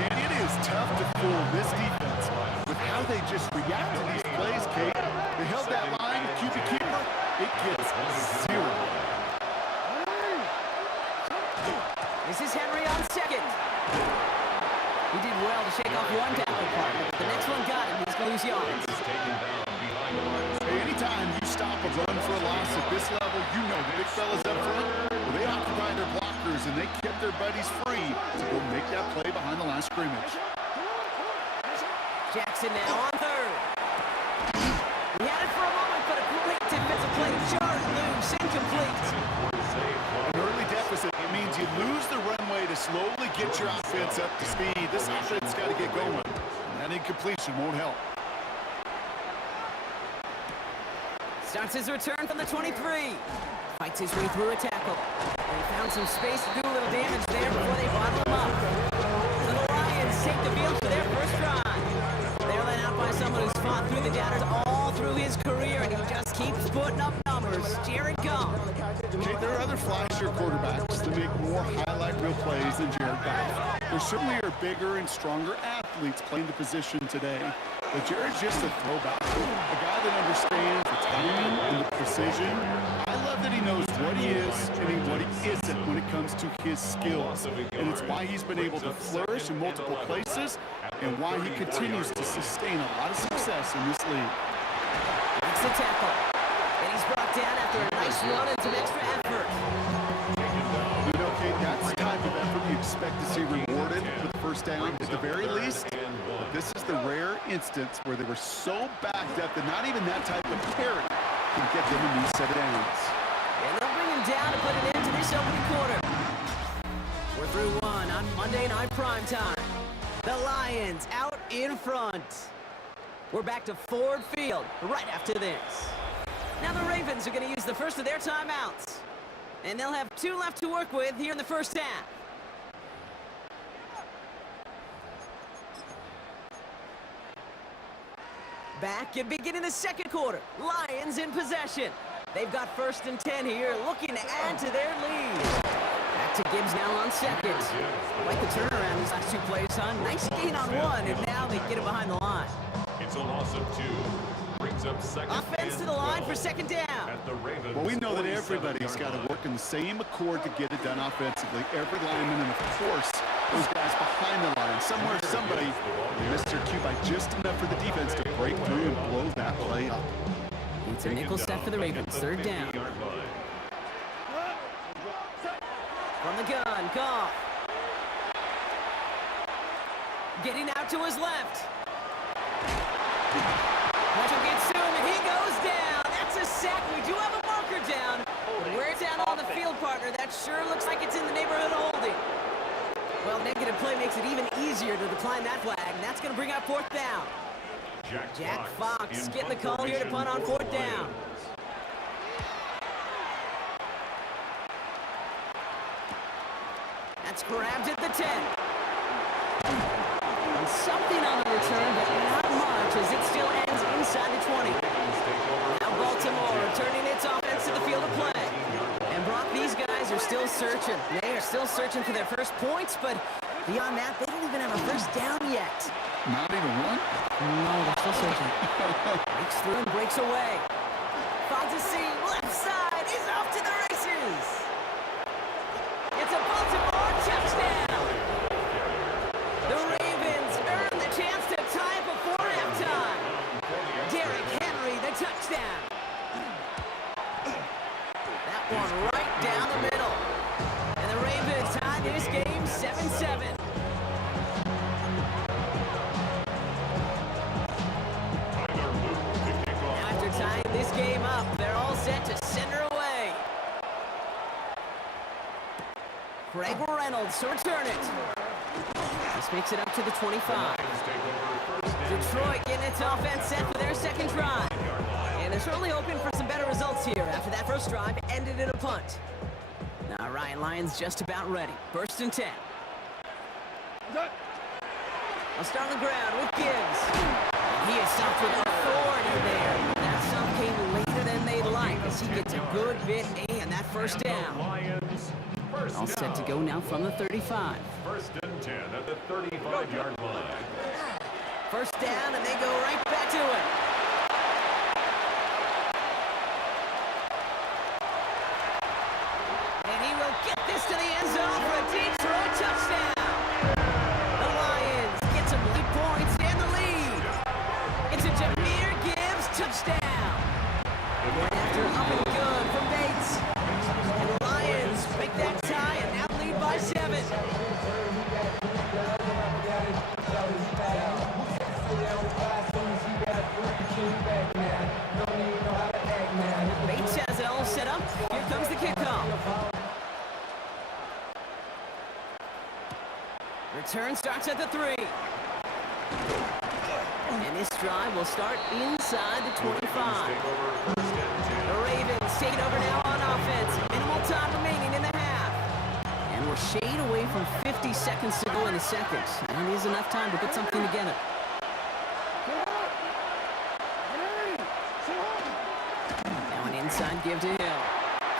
Man, it is tough to fool this defense with how they just react to these plays, Kate. They held that line, QB keeper, it gets 0. This is Henry on second. He did well to shake off one tackle partner, but the next one got him. He's going to lose yards. Hey, anytime you stop a run for a loss at this level, you know the big fellas up front, well, they occupy their blockers and they kept their buddies free to go make that play behind the line of scrimmage. Jackson now on third. He had it for a moment, but a great defensive play. Jarred loose, incomplete. An early deficit means you lose the runway to slowly get your offense up to speed. This offense got to get going. And that incompletion won't help. Starts his return from the 23. Fights his way through a tackle. They found some space to do a little damage there before they bottle him up. So the Lions take the field for their first drive. They're led out by someone who's fought through the doubters all through his career, and he just keeps putting up numbers. Jared Goff. Okay, there are other flashier quarterbacks that make more highlight reel plays than Jared Goff. There certainly are bigger and stronger athletes playing the position today. But Jared's just a throwback. A guy that understands the timing and the precision. I love that he knows what he is and what he isn't when it comes to his skills. And it's why he's been able to flourish in multiple places and why he continues to sustain a lot of success in this league. Makes the tackle. And he's brought down after a nice run and some extra effort. You know, Kate, that's the type of effort you expect to see rewarded with the first down at the very least. But this is the rare instance where they were so backed up that not even that type of carry can get them a new set of downs. And they'll bring him down to put it into this opening quarter. We're through one on Monday Night Primetime. The Lions out in front. We're back to Ford Field right after this. Now the Ravens are going to use the first of their timeouts. And they'll have 2 left to work with here in the first half. Back and beginning the second quarter. Lions in possession. They've got 1st and 10 here, looking to add to their lead. Back to Gibbs now on second. Like the turnaround these last 2 plays, huh? Nice gain on one, and now they get it behind the line. It's a loss of 2. Brings up second. Offense to the line for second down. At the Ravens. Well, we know that everybody's got to work in the same accord to get it done offensively. Every lineman, and of course, those guys behind the line. Somewhere, somebody missed their cue by just enough for the defense to break through and blow that play up. It's a nickel set for the Ravens. 3rd down. From the gun, Goff. Getting out to his left. Pressure gets to him, and he goes down. That's a sack. We do have a marker down. But where it's down on the field, partner, that sure looks like it's in the neighborhood of holding. Well, negative play makes it even easier to decline that flag, and that's going to bring up 4th down. Jack Fox getting the call here to punt on 4th down. That's grabbed at the 10. And something on the return, but not much, as it still ends inside the 20. Now Baltimore turning its offense to the field of play. And Brock, these guys are still searching. They are still searching for their first points, but beyond that, they don't even have a first down yet. Not even one? No, they're still searching. Breaks through and breaks away. Finds a seam, left side, is off to the races. It's a Baltimore touchdown. The 7-7. Tyler Luke to kick off. After tying this game up, they're all set to send her away. Greg Reynolds to return it. This makes it up to the 25. Lions take over first and Detroit getting its offense set for their second drive. And they're certainly hoping for some better results here after that first drive ended in a punt. All right, Lions just about ready. First and 10. I'll start on the ground with Gibbs. And he is stopped with authority there. That stop came later than they'd like as he gets a good bit and that first down. Lions first All set to go now from the 35. First and 10 at the 35-yard line. First down, and they go right back to it. And he will get this to the end zone for a Detroit touchdown. The Lions get some lead points and the lead. It's a Jahmyr Gibbs touchdown. After up and good from Bates. And the Lions make that tie and now lead by 7. Bates has it all set up. Here comes the kickoff. Return starts at the 3. And this drive will start inside the 25. The Ravens taking over now on offense. Minimal time remaining in the half. And we're shade away from 50 seconds to go in the second. And it is enough time to put something together. Now an inside give to Hill.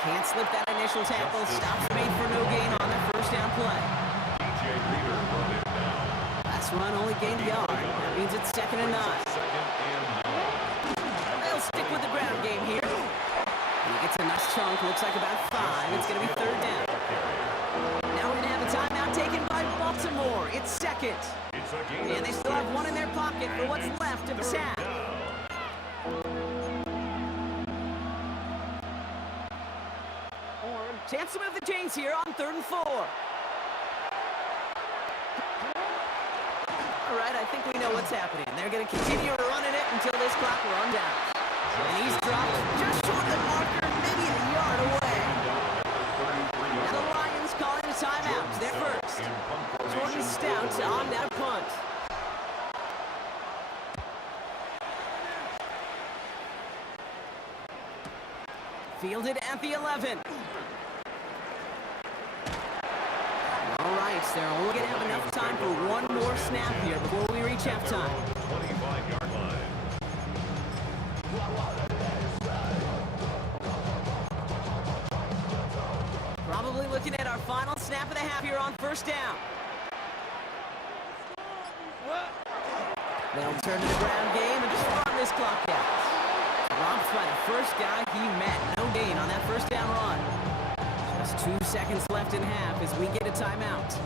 Can't slip that initial tackle. Stops made for no gain on that first down play. DJ Reader brought it down. Last run only gained a yard. That means it's 2nd and 9. Second and 9. They'll stick with the ground game here. He gets a nice chunk. Looks like about 5. It's going to be 3rd down. Now we're going to have a timeout taken by Baltimore. It's 2nd. It's a gain And they still have 1 in their pocket for what's left of this half. Chance to move the chains here on 3rd and 4. All right, I think we know what's happening. They're going to continue running it until this clock runs out. And he's dropped just short of the marker, maybe a yard away. Now the Lions calling a timeout. They're first. Jordan Stout on that punt. Fielded at the 11. All right, so they're only going to have enough time for one more snap here before we reach halftime. 25-yard line. Probably looking at our final snap of the half here on first down. They'll turn to the ground game and just run this clock out. Robbed by the first guy he met. No gain on that first down run. Just 2 seconds left in half as we get a timeout.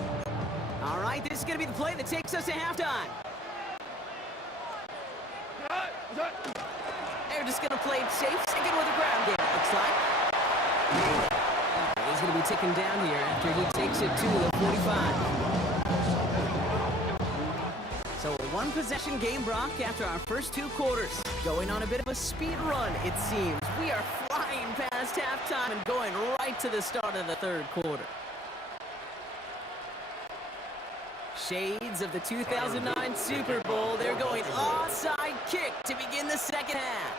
All right, this is going to be the play that takes us to halftime. They're just going to play it safe, sticking with the ground game, it looks like. He's going to be taken down here after he takes it to the 45. So a one-possession game, Brock, after our first 2 quarters. Going on a bit of a speed run, it seems. We are flying past halftime and going right to the start of the 3rd quarter. Shades of the 2009 Super Bowl. They're going onside kick to begin the second half.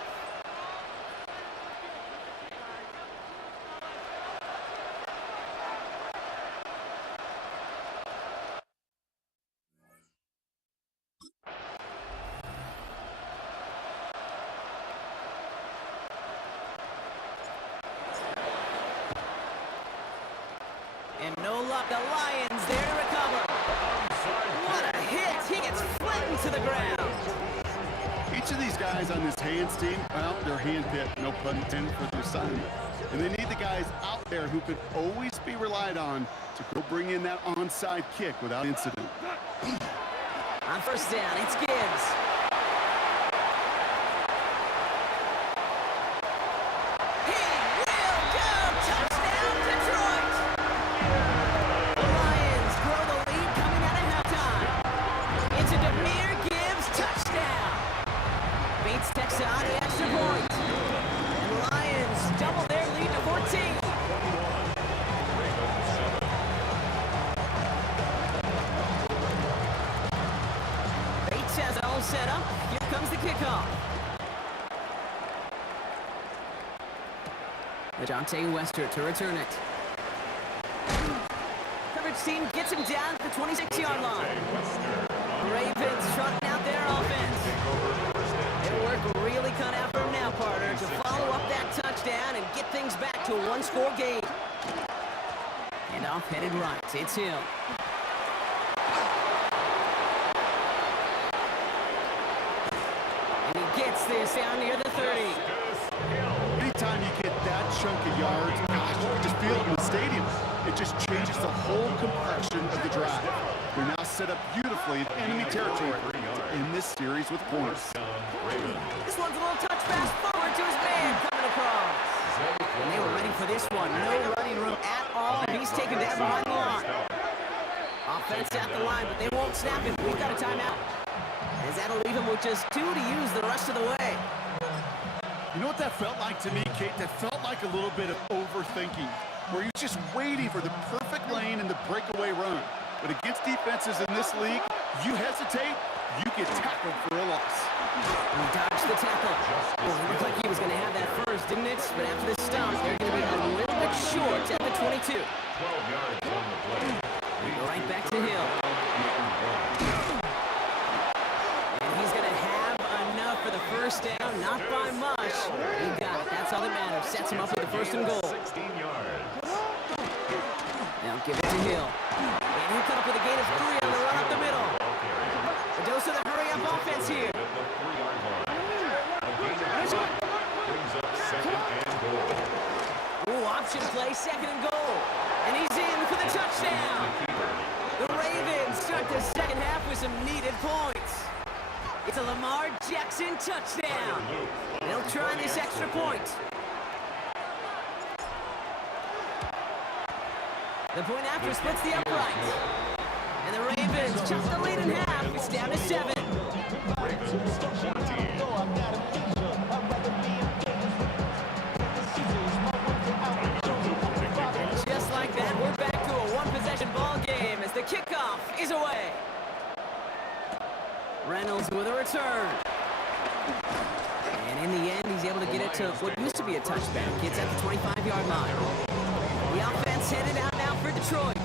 And no luck, the Lions there to recover. What a hit! He gets flattened to the ground. Each of these guys on this hands team, well, they're hand-picked, no pun intended for their assignment. And they need the guys out there who could always be relied on to go bring in that onside kick without incident. On first down, it's Gibbs. He will go! Touchdown, Detroit! The Lions grow the has it all set up. Here comes the kickoff. DeJounte Wester to return it. Coverage team gets him down at the 26-yard line. Ravens trotting out their offense. Their work really cut out for him now, partner, to follow up that touchdown and get things back to a one-score game. And off headed right. It's Hill. And he gets this down near the 30. Anytime you get that chunk of yards, gosh, you can just feel it in the stadium. It just changes the whole complexion of the drive. They're now set up beautifully in enemy territory to end this series with points. This one's a little touch pass forward to his man coming across. And they were ready for this one. No running room at all. He's taken down behind the line. Offense at the line, but they won't snap it. We've got a timeout. As that'll leave him with just 2 to use the rest of the way. You know what that felt like to me, Kate? That felt like a little bit of overthinking, where you're just waiting for the perfect lane and the breakaway run. But against defenses in this league, you hesitate, you get tackled for a loss. He dodged the tackle. Well, it looked like he was going to have that first, didn't it? But after the stop, they're going to be a little bit short at the 22. 12 yards on the play. We go right back to Hill. And he's going to have enough for the first down, not by much. He got it. That's all that matters. Sets him up with the first and goal. 16 yards. Now give it to Hill. And he'll come up with a gain of 3 on the run up the middle. A dose of the hurry-up offense here. At the 3-yard line. A gain of 1 brings up second and goal. Ooh, option play, second and goal. And he's in for the touchdown. The Ravens start the second half with some needed points. It's a Lamar Jackson touchdown. They'll try this extra point. The point after splits the upright. And the Ravens chop the lead in half. It's down to 7. Ravens 14. Just like that, we're back to a one-possession ball game as the kickoff is away. Reynolds with a return. And in the end, he's able to get it to what used to be a touchback. Gets at the 25-yard line. The offense headed out now for Detroit.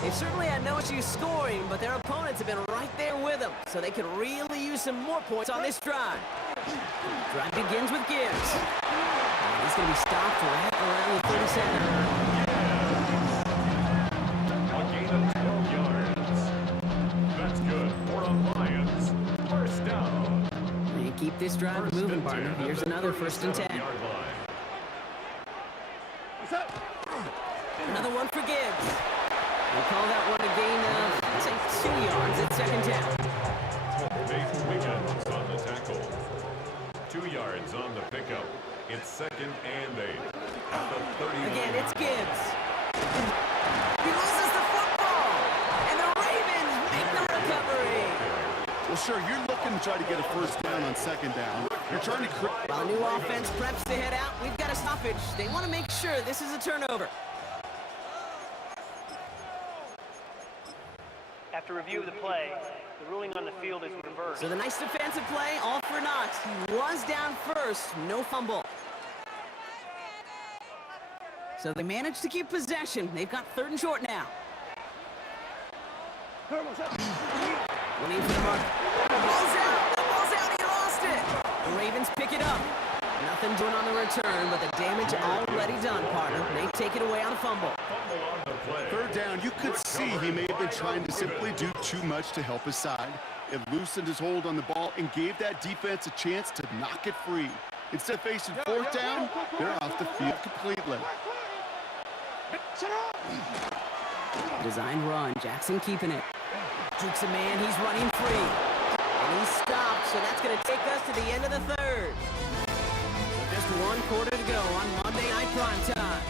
They've certainly had no issue scoring, but their opponents have been right there with them, so they could really use some more points on this drive. Drive begins with Gibbs. And he's going to be stopped right around the 37. A gain of 12 yards. That's good for a Lions. First down. And keep this drive moving, partner. Here's another 1st and 10. 37-yard line. Another one for Gibbs. We'll call that one a gain of, let's say, 2 yards at second down. Nate Wiggins on the tackle. 2 yards on the pickup. It's 2nd and 8. At the 30. Again, it's Gibbs. He loses the football, and the Ravens make the recovery. Well, sure, you're looking to try to get a first down on second down. You're trying to create... While the new offense preps to head out, we've got a stoppage. They want to make sure this is a turnover. After review of the play, the ruling on the field is reversed. So the nice defensive play, all for naught. He was down first, no fumble. So they managed to keep possession. They've got 3rd and short now. Looking for the mark. The ball's out! The ball's out! He lost it! The Ravens pick it up. Nothing doing on the return, but the damage already done, partner. They take it away on a fumble. Fumble on the play. Third down, you could see he may have been trying to simply do too much to help his side. It loosened his hold on the ball and gave that defense a chance to knock it free. Instead of facing 4th down, they're off the field completely. Designed run, Jackson keeping it. Jukes a man, he's running free. And he's stopped, so that's going to take us to the end of the 3rd. Just 1 quarter to go on Monday Night Primetime.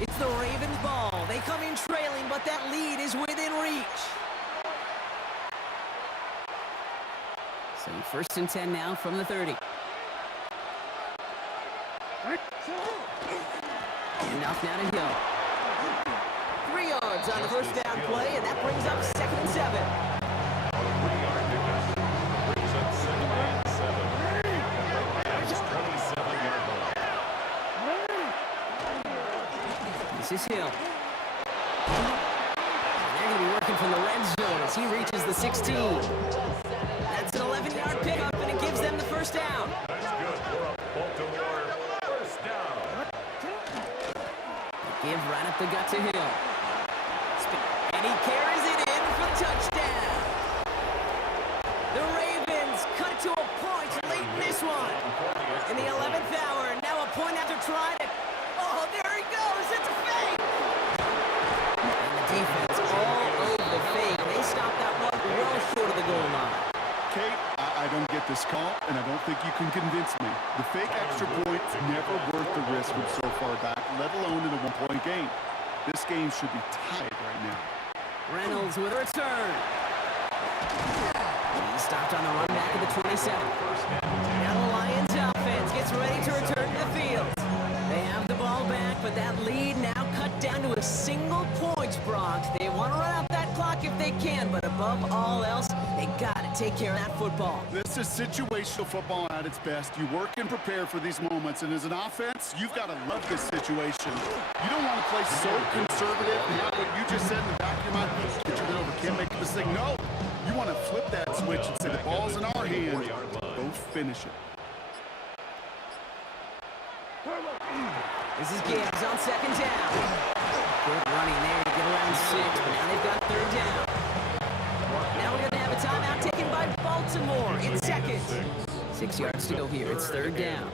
It's the Ravens ball. They come in trailing, but that lead is within reach. So 1st and 10 now from the 30. And off now to Hill. 3 yards on the first down play, and that brings up 2nd and 7. This is Hill. And they're going to be working from the red zone as he reaches the 16. That's an 11-yard pickup, and it gives them the first down. That's good for a Baltimore first down. Give right up the gut to Hill. And he carries it in for the touchdown. The Ravens cut it to a point late in this one. In the 11th hour, now a point after trying it. Oh, there he goes. It's a fake. And the defense all over the fake. They stopped that one well short of the goal line. Kate, I don't get this call, and I don't think you can convince me. The fake extra point's never worth the risk from so far back, let alone in a one-point game. This game should be tied right now. Reynolds with a return. He stopped on the run back at the 27. Now the Lions offense gets ready to return to the field. They have the ball back, but that lead now cut down to a single point, Brock. They want to run out that clock if they can, but above all else, they got to take care of that football. This is situational football at its best. You work and prepare for these moments, and as an offense, you've got to love this situation. You don't want to play so conservative and have what you just said in the back of your mind, get your over, can't make a mistake. No, you want to flip that switch and say the ball's in our hands. Go finish it. This is Gibbs on second down. Good running there to get around 6, but now they've got third down. Now we're going to have a timeout taken by Baltimore in second. 6 yards to go here. It's third down.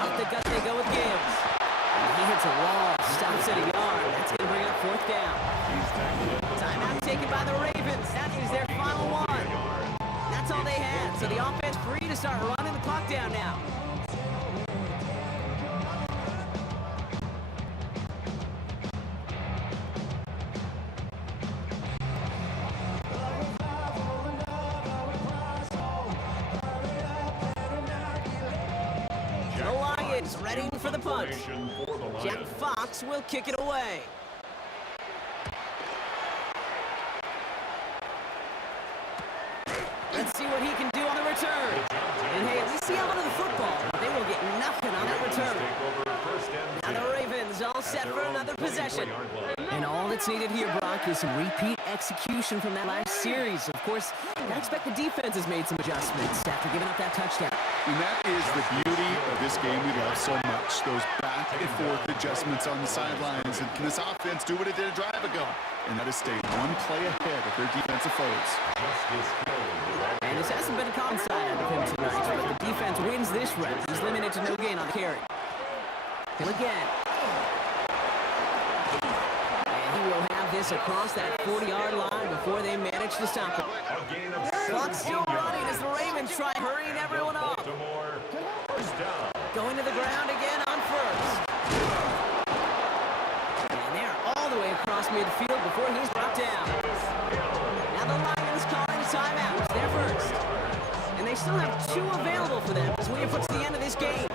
Up the gut they go with Gibbs. And he hits a wall, stops at a yard. That's going to bring up fourth down. Timeout taken by the Ravens. That is their final one. That's all they had. So the offense free to start running the clock down now. The Lions ready for the punt. Jack Fox will kick it away. Let's see what he can do on the return. And hey, at least he held onto the football. They will get nothing on that return. Now the Ravens all set for another possession. And all that's needed here, Brock, is some repeat execution from that last series. Of course, I expect the defense has made some adjustments after giving up that touchdown. And that is the beauty of this game we love so much. Those back and forth adjustments on the sidelines. And can this offense do what it did a drive ago? And that is stay one play ahead of their defensive foes. And this hasn't been a common side of him tonight, but the defense wins this round. He's limited to no gain on the carry. Hill again. And he will have this across that 40-yard line before they manage to stop him. Clock still running as the Ravens try hurrying everyone up. Going to the ground again on first. And they're all the way across midfield before he's brought down. Now the Lions calling a timeout. It's their first. And they still have 2 available for them as we approach the end of this game.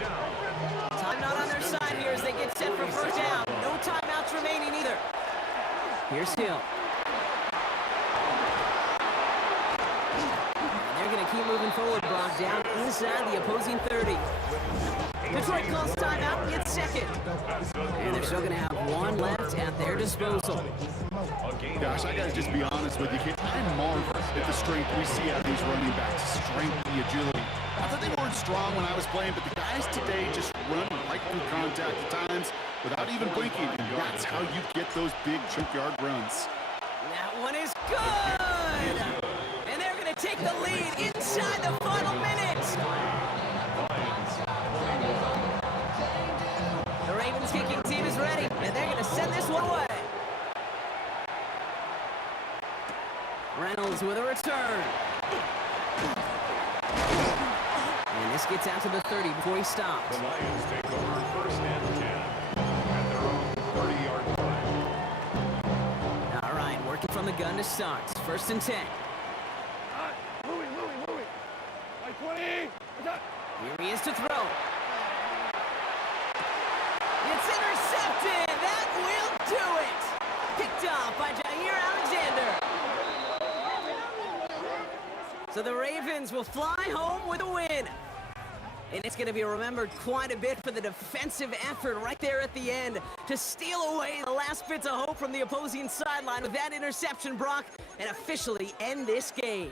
Timeout on their side here as they get set for first down. No timeouts remaining either. Here's Hill. And they're going to keep moving forward, Brock, down inside the opposing 30. Detroit calls timeout, it's second. And they're still going to have 1 left at their disposal. Gosh, I gotta just be honest with you, kid. I marvel at the strength we see out of these running backs. Strength, the agility. I thought they weren't strong when I was playing, but the guys today just run right through contact at times without even blinking, and that's how you get those big chunk-yard runs. That one is good! And they're going to take the lead inside the final minutes. The Ravens kicking team is ready, and they're going to send this one away. Reynolds with a return. And this gets out to the 30 before he stops. The Lions take over first and 10 at their own 30-yard line. All right, working from the gun to start. First and 10. Here he is to throw. It's intercepted. That will do it. Picked off by Jair Alexander. So the Ravens will fly home with a win. And it's going to be remembered quite a bit for the defensive effort right there at the end to steal away the last bits of hope from the opposing sideline with that interception, Brock, and officially end this game.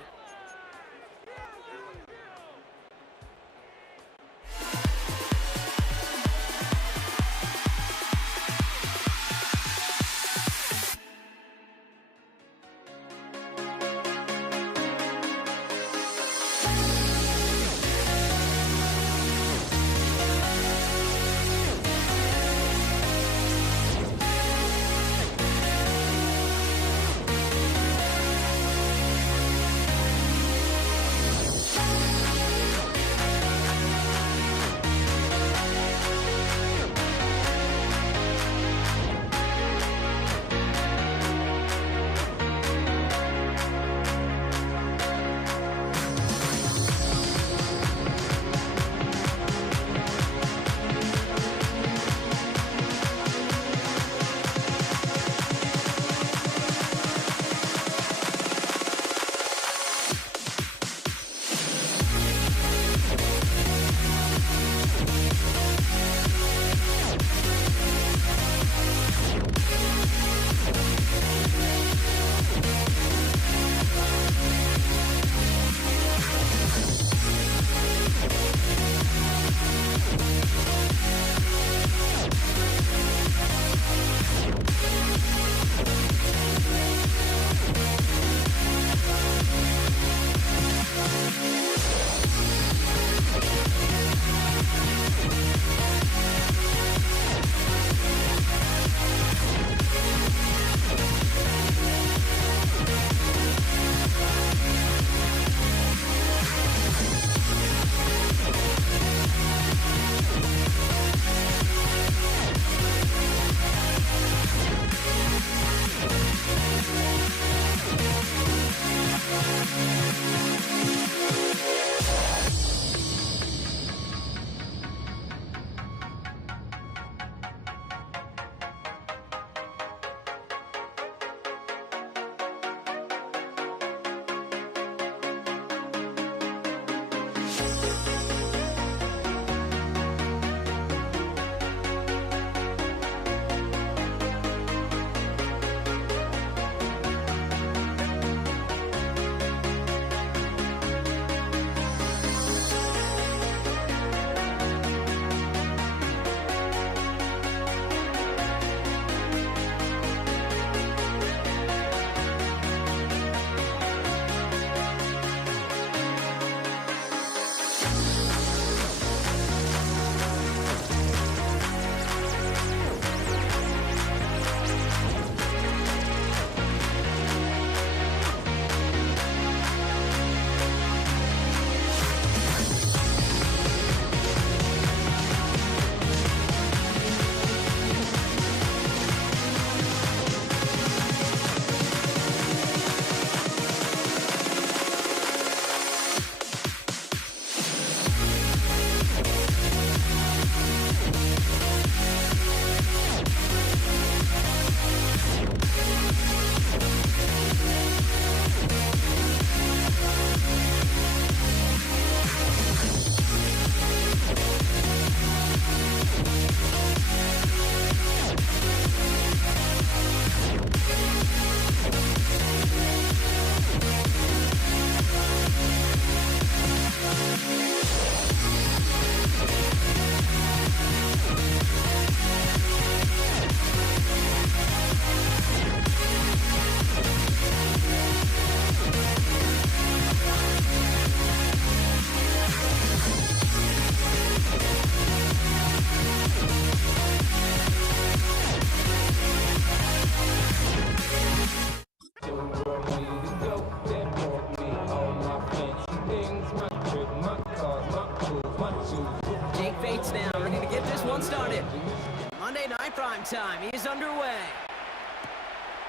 Monday Night Prime Time is underway.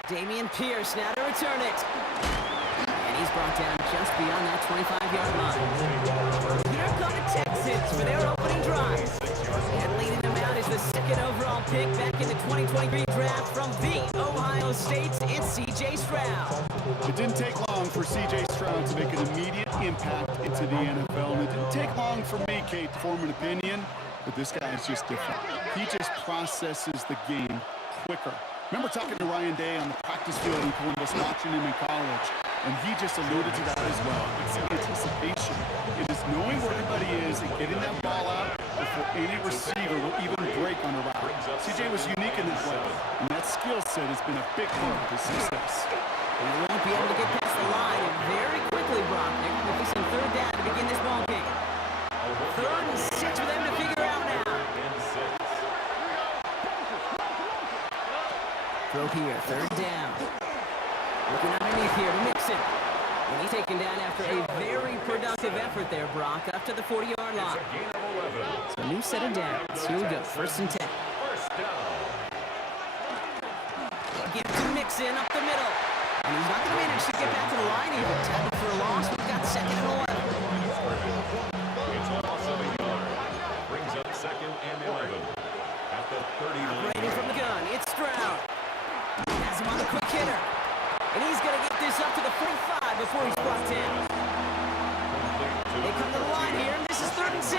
Damian Pierce now to return it. And he's brought down just beyond that 25-yard line. Here come the Texans for their opening drive. And leading them out is the second overall pick back in the 2023 draft from the Ohio Ohio State, it's C.J. Stroud. It didn't take long for C.J. Stroud to make an immediate impact into the NFL, and it didn't take long for me, Kate, to form an opinion, but this guy is just different. He just processes the game quicker. Remember talking to Ryan Day on the practice field in Columbus, watching him in college, and he just alluded to that as well. It's anticipation. It is knowing where everybody is and getting that ball out before any receiver will even break on a route. CJ was unique in that way, and that skill set has been a big part of his success. He won't be able to get past the line, and very quickly, Brock, they're going to be some third down to begin this ball game. 3rd and 6 for them to figure out now. Throw here, 3rd down. Looking underneath here to Mixon. And he's taken down after a very productive effort there, Brock, up to the 40-yard line. So new set of downs. Here we go, 1st and 10. Give it to Mixon up the middle. And he's not going to manage to get back to the line even. Tackled for a loss. We've got 2nd and 11. It's a loss of a yard. Brings up 2nd and 11. At the 30. Operating from the gun, it's Stroud. Has him on the quick hitter. And he's going to get this up to the 45 before he's brought down. They come to the line here, and this is 3rd and 6.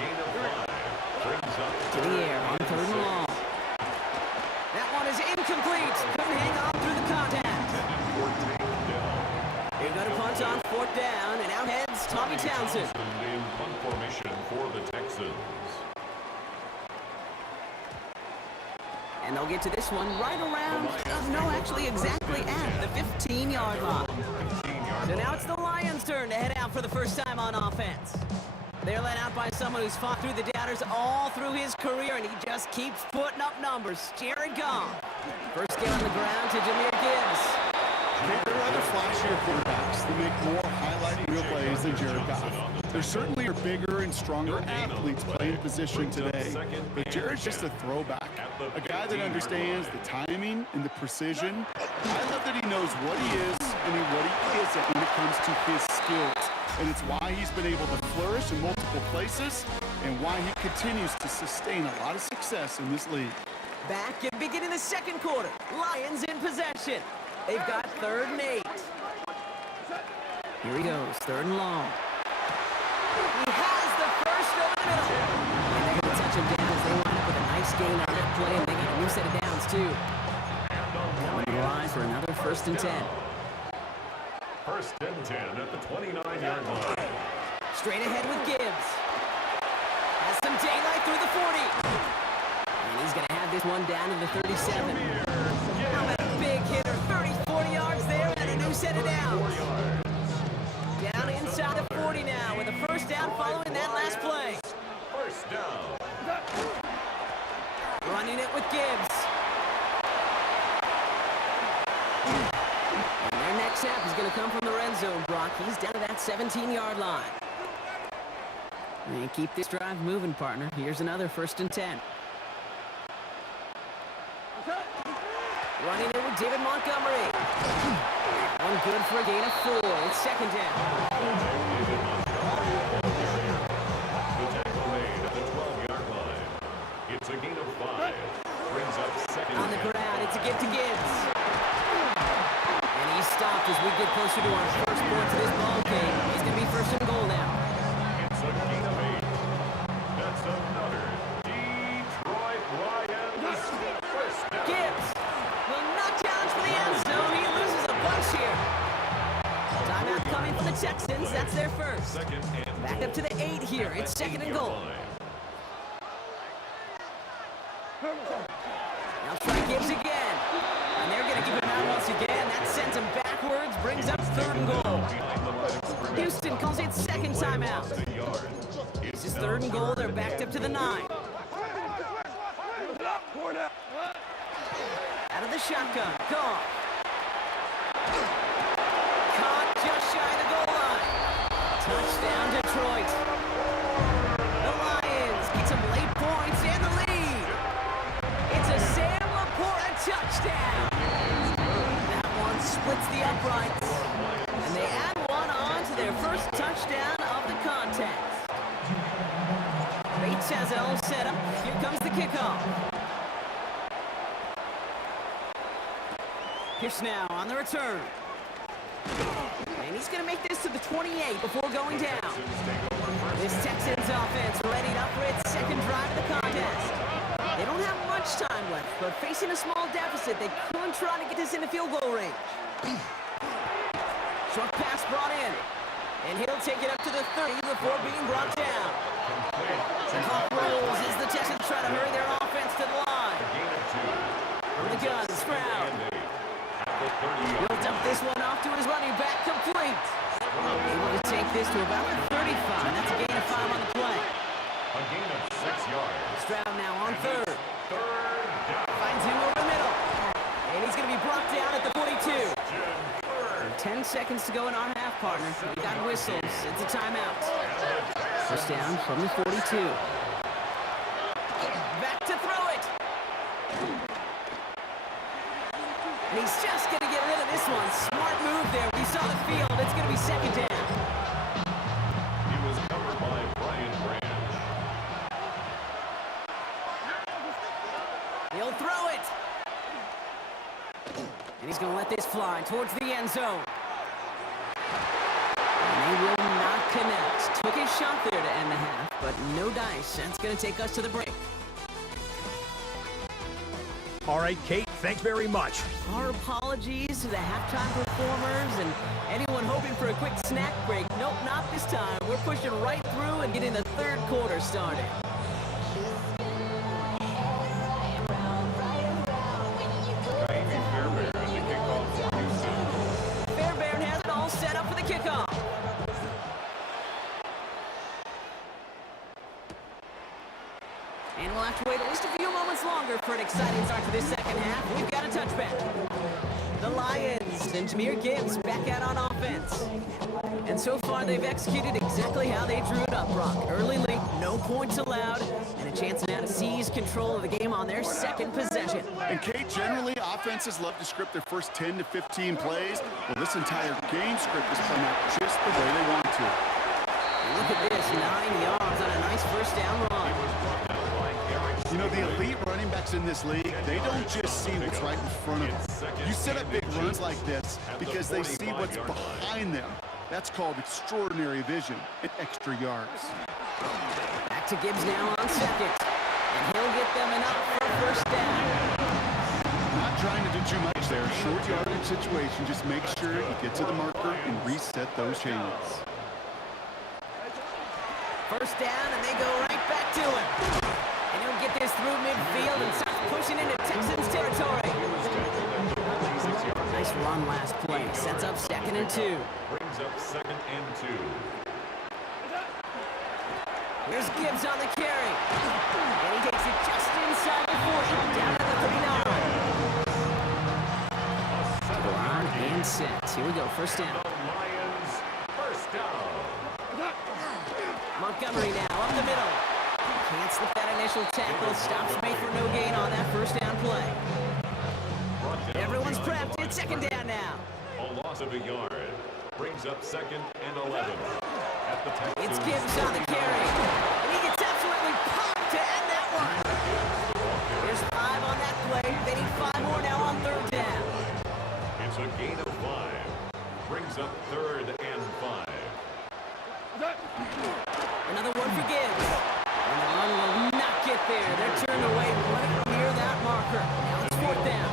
Gain of 5. Brings up To the air on 3rd and long. That one is incomplete. Couldn't hang on through the contact. They got a punt on 4th down, and out heads Tommy Townsend. in punt formation for the Texans. And they'll get to this one right around, actually exactly at the 15-yard line. So now it's the Lions' turn to head out for the first time on offense. They're led out by someone who's fought through the doubters all through his career, and he just keeps putting up numbers. Jared Goff. First get on the ground to Jahmyr Gibbs. There are other flashier quarterbacks that make more highlight reel plays than Jared Goff. There certainly are bigger and stronger athletes playing position today, but Jared's just a throwback, a guy that understands the timing and the precision. I love that he knows what he is and what he isn't when it comes to his skills, and it's why he's been able to flourish in multiple places and why he continues to sustain a lot of success in this league. Back and beginning the 2nd quarter. Lions in possession. They've got 3rd and 8. Here he goes, 3rd and long. He has the first over the middle. And they're going to touch him down as they wind up with a nice gain on that play, and they got a new set of downs, too. Coming to the line for another 1st and 10. 1st and 10 at the 29-yard line. Straight ahead with Gibbs. Has some daylight through the 40. And he's going to have this one down to the 37. How about a big hitter? 40 yards there and a new set of downs. Down inside the 40 now with a 1st down following that last play. 1st down. Running it with Gibbs. And their next snap is going to come from the red zone, Brock. He's down to that 17-yard line. And keep this drive moving, partner. Here's another 1st and 10. Running it with David Montgomery. One good for a gain of 4. It's 2nd down. The tackle made at the 12-yard line. It's a gain of 5. Brings up 2nd. On the ground, it's a give to Gibbs. And he's stopped as we get closer to our first point to this ball game. He's going to be 1st and goal now. It's a gain of 8. That's another Detroit Lions 1st down. Gibbs will not challenge for the end zone. He loses a bunch here. Timeout coming from the Texans. That's their first. 2nd and Back up to the 8 here. It's 2nd and goal. Now try Gibbs again. And they're going to keep him out once again. That sends him backwards, brings up 3rd and goal. Houston calls it 2nd timeout. This is 3rd and goal. They're backed up to the 9. Out of the shotgun. Goff. Caught just shy of the goal line. Touchdown, Detroit. The Lions get some late points and the lead. It's a Sam Laporta touchdown. That one splits the uprights. And they add one on to their first touchdown of the contest. Bates has it all set up. Here comes the kickoff. Pierce now on the return. And he's going to make this to the 28 before going down. This Texans offense readied up for its second drive of the contest. They don't have much time left, but facing a small deficit, they could try to get this into field goal range. Short pass brought in, and he'll take it up to the 30 before being brought down. The clock rolls as the Texans try to hurry their offense to the line. From the gun, Stroud. He'll dump this one off to his running back, complete. Able to take this to about the 35. That's a gain of 5 on the play. A gain of 6 yards. Stroud now on third. Third down. Finds him over the middle. And he's going to be brought down at the 42. 10 seconds to go in our half, partner. We got whistles. It's a timeout. First down from the 42. Back to throw it. And he's just going to get rid of this one. Smart move there. We saw the field. It's going to be second down. He was covered by Brian Branch. He'll throw it. And he's going to let this fly towards the end zone. And they will not connect. Took his shot there to end the half, but no dice. That's going to take us to the break. All right, Kate, thanks very much. Our apologies to the halftime performers and anyone hoping for a quick snack break. Nope, not this time. We're pushing right through and getting the third quarter started. Fairbairn has it all set up for the kickoff. And we'll have to wait at least a few moments longer for an exciting start to this second half. We've got a touchback. The Lions and Jahmyr Gibbs back out on offense. And so far, they've executed exactly how they drew it up, Brock. Early lead, no points allowed, and a chance now to seize control of the game on their second possession. And Kate, generally, offenses love to script their first 10 to 15 plays. Well, this entire game script is playing out just the way they want to. Look at this, 9 yards on a nice first down run. You know, the elite running backs in this league, they don't just see what's right in front of them. You set up big runs like this because they see what's behind them. That's called extraordinary vision and extra yards. Back to Gibbs now on second. And he'll get them enough for first down. Not trying to do too much there. Short yardage situation. Just make sure you get to the marker and reset those chains. First down, and they go right back to him. And he'll get this through midfield and start pushing into Texans territory. Nice run last play. Sets up 2nd and 2. Brings up 2nd and 2. Here's Gibbs on the carry. And he takes it just inside the 40, down to the 39. To the line and set. Here we go, first down. The Lions, first down. Montgomery now up the middle. Can't slip that initial tackle. Stops made for no gain on that first down play. Everyone's prepped. It's second down now. A loss of a yard. Brings up 2nd and 11. At the Texans. It's Gibbs on the carry. And he gets absolutely popped to end that one. There's 5 on that play. They need 5 more now on third down. It's a gain of 5. Brings up 3rd and 5. Another one for Gibbs. And the run will not get there. They're turned away right near that marker. Now it's 4th down.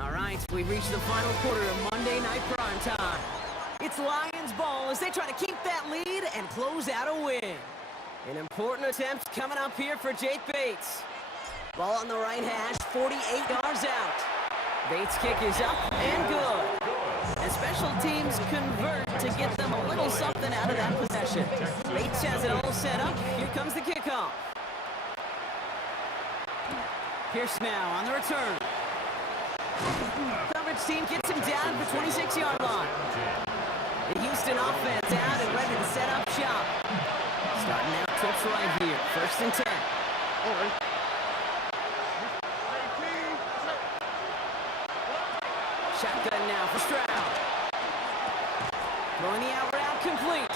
All right, we've reached the final quarter of Monday Night Prime Time. It's Lions ball as they try to keep that lead and close out a win. An important attempt coming up here for Jake Bates. Ball on the right hash, 48 yards out. Bates' kick is up and good. And special teams convert to get them a little something out of that possession. Bates has it all set up. Here comes the kickoff. Pierce now on the return. Coverage team gets him down at the 26-yard line. The Houston offense out and ready to set up shop. Starting out trips right here. 1st and 10. Shotgun now for Stroud. Throwing the out route complete.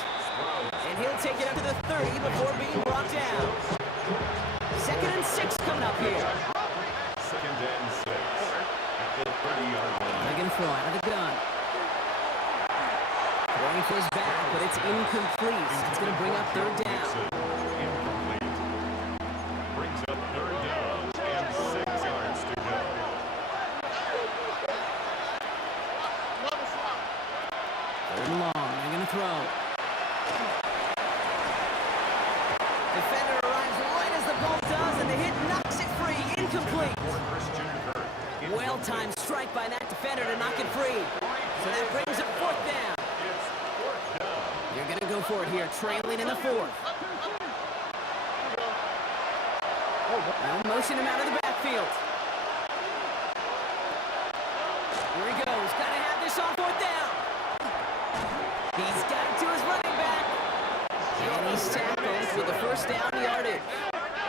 And he'll take it up to the 30 before being brought down. 2nd and 6 coming up here. 2nd and 6. At the 40-yard line. They're going to throw out of the gun. Throwing for his back, but it's incomplete. It's going to bring up third down. Incomplete. Brings up third down and 6 yards to go. Third and long. They're going to throw. Defender arrives right as the ball does, and the hit knocks it free. Incomplete. Christian Kirk. Well-timed strike by that defender to knock it free. So that brings up fourth down. It's fourth down. You're going to go for it here, trailing in the fourth. Now motion him out of the backfield. Here he goes. Got to have this on fourth down. He's got it to his running back. And he's tackled for the first down yardage.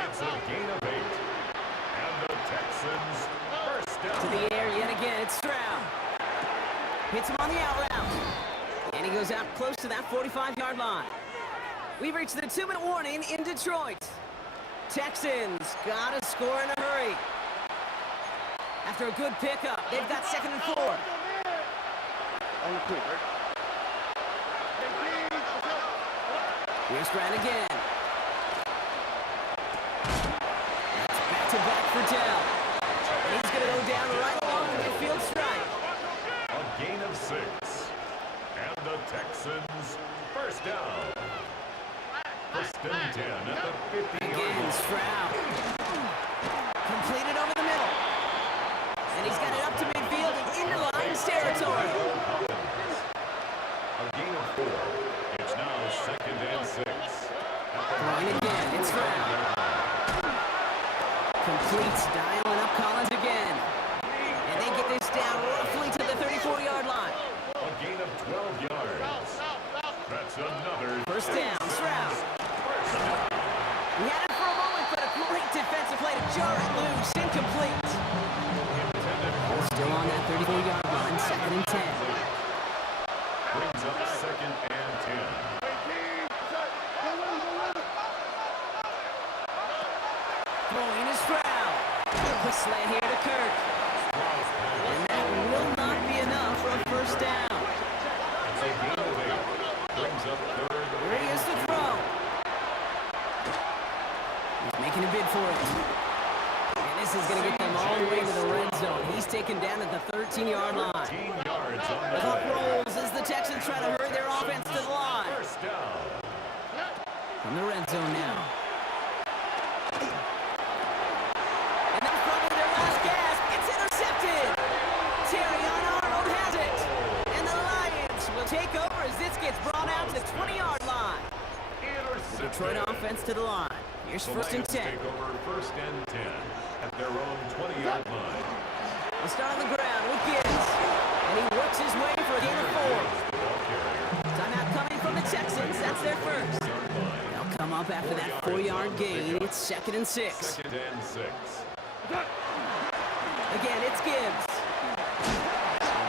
It's a gain of 8. And the Texans first To down. the air yet again. It's Stroud. Hits him on the out route. And he goes out close to that 45-yard line. We've reached the 2-minute warning in Detroit. Texans got to score in a hurry. After a good pickup, they've got 2nd and 4. Here's Stroud again. That's back-to-back for Dell. And he's going to go down right along the midfield stripe. A gain of 6. And the Texans first down. First and 10 at the 50-yard Again, line. Stroud. Completed over the middle. And he's got it up to midfield and into Lions territory. A gain of 4. It's now 2nd and 6. Throwing again, it's Stroud. Completes, dialing up Collins again. And they get this down roughly to the 34-yard line. A gain of 12 yards. That's another First down, Stroud. first down. He had it for a moment, but a great defensive play to jar it loose. Incomplete. Intended for Still on that 34-yard line, 2nd and 10. brings up 2nd and 10. Throwing is Stroud. The slant here to Kirk. And that will not be enough for a first down. It's a gain of 8. Brings up 3rd. Here he is to throw. He's making a bid for it. And this is going to get them all the way to the red zone. He's taken down at the 13-yard line. 15 yards on The the clock play. rolls as the Texans try to hurry their offense to the line. First down. From the red zone now. And that's probably their last gasp. It's intercepted. Terrion Arnold has it. And the Lions will take over as this gets brought out to the 20-yard line. Intercepted. Detroit offense to the line. Here's The first and Lions 10. take over first and 10 at their own 20-yard line. We'll start on the ground with Gibbs. And he works his way for a gain of 4. Ball carrier. Timeout coming from the Texans. That's their first. Yard line. They'll come up after that 4-yard gain. It's 2nd and 6. 2nd and 6. Again, it's Gibbs.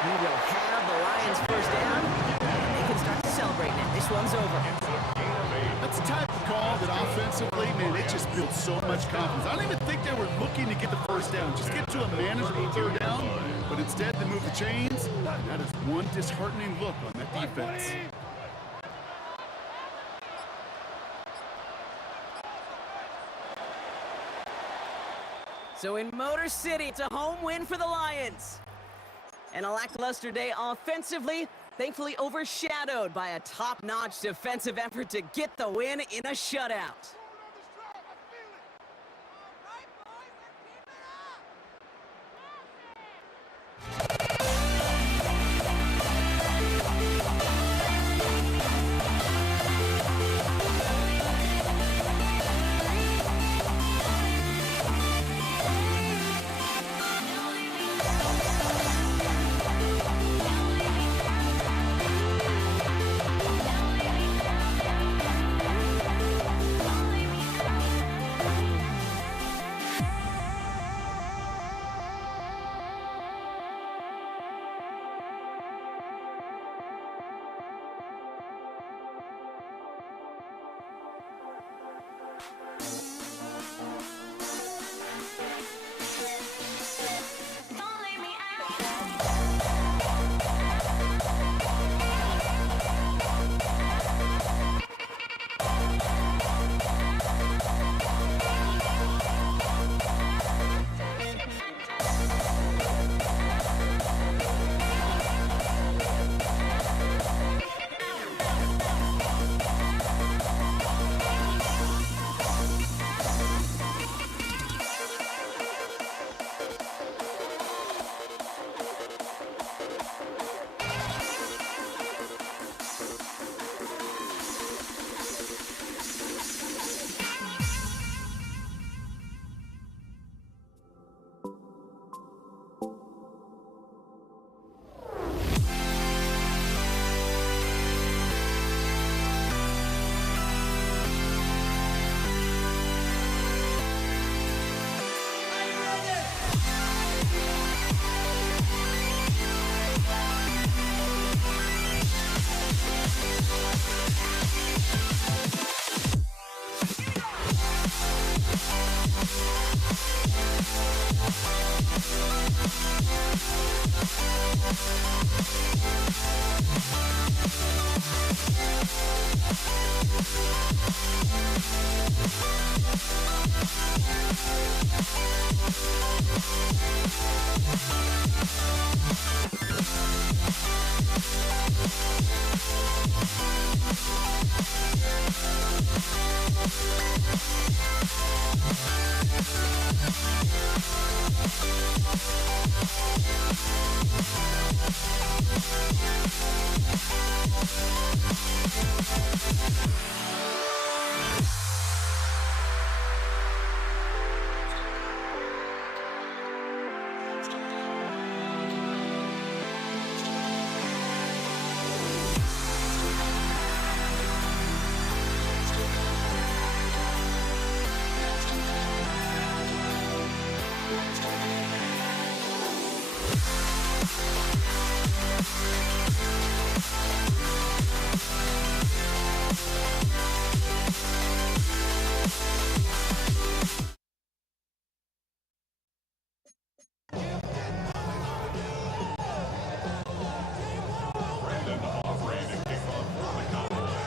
He will have the Lions first down. And they can start to celebrate now. This one's over. It's a gain of 8. That's the type of call that offensively, man, it just builds so much confidence. I don't even think they were looking to get the first down. Just get to a manageable third down, but instead they move the chains. That is one disheartening look on that defense. So in Motor City, it's a home win for the Lions. And a lackluster day offensively, thankfully overshadowed by a top-notch defensive effort to get the win in a shutout.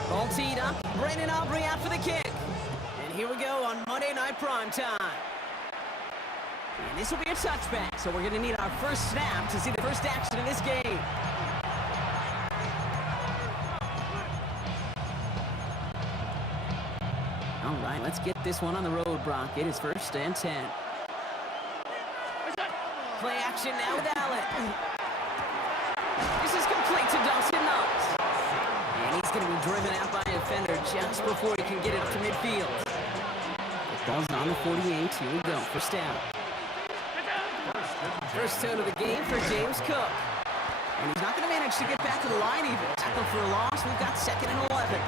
Ball teed up. Brandon Aubrey out for the kick. And here we go on Monday Night Prime Time. And this will be a touchback, so we're going to need our first snap to see the first action of this game. All right, let's get this one on the road, Brock. It is 1st and 10. Play action now with Allen. This is complete to Dawson Knox. And he's going to be driven out by a defender just before he can get it up to midfield. The ball's on the 48. Here we go. First down. First down of the game for James Cook. And he's not going to manage to get back to the line even. Tackle for a loss. We've got 2nd and 11.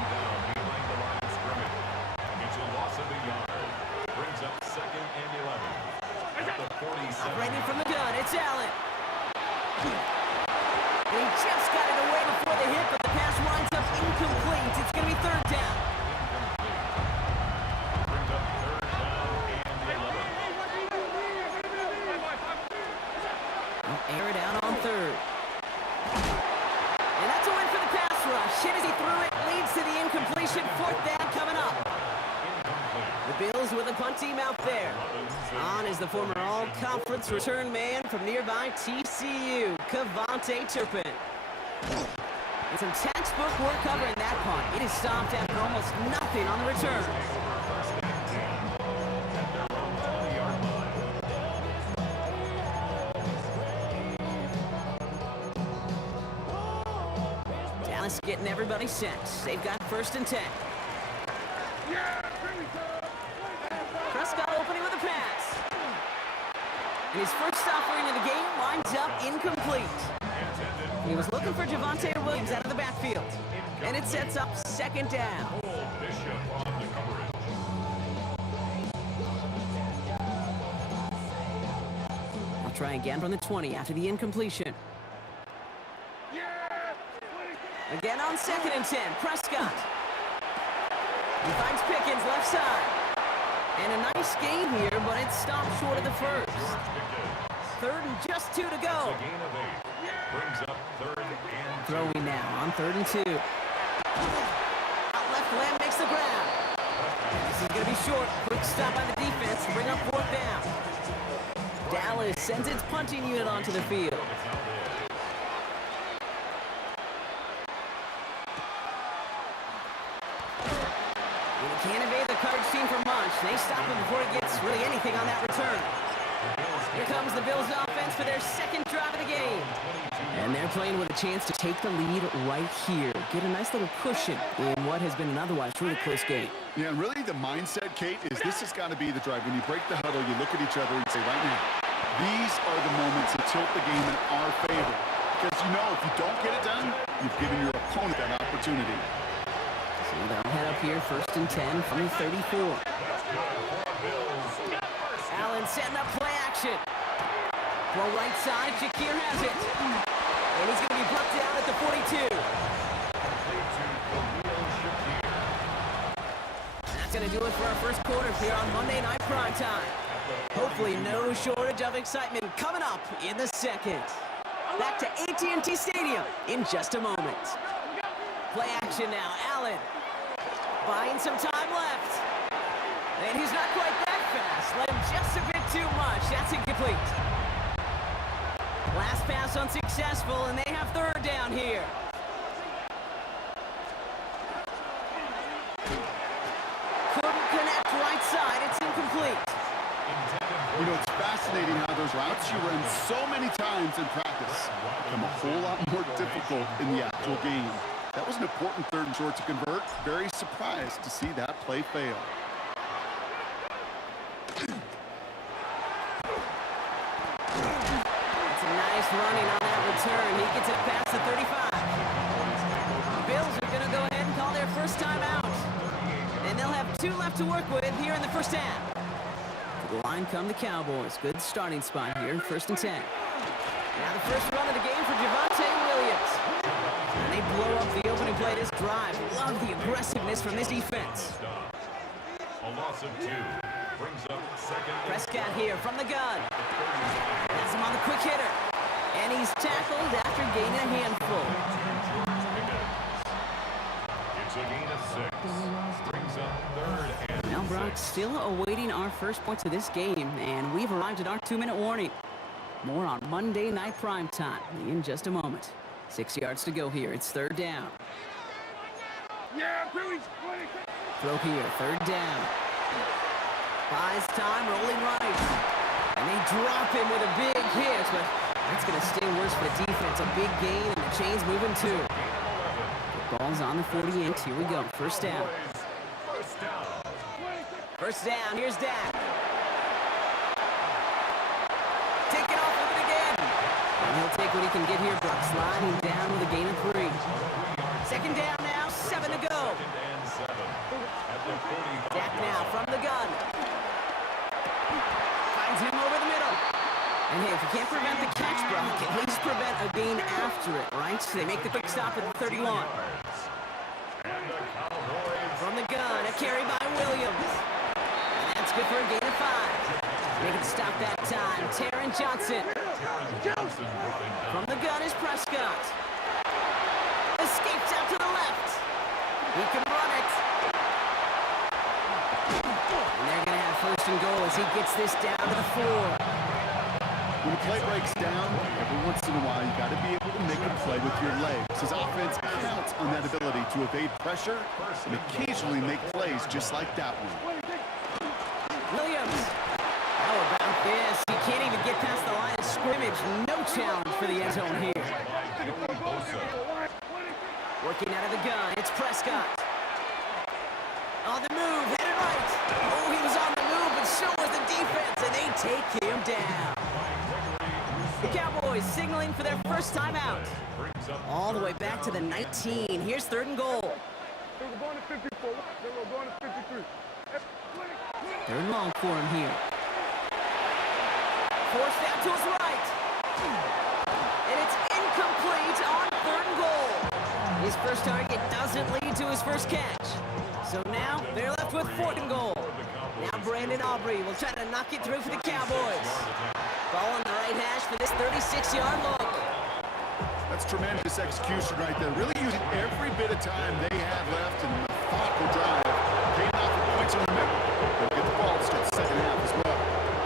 Operating from the gun, it's Allen. And he just got it away before the hit, but the pass winds up incomplete. It's going to be 3rd down. Air it out on 3rd. And that's a win for the pass rush. Hit as he threw it, leads to the incompletion. 4th down coming up. The Bills with a punt team out there. On is the former all-conference return man from nearby TCU, Kavontae Turpin. And some textbook work covering that punt. It is stopped after almost nothing on the return. Dallas getting everybody set. They've got 1st and 10. Prescott opening with a pass. And his first offering of the game winds up incomplete. He was looking for Javonte Williams out of the backfield. And it sets up 2nd down. I'll try again from the 20 after the incompletion. Again on 2nd and 10, Prescott. He finds Pickens left side. And a nice gain here, but it's stopped short of the first. 3rd and just 2 to go. Throwing now on 3rd and 2. Out left, Lamb makes the grab. This is going to be short. Quick stop by the defense to bring up 4th down. Dallas sends its punting unit onto the field. Can't evade the coverage team for much. They stop him before he gets really anything on that return. Here comes the Bills offense for their 2nd drive of the game. And they're playing with a chance to take the lead right here. Get a nice little cushion in what has been an otherwise really close game. Yeah, and really the mindset, Kate, is this has got to be the drive. When you break the huddle, you look at each other and say, right now, these are the moments that tilt the game in our favor. Because you know if you don't get it done, you've given your opponent that opportunity. So they'll head up here 1st and 10 from the 34. Allen setting up play action. Throw right side, Shakir has it. And he's going to be brought down at the 42. That's going to do it for our first quarter here on Monday Night Prime Time. Hopefully no shortage of excitement coming up in the 2nd. Back to AT&T Stadium in just a moment. Play action now, Allen. Buying some time left. And he's not quite that fast. Let him just a bit too much. That's incomplete. Last pass unsuccessful, and they have 3rd down here. Couldn't connect right side. It's incomplete. You know, it's fascinating how those routes you run so many times in practice become a whole lot more difficult in the actual game. That was an important 3rd and short to convert. Very surprised to see that play fail. It's a nice running on that return. He gets it past the 35. The Bills are going to go ahead and call their first time out. And they'll have 2 left to work with here in the first half. To the line come the Cowboys. Good starting spot here, 1st and 10. Now the first run of the game for Javonte Williams. And they blow up the opening play this drive. Love the aggressiveness from this defense. A loss of 2 brings up second. Prescott here from the gun. Has him on the quick hitter. And he's tackled after gaining a handful. It's a gain of 6. Brings up third and Now, Brock, still awaiting our first points of this game, and we've arrived at our 2-minute warning. More on Monday Night Primetime in just a moment. 6 yards to go here. It's third down. Throw here, third down. Buys time, rolling right. And they drop him with a big hit, but that's going to sting worse for the defense. A big gain, and the chain's moving too. The ball's on the 48. Here we go. First down. First down. Here's Dak. Taking off with it again. And he'll take what he can get here, Brock. Sliding down with a gain of 3. Second down now. 7 to go. Dak now from the gun. Finds him over the middle. And hey, if you can't prevent the catch, Brock, at least prevent a gain after it, right? So they make the quick stop at the 31. From the gun, a carry by Williams. And that's good for a gain of 5. Making the stop that time, Taron Johnson. From the gun is Prescott. Escapes out to the left. He can run it. And they're going to have first and goal as he gets this down to the 4. When a play breaks down, every once in a while, you got to be able to make a play with your legs. His offense counts on that ability to evade pressure and occasionally make plays just like that one. Williams. How about this? He can't even get past the line of scrimmage. No challenge for the end zone here. Working out of the gun, it's Prescott. On the move, headed right. Oh, he was on the move, but so was the defense, and they take him down. The Cowboys signaling for their first time out. All the way back to the 19. Here's third and goal. Third and long for him here. Forced out to his right. And it's incomplete on third and goal. His first target doesn't lead to his first catch. So now they're left with fourth and goal. Now Brandon Aubrey will try to knock it through for the Cowboys. Ball on the right hash for this 36-yard look. That's tremendous execution right there. Really using every bit of time they had left in the thoughtful drive. Came off the points in the middle. They'll get the ball to start the second half as well.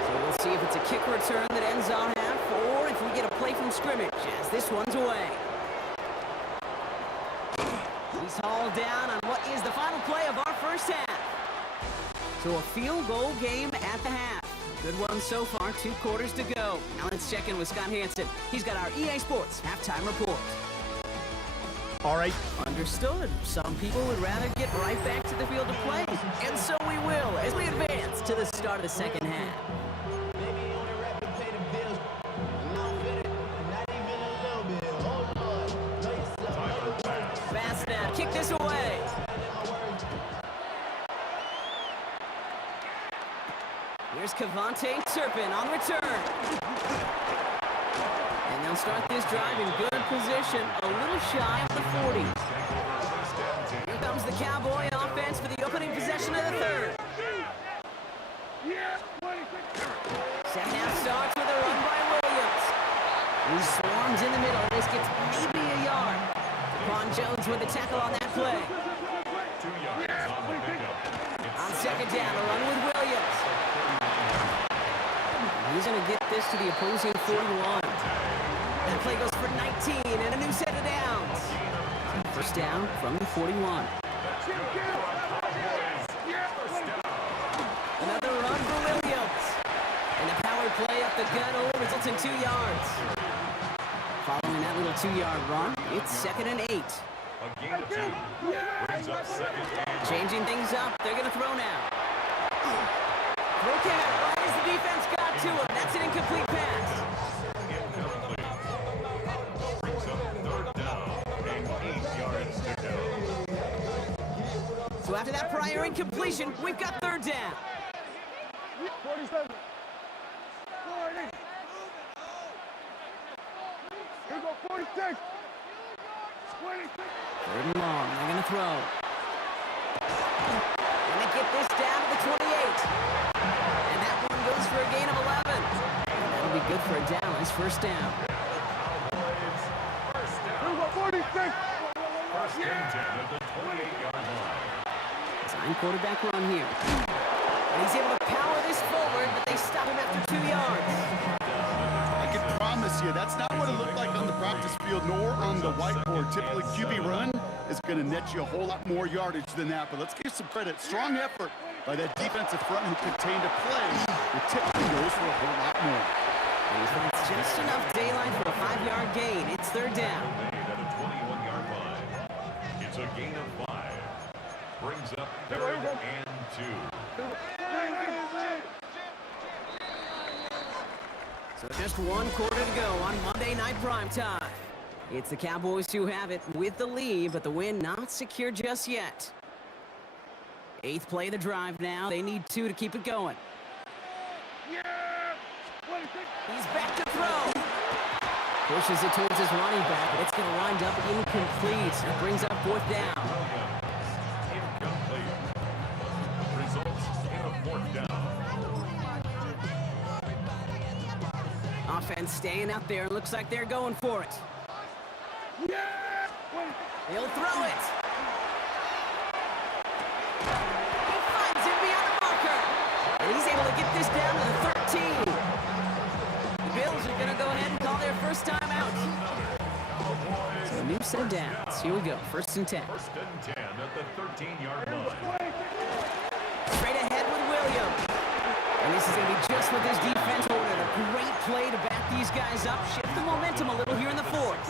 So we'll see if it's a kick return that ends on half or if we get a play from scrimmage as this one's away. He's hauled down on what is the final play of our first half. So a field goal game at the half. Good one so far, 2 quarters to go. Now let's check in with Scott Hanson. He's got our EA Sports halftime report. All right. Understood. Some people would rather get right back to the field to play. And so we will as we advance to the start of the second half. Fast snap. Kick this away. Here's Kevontae Turpin on return. And they'll start this drive in good position, a little shy of the 40. Here comes the Cowboy offense for the opening possession of the third. Second half starts with a run by Williams. He swarms in the middle. This gets maybe a yard. Quan Jones with the tackle on that play. 2 yards on the pickup. On second down, a run with Williams. He's going to get this to the opposing 41. That play goes for 19 and a new set of downs. First down from the 41. Another run for Williams. And the power play up the gut only results in 2 yards. Following that little 2-yard run, it's 2nd and 8. A gain of 2 brings up second and Changing things up, they're going to throw now. Throw cat, right as the defense got to him. That's an incomplete pass. incomplete. Brings up third down and 8 yards to go. So after that prior incompletion, we've got third down. 47. 40. Here go 46. Third and long. They're going to throw. And they get this down to the 28. And that one goes for a gain of 11. And that'll be good for Dallas. First down. First and 10 at the 28-yard line. Time quarterback run here. And he's able to power this forward, but they stop him after 2 yards. I can promise you, that's not what it looked like on the practice field nor on the whiteboard. Typically, QB run is going to net you a whole lot more yardage than that. But let's give some credit. Strong effort by that defensive front who contained a play that typically goes for a whole lot more. And he finds just enough daylight for a 5-yard gain. It's third down. Made at a 21-yard line. It's a gain of 5. Brings up third and 2. So just 1 quarter to go on Monday Night Primetime. It's the Cowboys who have it with the lead, but the win not secure just yet. 8th play of the drive now. They need 2 to keep it going. He's back to throw. Pushes it towards his running back, but it's going to wind up incomplete. That brings up 4th down. Incomplete. Results in a 4th down. Offense staying out there. Looks like they're going for it. He'll throw it. He finds him beyond the marker. And he's able to get this down to the 13. The Bills are going to go ahead and call their first time out. So a new set of downs. Here we go. 1st and 10. First and 10 at the 13-yard line. Straight ahead with Williams. And this is going to be just what this defense ordered. A great play to back these guys up. Shift the momentum a little here in the 4th.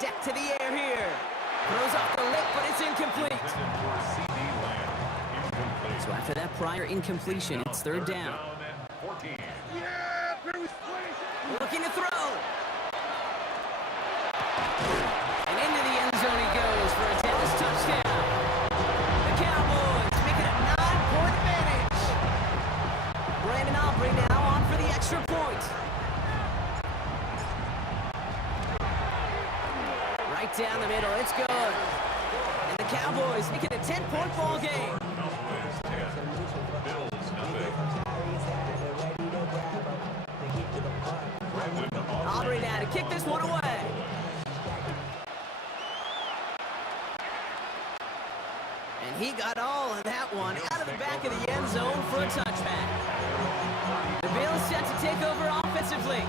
Deck to the air here. Throws off the lip, but it's incomplete. So after that prior incompletion, it's third down. Looking to throw. And into the end zone he goes for a Dallas touchdown. The Cowboys make it a 9-point advantage. Brandon Aubrey now on for the extra point. Right down the middle, it's good. And the Cowboys make it a 10-point ball game. Aubrey now to kick this one away. And he got all of that one out of the back of the end zone for a touchback. The Bills set to take over offensively.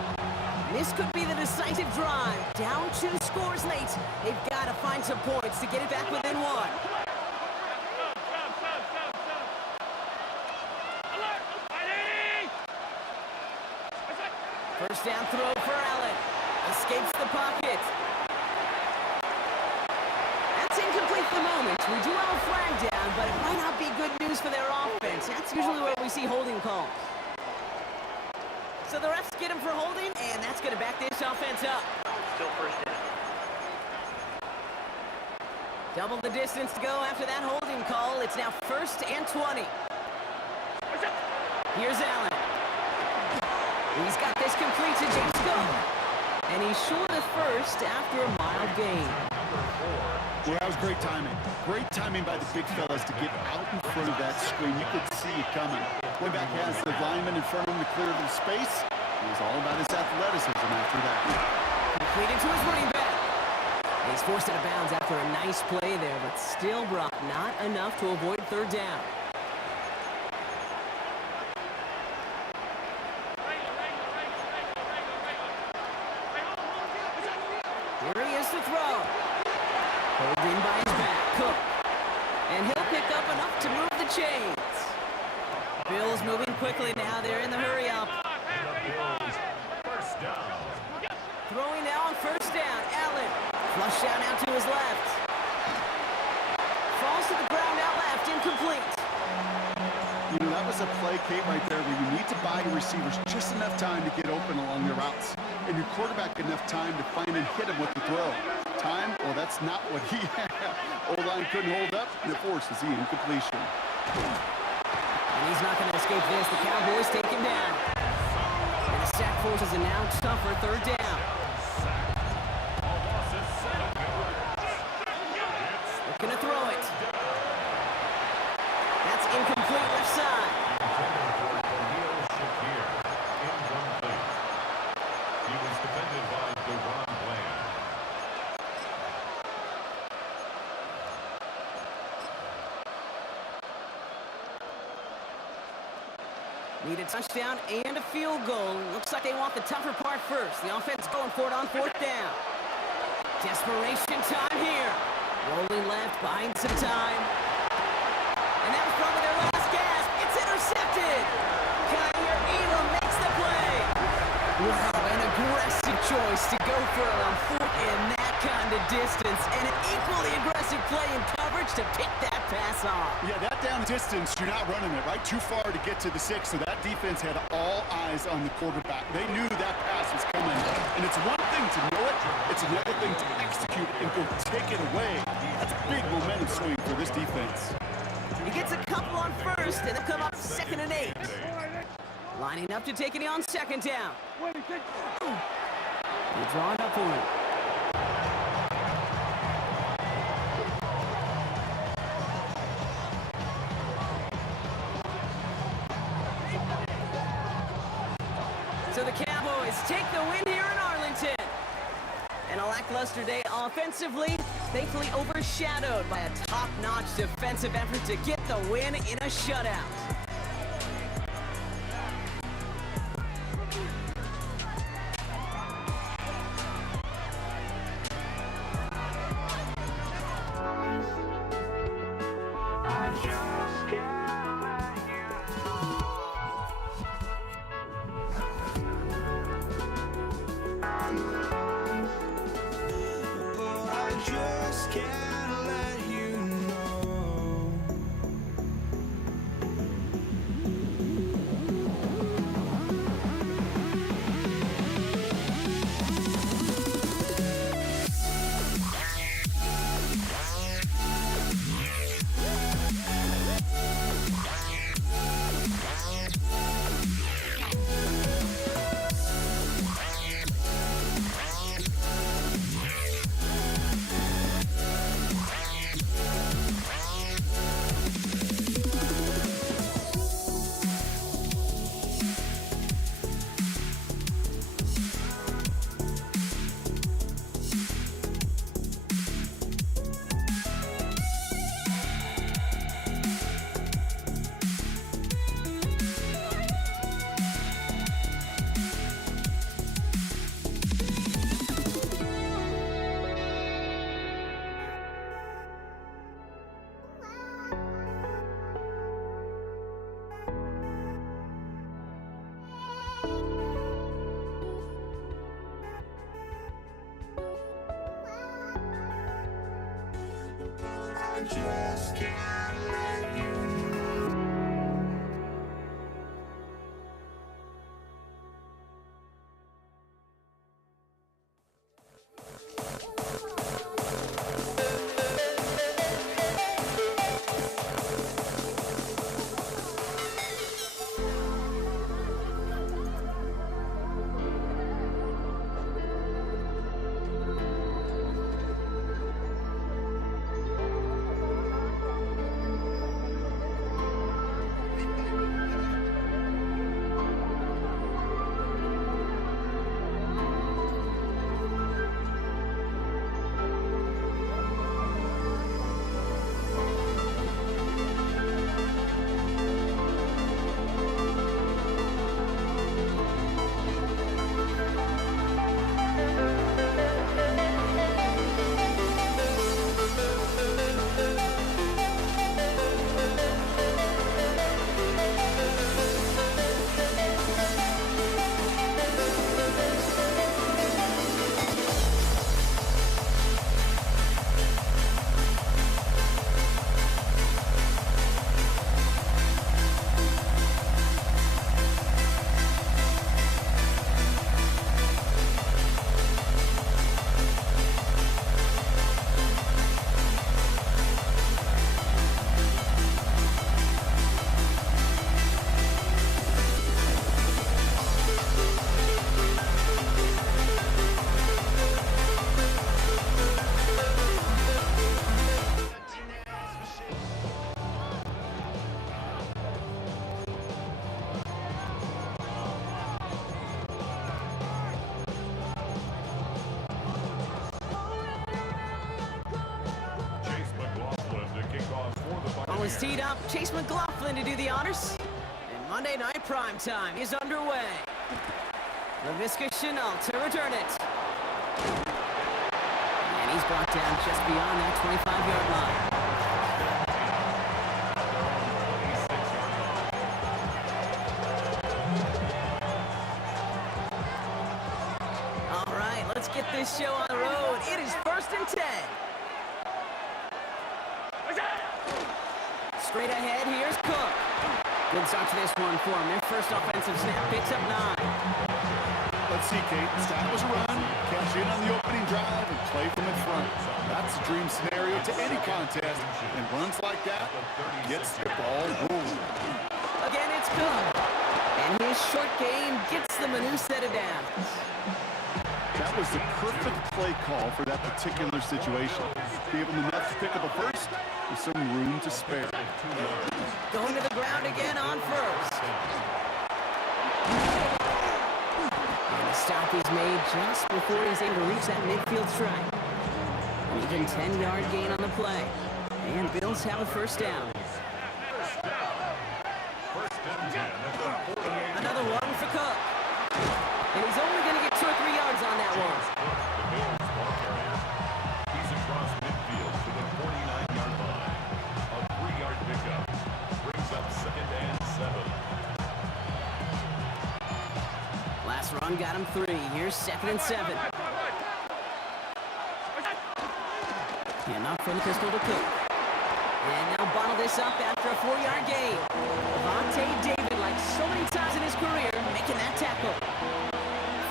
This could be the decisive drive. Down 2 scores late. They've got to find some points to get it back within 1. First down throw for Allen. Escapes the pocket. That's incomplete for the moment. We do have a flag down, but it might not be good news for their offense. That's usually where we see holding calls. So the refs get him for holding, and that's going to back this offense up. Still first down. Double the distance to go after that holding call. It's now 1st and 20. Here's Allen. He's got this complete to James Cook. And he's short of first after a mild gain. Well, that was great timing. Great timing by the big fellas to get out in front of that screen. You could see it coming. Quarterback has the lineman in front of him to clear the space. It was all about his athleticism after that. Completed to his running back. And he's forced out of bounds after a nice play there, but still brought not enough to avoid third down. Here he is to throw. Pulled in by his back, Cook. And he'll pick up enough to move the chains. Bills moving quickly now. They're in the hurry up. First down. Throwing now on first down. Allen. Flush down out to his left. Falls to the ground out left. Incomplete. You know, that was a play, Kate, right there where you need to buy your receivers just enough time to get open along their routes. And your quarterback enough time to find and hit him with the throw. Time? Well, that's not what he had. O-line couldn't hold up, and it forces the incompletion. And he's not going to escape this. The Cowboys take him down. And a sack forces a now tougher third down. Looking to throw it. That's incomplete left side. He was defended by DeRon Bland. Need a touchdown and a field goal. Looks like they want the tougher part first. The offense going for it on fourth down. Desperation time here. Rolling left, buying some time. And that was probably their last gasp. It's intercepted. Kyer Elam makes the play. Wow, an aggressive choice to go for it on fourth in that kind of distance. And an equally aggressive play in coverage to pick that pass off. Yeah, that down distance, you're not running it, right? Too far to get to the 6, so that defense had all eyes on the quarterback. They knew that pass was coming. And it's one thing to know it, it's another thing to execute and go take it away. That's a big momentum swing for this defense. He gets a couple on first, and they'll come up 2nd and 8. Lining up to take it on 2nd down. They draw it up for him. So the Cowboys take the win here in Arlington. And a lackluster day offensively, thankfully overshadowed by a top-notch defensive effort to get the win in a shutout. Just can't let you is teed up. Chase McLaughlin to do the honors. And Monday Night Primetime is underway. LaVisca Chenault to return it. And he's brought down just beyond that 25-yard line. All right, let's get this show on the road. It is 1st and 10. Straight ahead, here's Cook. Good start to this one for him. Their first offensive snap picks up 9. Let's see, Kate. Start was a run, cash in on the opening drive, and play from in front. That's a dream scenario to any contest. And runs like that gets the ball rolling. Again, it's Cook. And his short game gets them a new set of downs. That was the perfect play call for that particular situation. Gave him enough to pick up a first with some room to spare. Going to the ground again on first. And the stop is made just before he's able to reach that midfield strike. An even 10-yard gain on the play. And Bills have a first down. Another one for Cook. And he's only going to get 2 or 3 yards on that one. He's across midfield to the 49-yard line. A 3-yard pickup brings up 2nd and 7. Last run got him 3. Here's 2nd and 7. And up from the pistol to Cook. And now bottle this up after a 4-yard gain. Vontae David, like so many times in his career, making that tackle.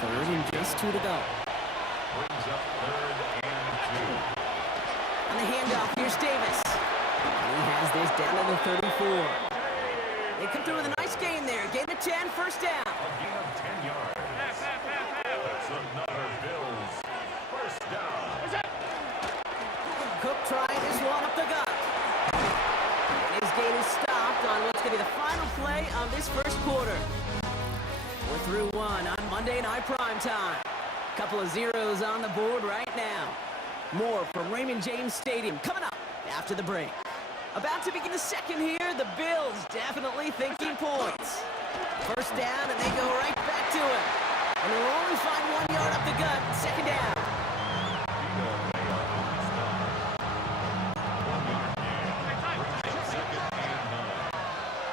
3rd and just 2 to go. Brings up 3rd and 2. On the handoff, here's Davis. And he has this down to the 34. They come through with a nice gain there. Gain of 10, first down. A gain of 10 yards. That's another Bills first down. Cook trying this one up the gut. And his gain is stopped on what's going to be the final play of this first quarter. We're through 1 on Monday Night Primetime. Couple of zeros on the board right now. More from Raymond James Stadium coming up after the break. About to begin the second here, the Bills definitely thinking points. First down, and they go right back to it. And they'll only find 1 yard up the gut, second down.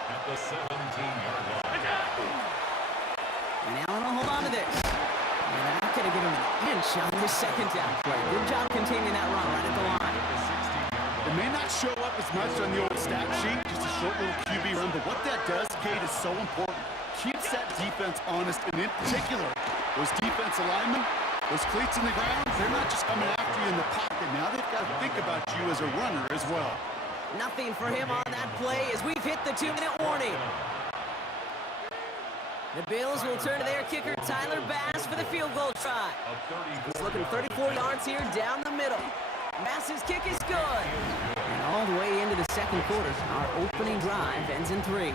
At the 17-yard line. And Allen will hold on to this. And they're not going to give him an inch on this second down play. Good job containing that run right at the line. It may not show up as much on the old stat sheet, just a short little QB run, but what that does, Kate, is so important. Keeps that defense honest, and in particular, those defense linemen, those cleats in the ground, they're not just coming after you in the pocket. Now they've got to think about you as a runner as well. Nothing for him on that play as we've hit the 2-minute warning. The Bills will turn to their kicker, Tyler Bass, for the field goal try. He's looking 34 yards here down the middle. Bass's kick is good. And all the way into the second quarter, our opening drive ends in 3.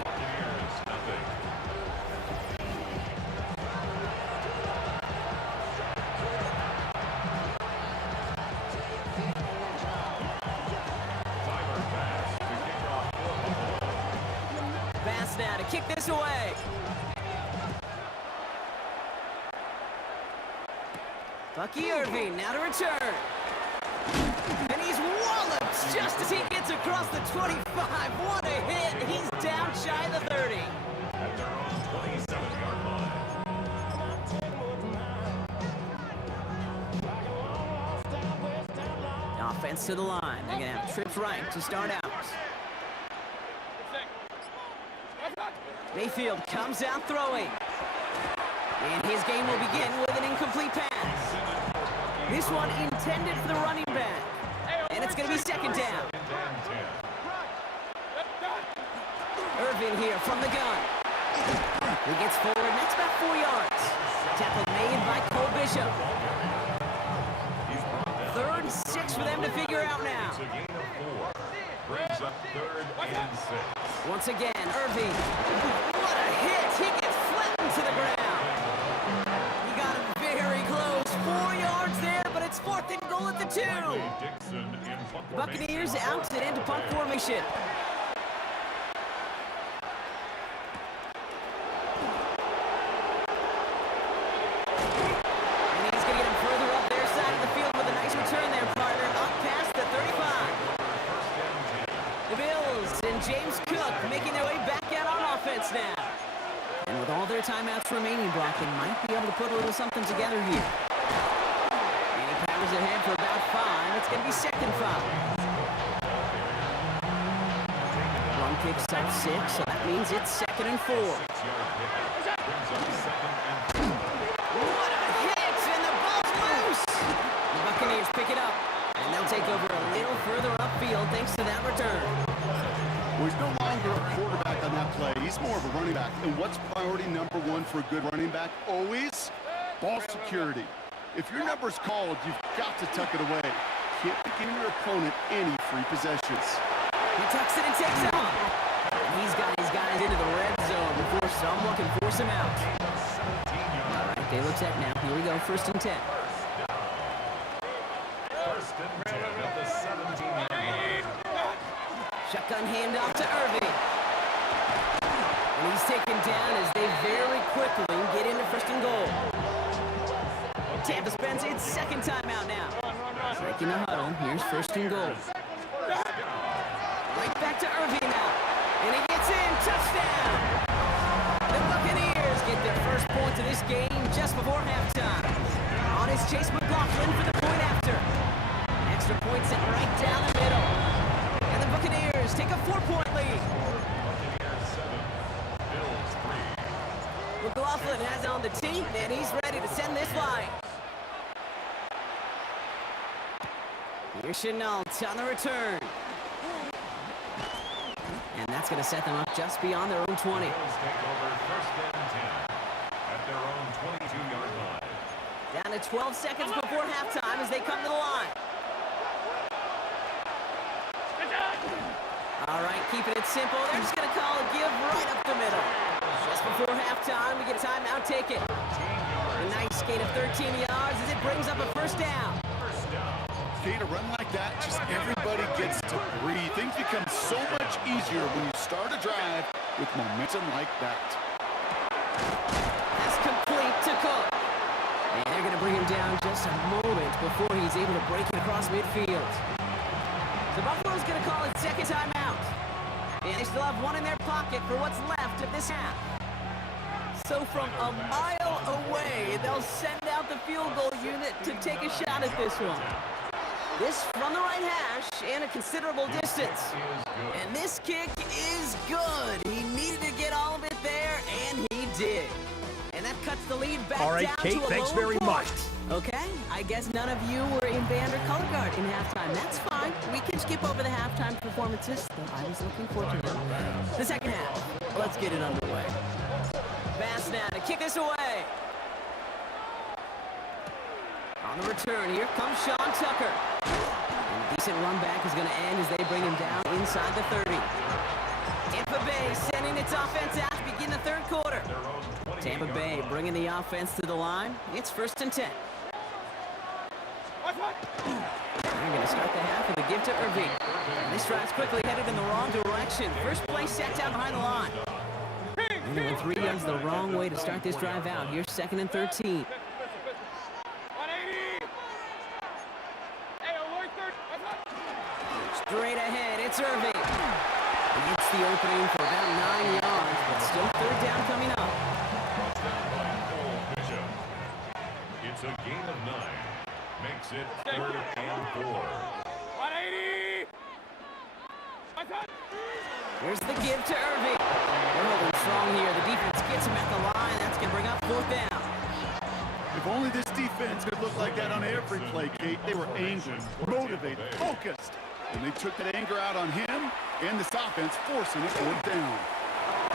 Bass now to kick this away. Bucky Irving now to return. And he's walloped just as he gets across the 25. What a hit. He's down shy of the 30. At their own 27-yard line. Offense to the line. They're going to have trips right to start out. Mayfield comes out throwing. And his game will begin with an incomplete pass. This one intended for the running back. And it's going to be second down. Irvin here from the gun. He gets forward, and that's about 4 yards. Tackle made by Cole Bishop. 3rd and 6 for them to figure out now. It's a gain of 4. Brings up 3rd and 6. Once again, Irving. What a hit. He gets flattened to the ground. He got him very close. 4 yards there, but it's 4th and goal at the 2. Dixon in punt Buccaneers out and into punt formation. offense now. And with all their timeouts remaining, Brock, they might be able to put a little something together here. And he powers ahead for about 5. It's going to be second foul. Run kick stops 6, so that means it's second and 4. What a hit, and the ball's loose. The Buccaneers pick it up, and they'll take over a little further upfield thanks to that return. Well, he's no longer a quarterback on that play. He's more of a running back. And what's priority number 1 for a good running back? Always ball security. If your number's called, you've got to tuck it away. Can't be giving your opponent any free possessions. He tucks it and takes off. And he's got his guys into the red zone before someone can force him out. All right, they look set now. Here we go, 1st and 10. First and 10 at the 17-yard line. Shotgun handoff to Irving. And he's taken down as they very quickly get into 1st and goal. Tampa spends its second timeout now. Breaking the huddle. Here's 1st and goal. Right back to Irving now. And he gets in. Touchdown. The Buccaneers get their first points of this game just before halftime. On is Chase McLaughlin for the point after. Extra point sent right down the middle. And the Buccaneers take a 4-point lead. Buccaneers 7, Bills 3. McLaughlin has it on the team, and he's ready to send this line. Here's Chenault on the return. And that's going to set them up just beyond their own 20. Bills take over 1st and 10 at their own 22-yard line. Down to 12 seconds before halftime as they come to the line. All right, keeping it simple. They're just going to call a give right up the middle. Just before halftime, we get a timeout taken. A nice skate of 13 yards as it brings up a 1st down. Okay, to run like that, just everybody gets to breathe. Things become so much easier when you start a drive with momentum like that. That's complete to Cook. And they're going to bring him down just a moment before he's able to break it across midfield. So Buffalo's going to call it second timeout. And they still have 1 in their pocket for what's left of this half. So from a mile away, they'll send out the field goal unit to take a shot at this one. This from the right hash and a considerable distance. And this kick is good. He needed to get all of it there, and he did. And that cuts the lead back All right, down Kate, to a thanks lower very point. much. Okay, I guess none of you were in band or color guard in halftime. That's fine. We can skip over the halftime performances, though I was looking forward to them. The second half, let's get it underway. Pass now to kick this away. On the return, here comes Sean Tucker. And a decent run back is going to end as they bring him down inside the 30. Tampa Bay sending its offense out to begin the 3rd quarter. Tampa Bay bringing the offense to the line. It's 1st and 10. They're going to start the half with a give to Irving. And this drive's quickly headed in the wrong direction. First play set down behind the line. And they went 3 yards the wrong way to start this drive out. Here's 2nd and 13. Straight ahead, it's Irving. He gets the opening for about 9 yards, but still 3rd down coming up. It's a gain of 9. Makes it 3rd and 4. Here's the give to Irving. They're holding strong here. The defense gets him at the line. That's going to bring up 4th down. If only this defense could look like that on every play, Kate. They were angry, motivated, focused. And they took that anger out on him and this offense, forcing it 4th down.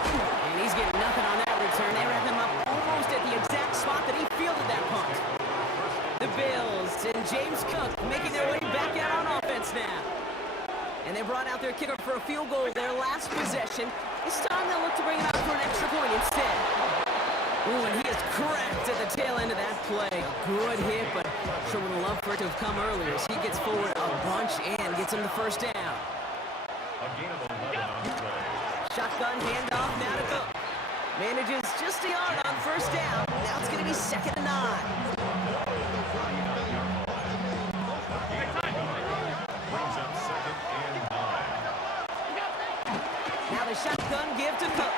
And he's getting nothing on that return. They wrap him up almost at the exact spot that he fielded that punt. The Bills and James Cook making their way back out on offense now. And they brought out their kicker for a field goal their last possession. This time they'll look to bring it out for an extra point instead. Ooh, and he is cracked at the tail end of that play. Good hit, but sure would have loved for it to have come earlier as he gets forward a bunch and gets him the 1st down. A gain of 11 on the play. Shotgun handoff now to Cook. Manages just a yard on 1st down. Now it's going to be 2nd and 9. Brings up 2nd and 9. Now the shotgun give to Cook.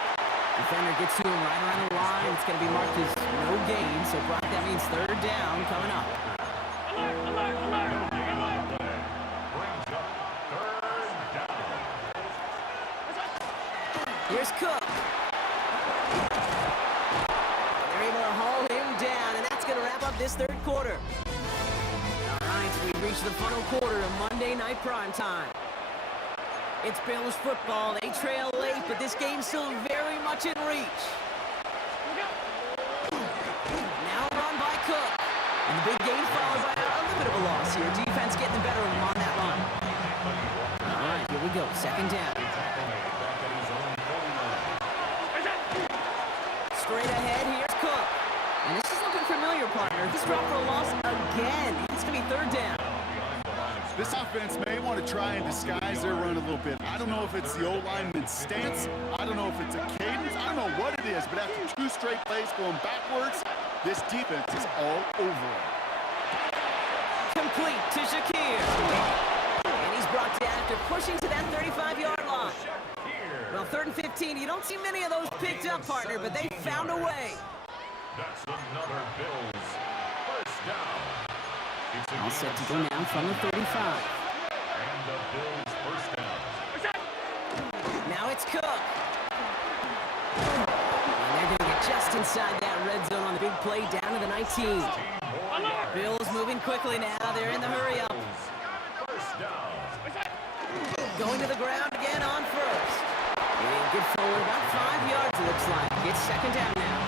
He Defender gets to him right around the line. It's going to be marked as no gain. So, Brock, that means third down coming up. Here's Cook. They're able to haul him down, and that's going to wrap up this third quarter. All right, so we've reached the final quarter of Monday Night Primetime. It's Bills football. They trail late, but this game's still very much in reach. Now run by Cook. And the big gain followed by a little bit of a loss here. Defense getting the better of him on that run. All right, here we go. Second down. Straight ahead, here's Cook. And this is looking familiar, partner. He's dropped for a loss again. It's going to be third down. This offense may want to try and disguise their run a little bit. I don't know if it's the O-lineman's stance. I don't know if it's a cadence. I don't know what it is, but after 2 straight plays going backwards, this defense is all over it. Complete to Shakir. And he's brought down after pushing to that 35-yard line. Well, 3rd and 15, you don't see many of those picked up, partner, but they found a way. That's another Bills first down. All set to go now from the 35. And the Bills first down. Now it's Cook. And they're going to get just inside that red zone on the big play down to the 19. Bills moving quickly now. They're in the hurry-up. First down. Going to the ground again on first. And good forward, about 5 yards it looks like. It's second down now.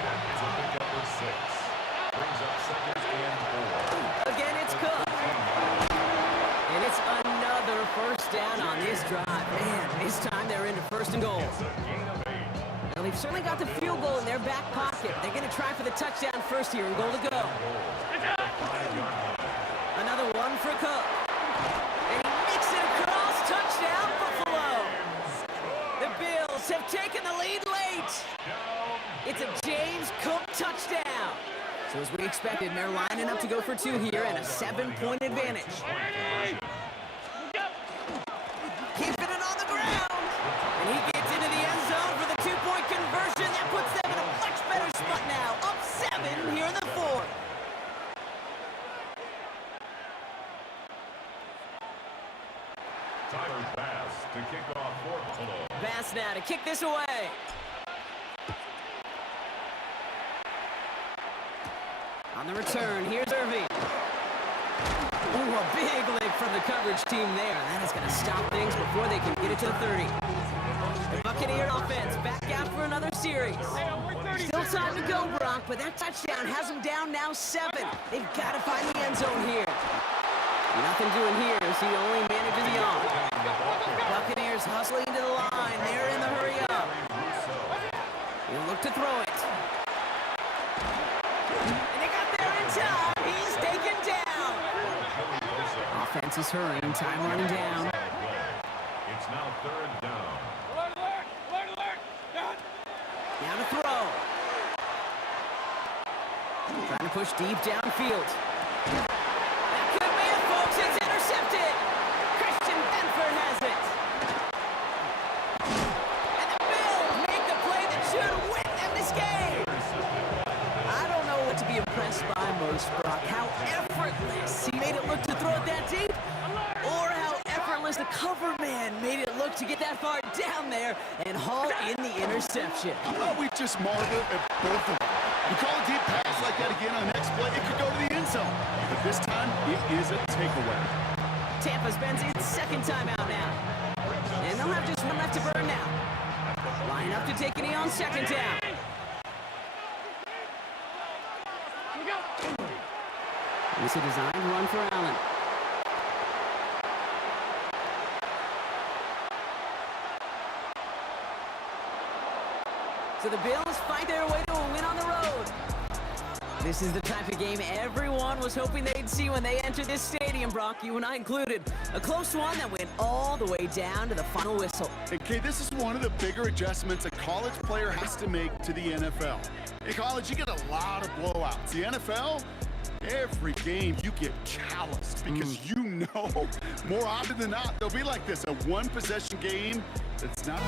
It's a pick up with 6. Brings up 2nd and 4. Again, it's Cook. And it's another first down on this drive. Man, this time they're into 1st and goal. It's a gain of 8. Now, they've certainly got the field goal in their back pocket. They're going to try for the touchdown first here and goal to go. Another one for Cook. And he makes it across. Touchdown, Buffalo. The Bills have taken the lead late. It's a James Cook touchdown. So as we expected, they're lining up to go for 2 here and a 7-point advantage. Keeping it on the ground. And he gets into the end zone for the 2-point conversion. That puts them in a much better spot now. Up 7 here in the 4th. Tyler Bass to kick off for Buffalo. Bass now to kick this away. On the return, here's Irving. Ooh, a big lift from the coverage team there. That is going to stop things before they can get it to the 30. The Buccaneer offense back out for another series. Still time to go, Brock, but that touchdown has them down now 7. They've got to find the end zone here. Nothing doing here as he only manages the arm. Buccaneers hustling to the line. They're in the hurry-up. He'll look to throw it. And they got there in time. He's taken down. Offense is hurrying. Time running down. It's now 3rd down. Now to throw. Trying to push deep downfield. That could be it, folks. It's intercepted. Christian Benford has it. And the Bills make the play that should win them this game. I don't know what to be impressed by most, Brock. How effortless he made it look to throw it that deep, or how effortless the cover man made it look to get that far down there and haul in the interception. We just marvel at both of them. You call a deep pass like that again on the next play, it could go to the end zone. But this time, it is a takeaway. Tampa spends its 2nd time out now. And they'll have just 1 left to burn now. Line up to take it on 2nd down. It's a designed run for Allen. So the Bills fight their way to a win on the road. This is the type of game everyone was hoping they'd see when they entered this stadium, Brock, you and I included. A close one that went all the way down to the final whistle. Okay, this is one of the bigger adjustments a college player has to make to the NFL. In college, you get a lot of blowouts. The NFL, Every game you get calloused because you know more often than not they'll be like this, a one-possession game that's not...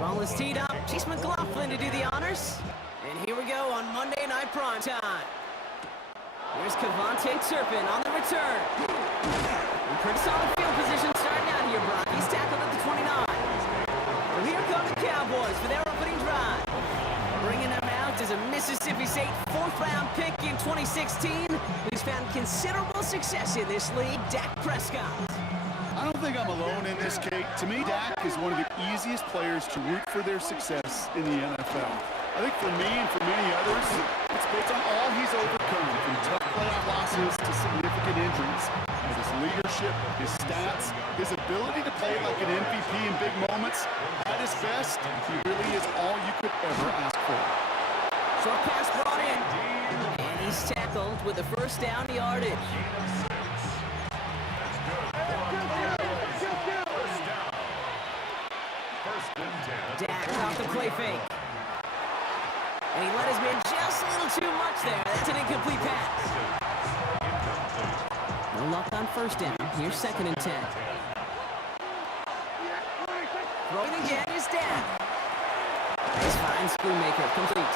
Ball is teed up. Chase McLaughlin to do the honors. And here we go on Monday Night Primetime. Here's Cavante Turpin on the return. In pretty solid field position starting out here, Brock. He's tackled at the 29. So here come the Cowboys for their opening drive. Bringing them out is a Mississippi State fourth-round pick in 2016 who's found considerable success in this league, Dak Prescott. I don't think I'm alone in this, Kate. To me, Dak is one of the easiest players to root for their success in the NFL. I think for me and for many others, it's based on all he's overcome, from tough playoff losses to significant injuries. His leadership, his stats, his ability to play like an MVP in big moments, at his best, he really is all you could ever ask for. Short pass brought in, and he's tackled with a first down yardage. Dak off the play fake. And he let his man just a little too much there. That's an incomplete pass. No luck on first down. Here's 2nd and 10. Throwing and again is down. Nice fine Schoonmaker, complete.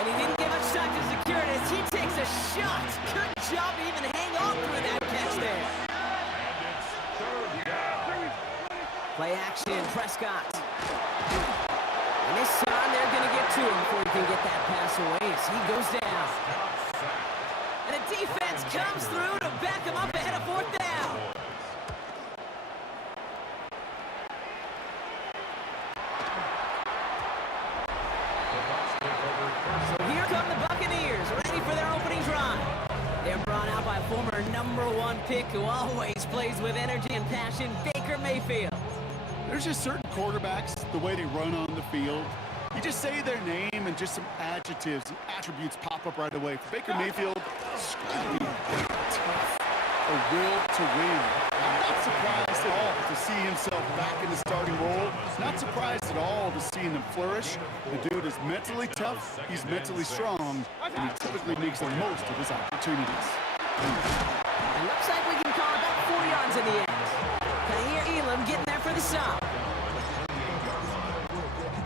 And he didn't get much time to secure it as he takes a shot. Good job to even hang on through that catch there. Play action, Prescott. And this time they're going to get to him before he can get that pass away as he goes down. And the defense comes through to back him up ahead of fourth down. So here come the Buccaneers, ready for their opening drive. They're brought out by former #1 pick who always plays with energy and passion, Baker Mayfield. There's just certain quarterbacks, the way they run on the field. You just say their name and just some adjectives and attributes pop up right away. For Baker Mayfield, scrappy, tough, a will to win. I'm not surprised at all to see himself back in the starting role. Not surprised at all to see him flourish. The dude is mentally tough, he's mentally strong, and he typically makes the most of his opportunities. It looks like we can call about 4 yards in the end. Can I hear Elam getting there for the stop?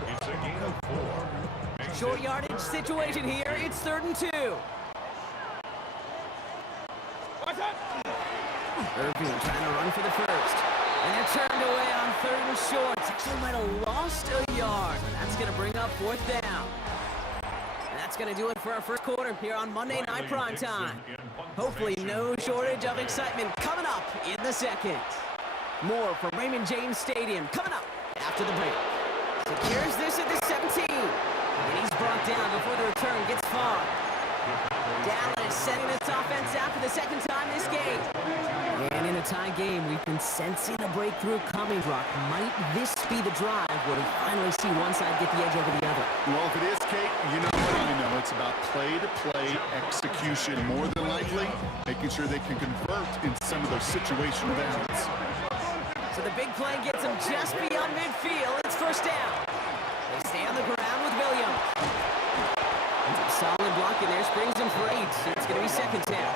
It's a gain of 4. Short yardage situation here. It's 3rd and 2. Irving trying to run for the first. And they're turned away on 3rd and short. Actually might have lost a yard. That's going to bring up 4th down. And that's going to do it for our first quarter here on Monday Night Primetime. Hopefully no shortage of excitement coming up in the second. More from Raymond James Stadium coming up after the break. Secures this at the 17. And he's brought down before the return gets far. Dallas setting its offense out for the second time this game. And in a tie game, we've been sensing a breakthrough coming, Brock. Might this be the drive where we finally see one side get the edge over the other? Well, if it is, Kate, you know what I know. It's about play-to-play execution, more than likely, making sure they can convert in some of those situational downs. So the big play gets them just beyond midfield. It's 1st down. They stay on the ground with Williams. Solid block in there, springs him for 8. It's going to be 2nd down.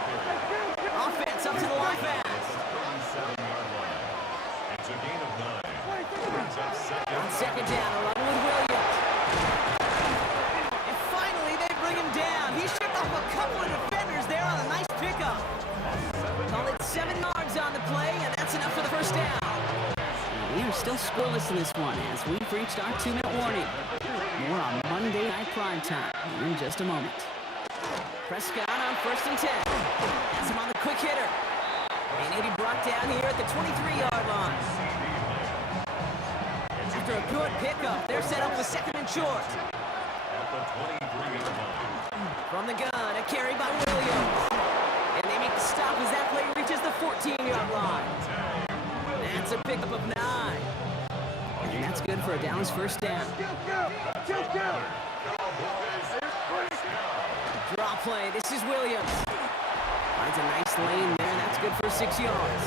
Offense up to the line fast. It's a gain of 9. On 2nd down, a run with Williams. And finally, they bring him down. He shipped off a couple of defenders there on a nice pickup. Call it 7 yards on the play, and that's enough for the 1st down. We are still scoreless in this one as we've reached our 2-minute warning. More on Monday Night Primetime in just a moment. Prescott on 1st and 10. Has him on the quick hitter. And he'll be brought down here at the 23-yard line. After a good pickup, they're set up with 2nd and short. From the gun, a carry by Williams. And they make the stop as that play reaches the 14-yard line. That's a pickup of 9. And that's good for a Dallas 1st down. Draw play. This is Williams. Finds a nice lane there. That's good for 6 yards.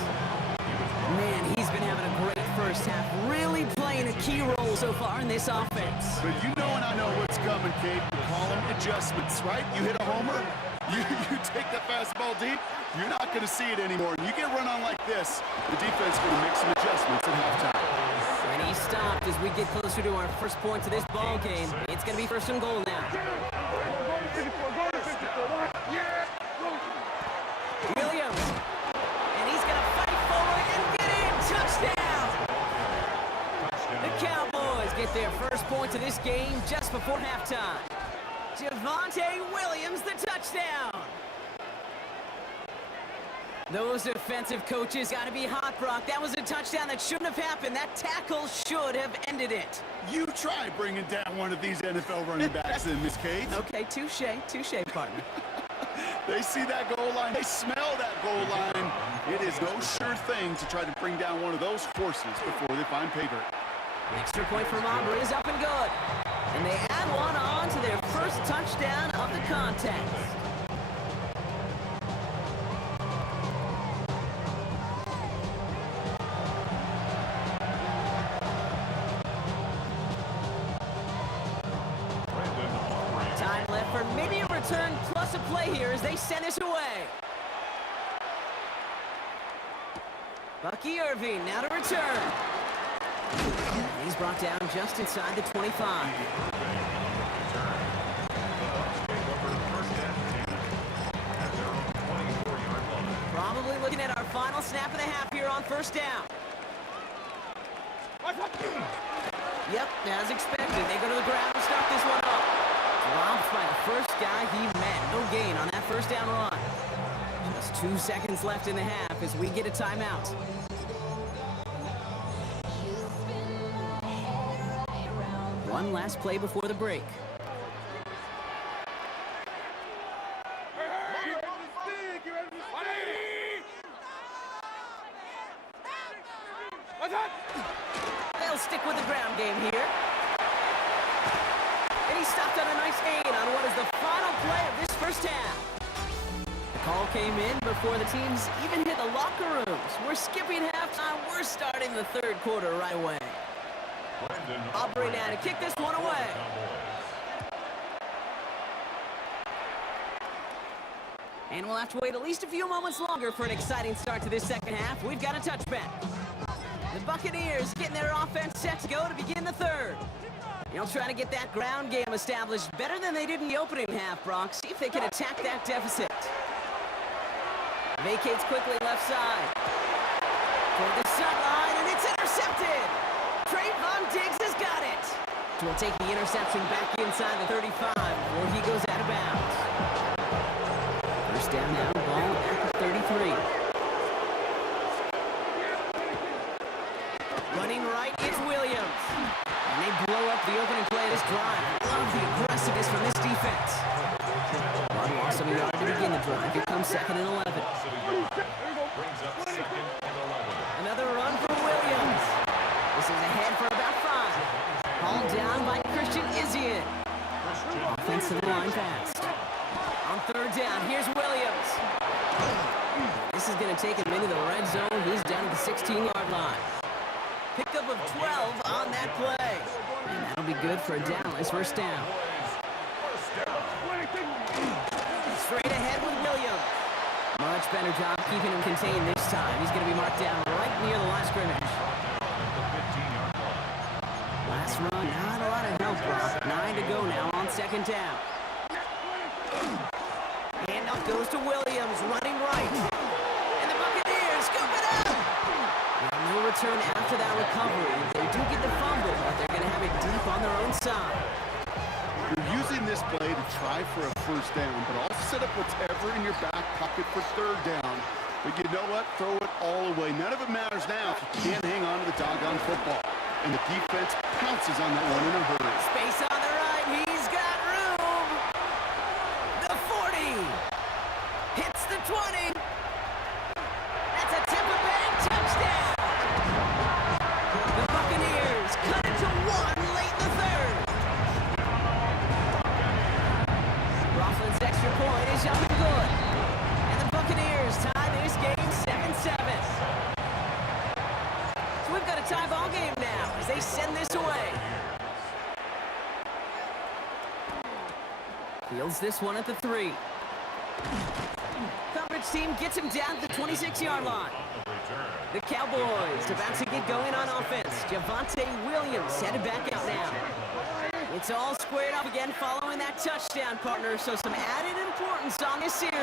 Man, he's been having a great first half. Really playing a key role so far in this offense. But you know and I know what's coming, Kate. We call them adjustments, right? You hit a homer, you take that fastball deep, you're not going to see it anymore. And you get run on like this, the defense is going to make some adjustments at halftime. And he stopped as we get closer to our first point of this ball game. It's going to be 1st and goal now. Williams. And he's going to fight forward and get in. Touchdown. The Cowboys get their first points of this game just before halftime. Javonte Williams, the touchdown. Those defensive coaches got to be hot, Brock. That was a touchdown that shouldn't have happened. That tackle should have ended it. You try bringing down one of these NFL running backs in, Miss Kate. Okay, touche, partner. They see that goal line. They smell that goal line. It is no sure thing to try to bring down one of those horses before they find pay dirt. Extra point from Auburn is up and good. And they add one on to their first touchdown of the contest. Time left for maybe a return plus a play here as they send us away. Bucky Irving now to return. He's brought down just inside the 25. Probably looking at our final snap of the half here on first down. Yep, as expected, they go to the ground to start this one up. Dropped by the first guy he met. No gain on that first down run. Just 2 seconds left in the half as we get a timeout. One last play before the break. They'll stick with the ground game here. And he stopped on a nice gain on what is the final play of this first half. The call came in before the teams even hit the locker rooms. We're skipping halftime. We're starting the third quarter right away. Aubrey now to kick this one away. And we'll have to wait at least a few moments longer for an exciting start to this second half. We've got a touchback. The Buccaneers getting their offense set to go to begin the third. They'll try to get that ground game established better than they did in the opening half, Brock. See if they can attack that deficit. Vacates quickly left side. For the sideline, and it's intercepted. Trayvon Diggs has got it. We'll take the interception back inside the 35 before he goes out of bounds. First down now, ball at the 33. Running right is Williams. And they blow up the opening play of this drive. Love the aggressiveness from this defense. One loss of a yard to begin the drive. Here comes 2nd and 11. Another run for Williams. This is ahead for about 5. Hauled down by Christian Izzian. Offensive line fast. On third down, here's Williams. This is going to take him into the red zone. He's down at the 16-yard line. Pickup of 12 on that play. And that'll be good for a Dallas first down. Straight ahead with Williams. Much better job keeping him contained this time. He's going to be marked down right near the line of scrimmage. Last run, not a lot of help, Brock. 9 to go now on second down. Handoff goes to Williams, running right. And the Buccaneers scoop it up. No return after that recovery. They do get the fumble, but they're going to have it deep on their own side. You're using this play to try for a first down, but also set up whatever in your back pocket for third down. But you know what? Throw it all away. None of it matters now if you can't hang on to the doggone football. And the defense pounces on that one in a hurry. Space on the right. He's got room. The 40. Hits the 20. That's a Tampa Bay touchdown. The Buccaneers cut it to 1 late in the third. Roflin's extra point is up and good. And the Buccaneers tie this game 7-7. So we've got a tie ball game now as they send this away. Fields this one at the 3. Coverage team gets him down to the 26-yard line. The Cowboys about to get going on offense. Javonte Williams headed back out now. It's all squared up again following that touchdown, partner, so some added importance on this series.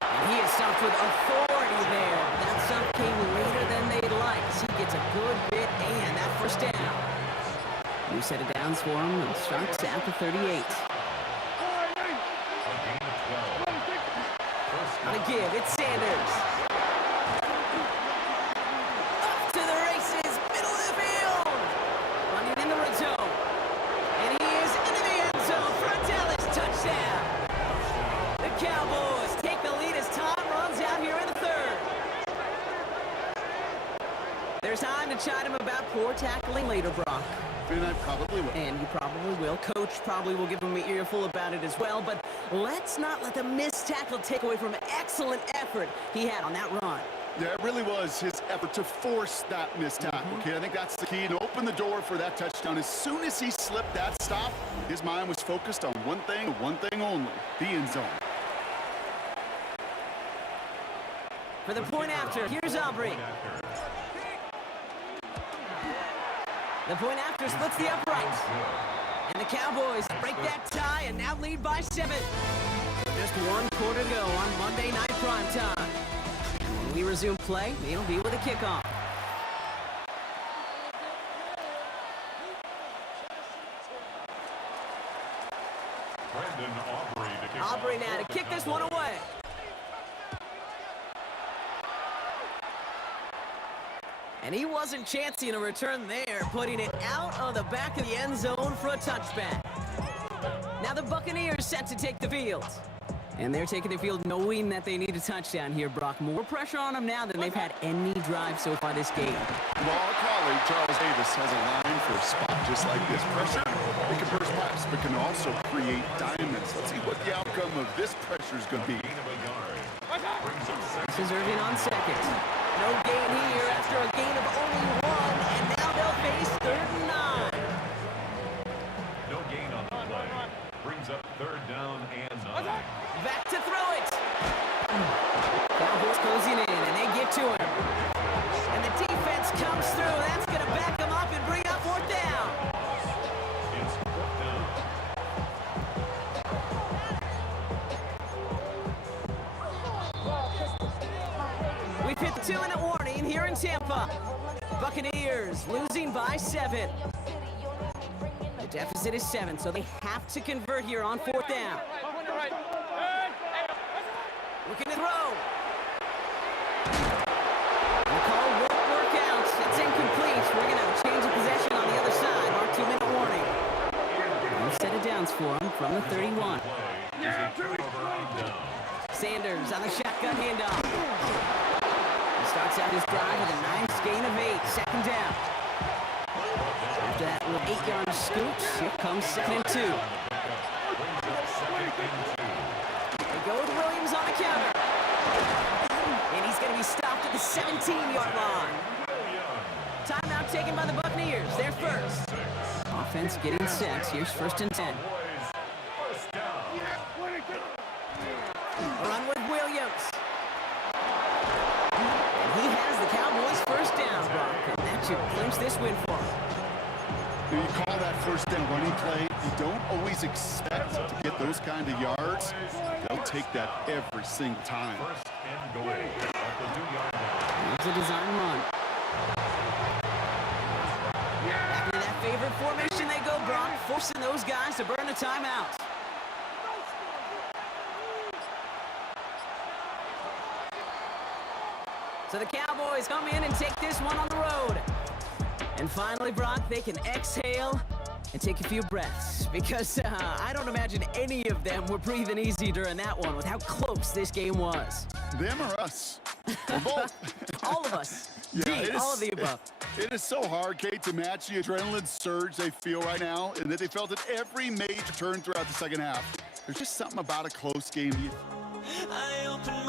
And he is stopped with authority there. That stop came later than they'd like. He gets a good bit and that first down. New set of downs for him and starts at the 38. On a give, it's Sanders. Up to the races, middle of the field. Running in the red zone. And he is into the end zone for a Dallas touchdown. The Cowboys take the lead as time runs out here in the third. There's time to chide him about poor tackling later, Brock. And I probably will. And you probably will. Coach probably will give him an earful about it as well. But let's not let the missed tackle take away from excellent effort he had on that run. Yeah, it really was his effort to force that missed tackle, kid. I think that's the key, to open the door for that touchdown. As soon as he slipped that stop, his mind was focused on one thing only, the end zone. For the point after, here's Aubrey. The point after splits the uprights. And the Cowboys break that tie and now lead by 7. Just 1 quarter to go on Monday Night Primetime. When we resume play, it'll be with a kickoff. Brandon Aubrey to kick Aubrey off now to fourth kick and this number one away. And he wasn't chancing a return there, putting it out of the back of the end zone for a touchback. Now the Buccaneers set to take the field. And they're taking the field knowing that they need a touchdown here, Brock. More pressure on them now than they've had any drive so far this game. Well, our colleague Charles Davis has a line for a spot just like this. Pressure, it can burst pipes, but can also create diamonds. Let's see what the outcome of this pressure is going to be. gain of a yard. Brings up This is Irving on second. No gain here after a gain of only 1, and now they'll face 3rd and 9. no gain on the play. Brings up 3rd down and 9. Back to throw it. Cowboys closing in, and they get to him. And the defense comes through. That's going to back them up and bring up 4th down. It's 4th down. We've hit the 2-minute warning here in Tampa. Buccaneers losing by 7. The deficit is 7, so they have to convert here on 4th down. Looking to throw. The call won't work out. It's incomplete. We're going to have a change of possession on the other side. Our 2-minute warning. New set of downs for him from the 31. Sanders on the shotgun handoff. He starts out his drive with a nice gain of 8. 2nd down. After that little 8-yard scoop, here comes 2nd and 2. They go with Williams on the counter. And he's going to be stopped at the 17-yard line. Timeout taken by the Buccaneers. They're first. Offense getting set. Here's 1st and 10. Run with Williams. And he has the Cowboys' 1st down, Brock. And that should clinch this win for him. When you call that 1st down running play, you don't always expect to get those kind of yards. They'll take that every single time. 1st and goal at the 2-yard line. Here's a design run. After that favorite formation they go, Brock, forcing those guys to burn a timeout. So the Cowboys come in and take this one on the road. And finally, Brock, they can exhale and take a few breaths because I don't imagine any of them were breathing easy during that one with how close this game was. Them or us? Or both? All of us. Yeah, Indeed, all of the above. It is so hard, Kate, to match the adrenaline surge they feel right now and that they felt at every major turn throughout the second half. There's just something about a close game. I open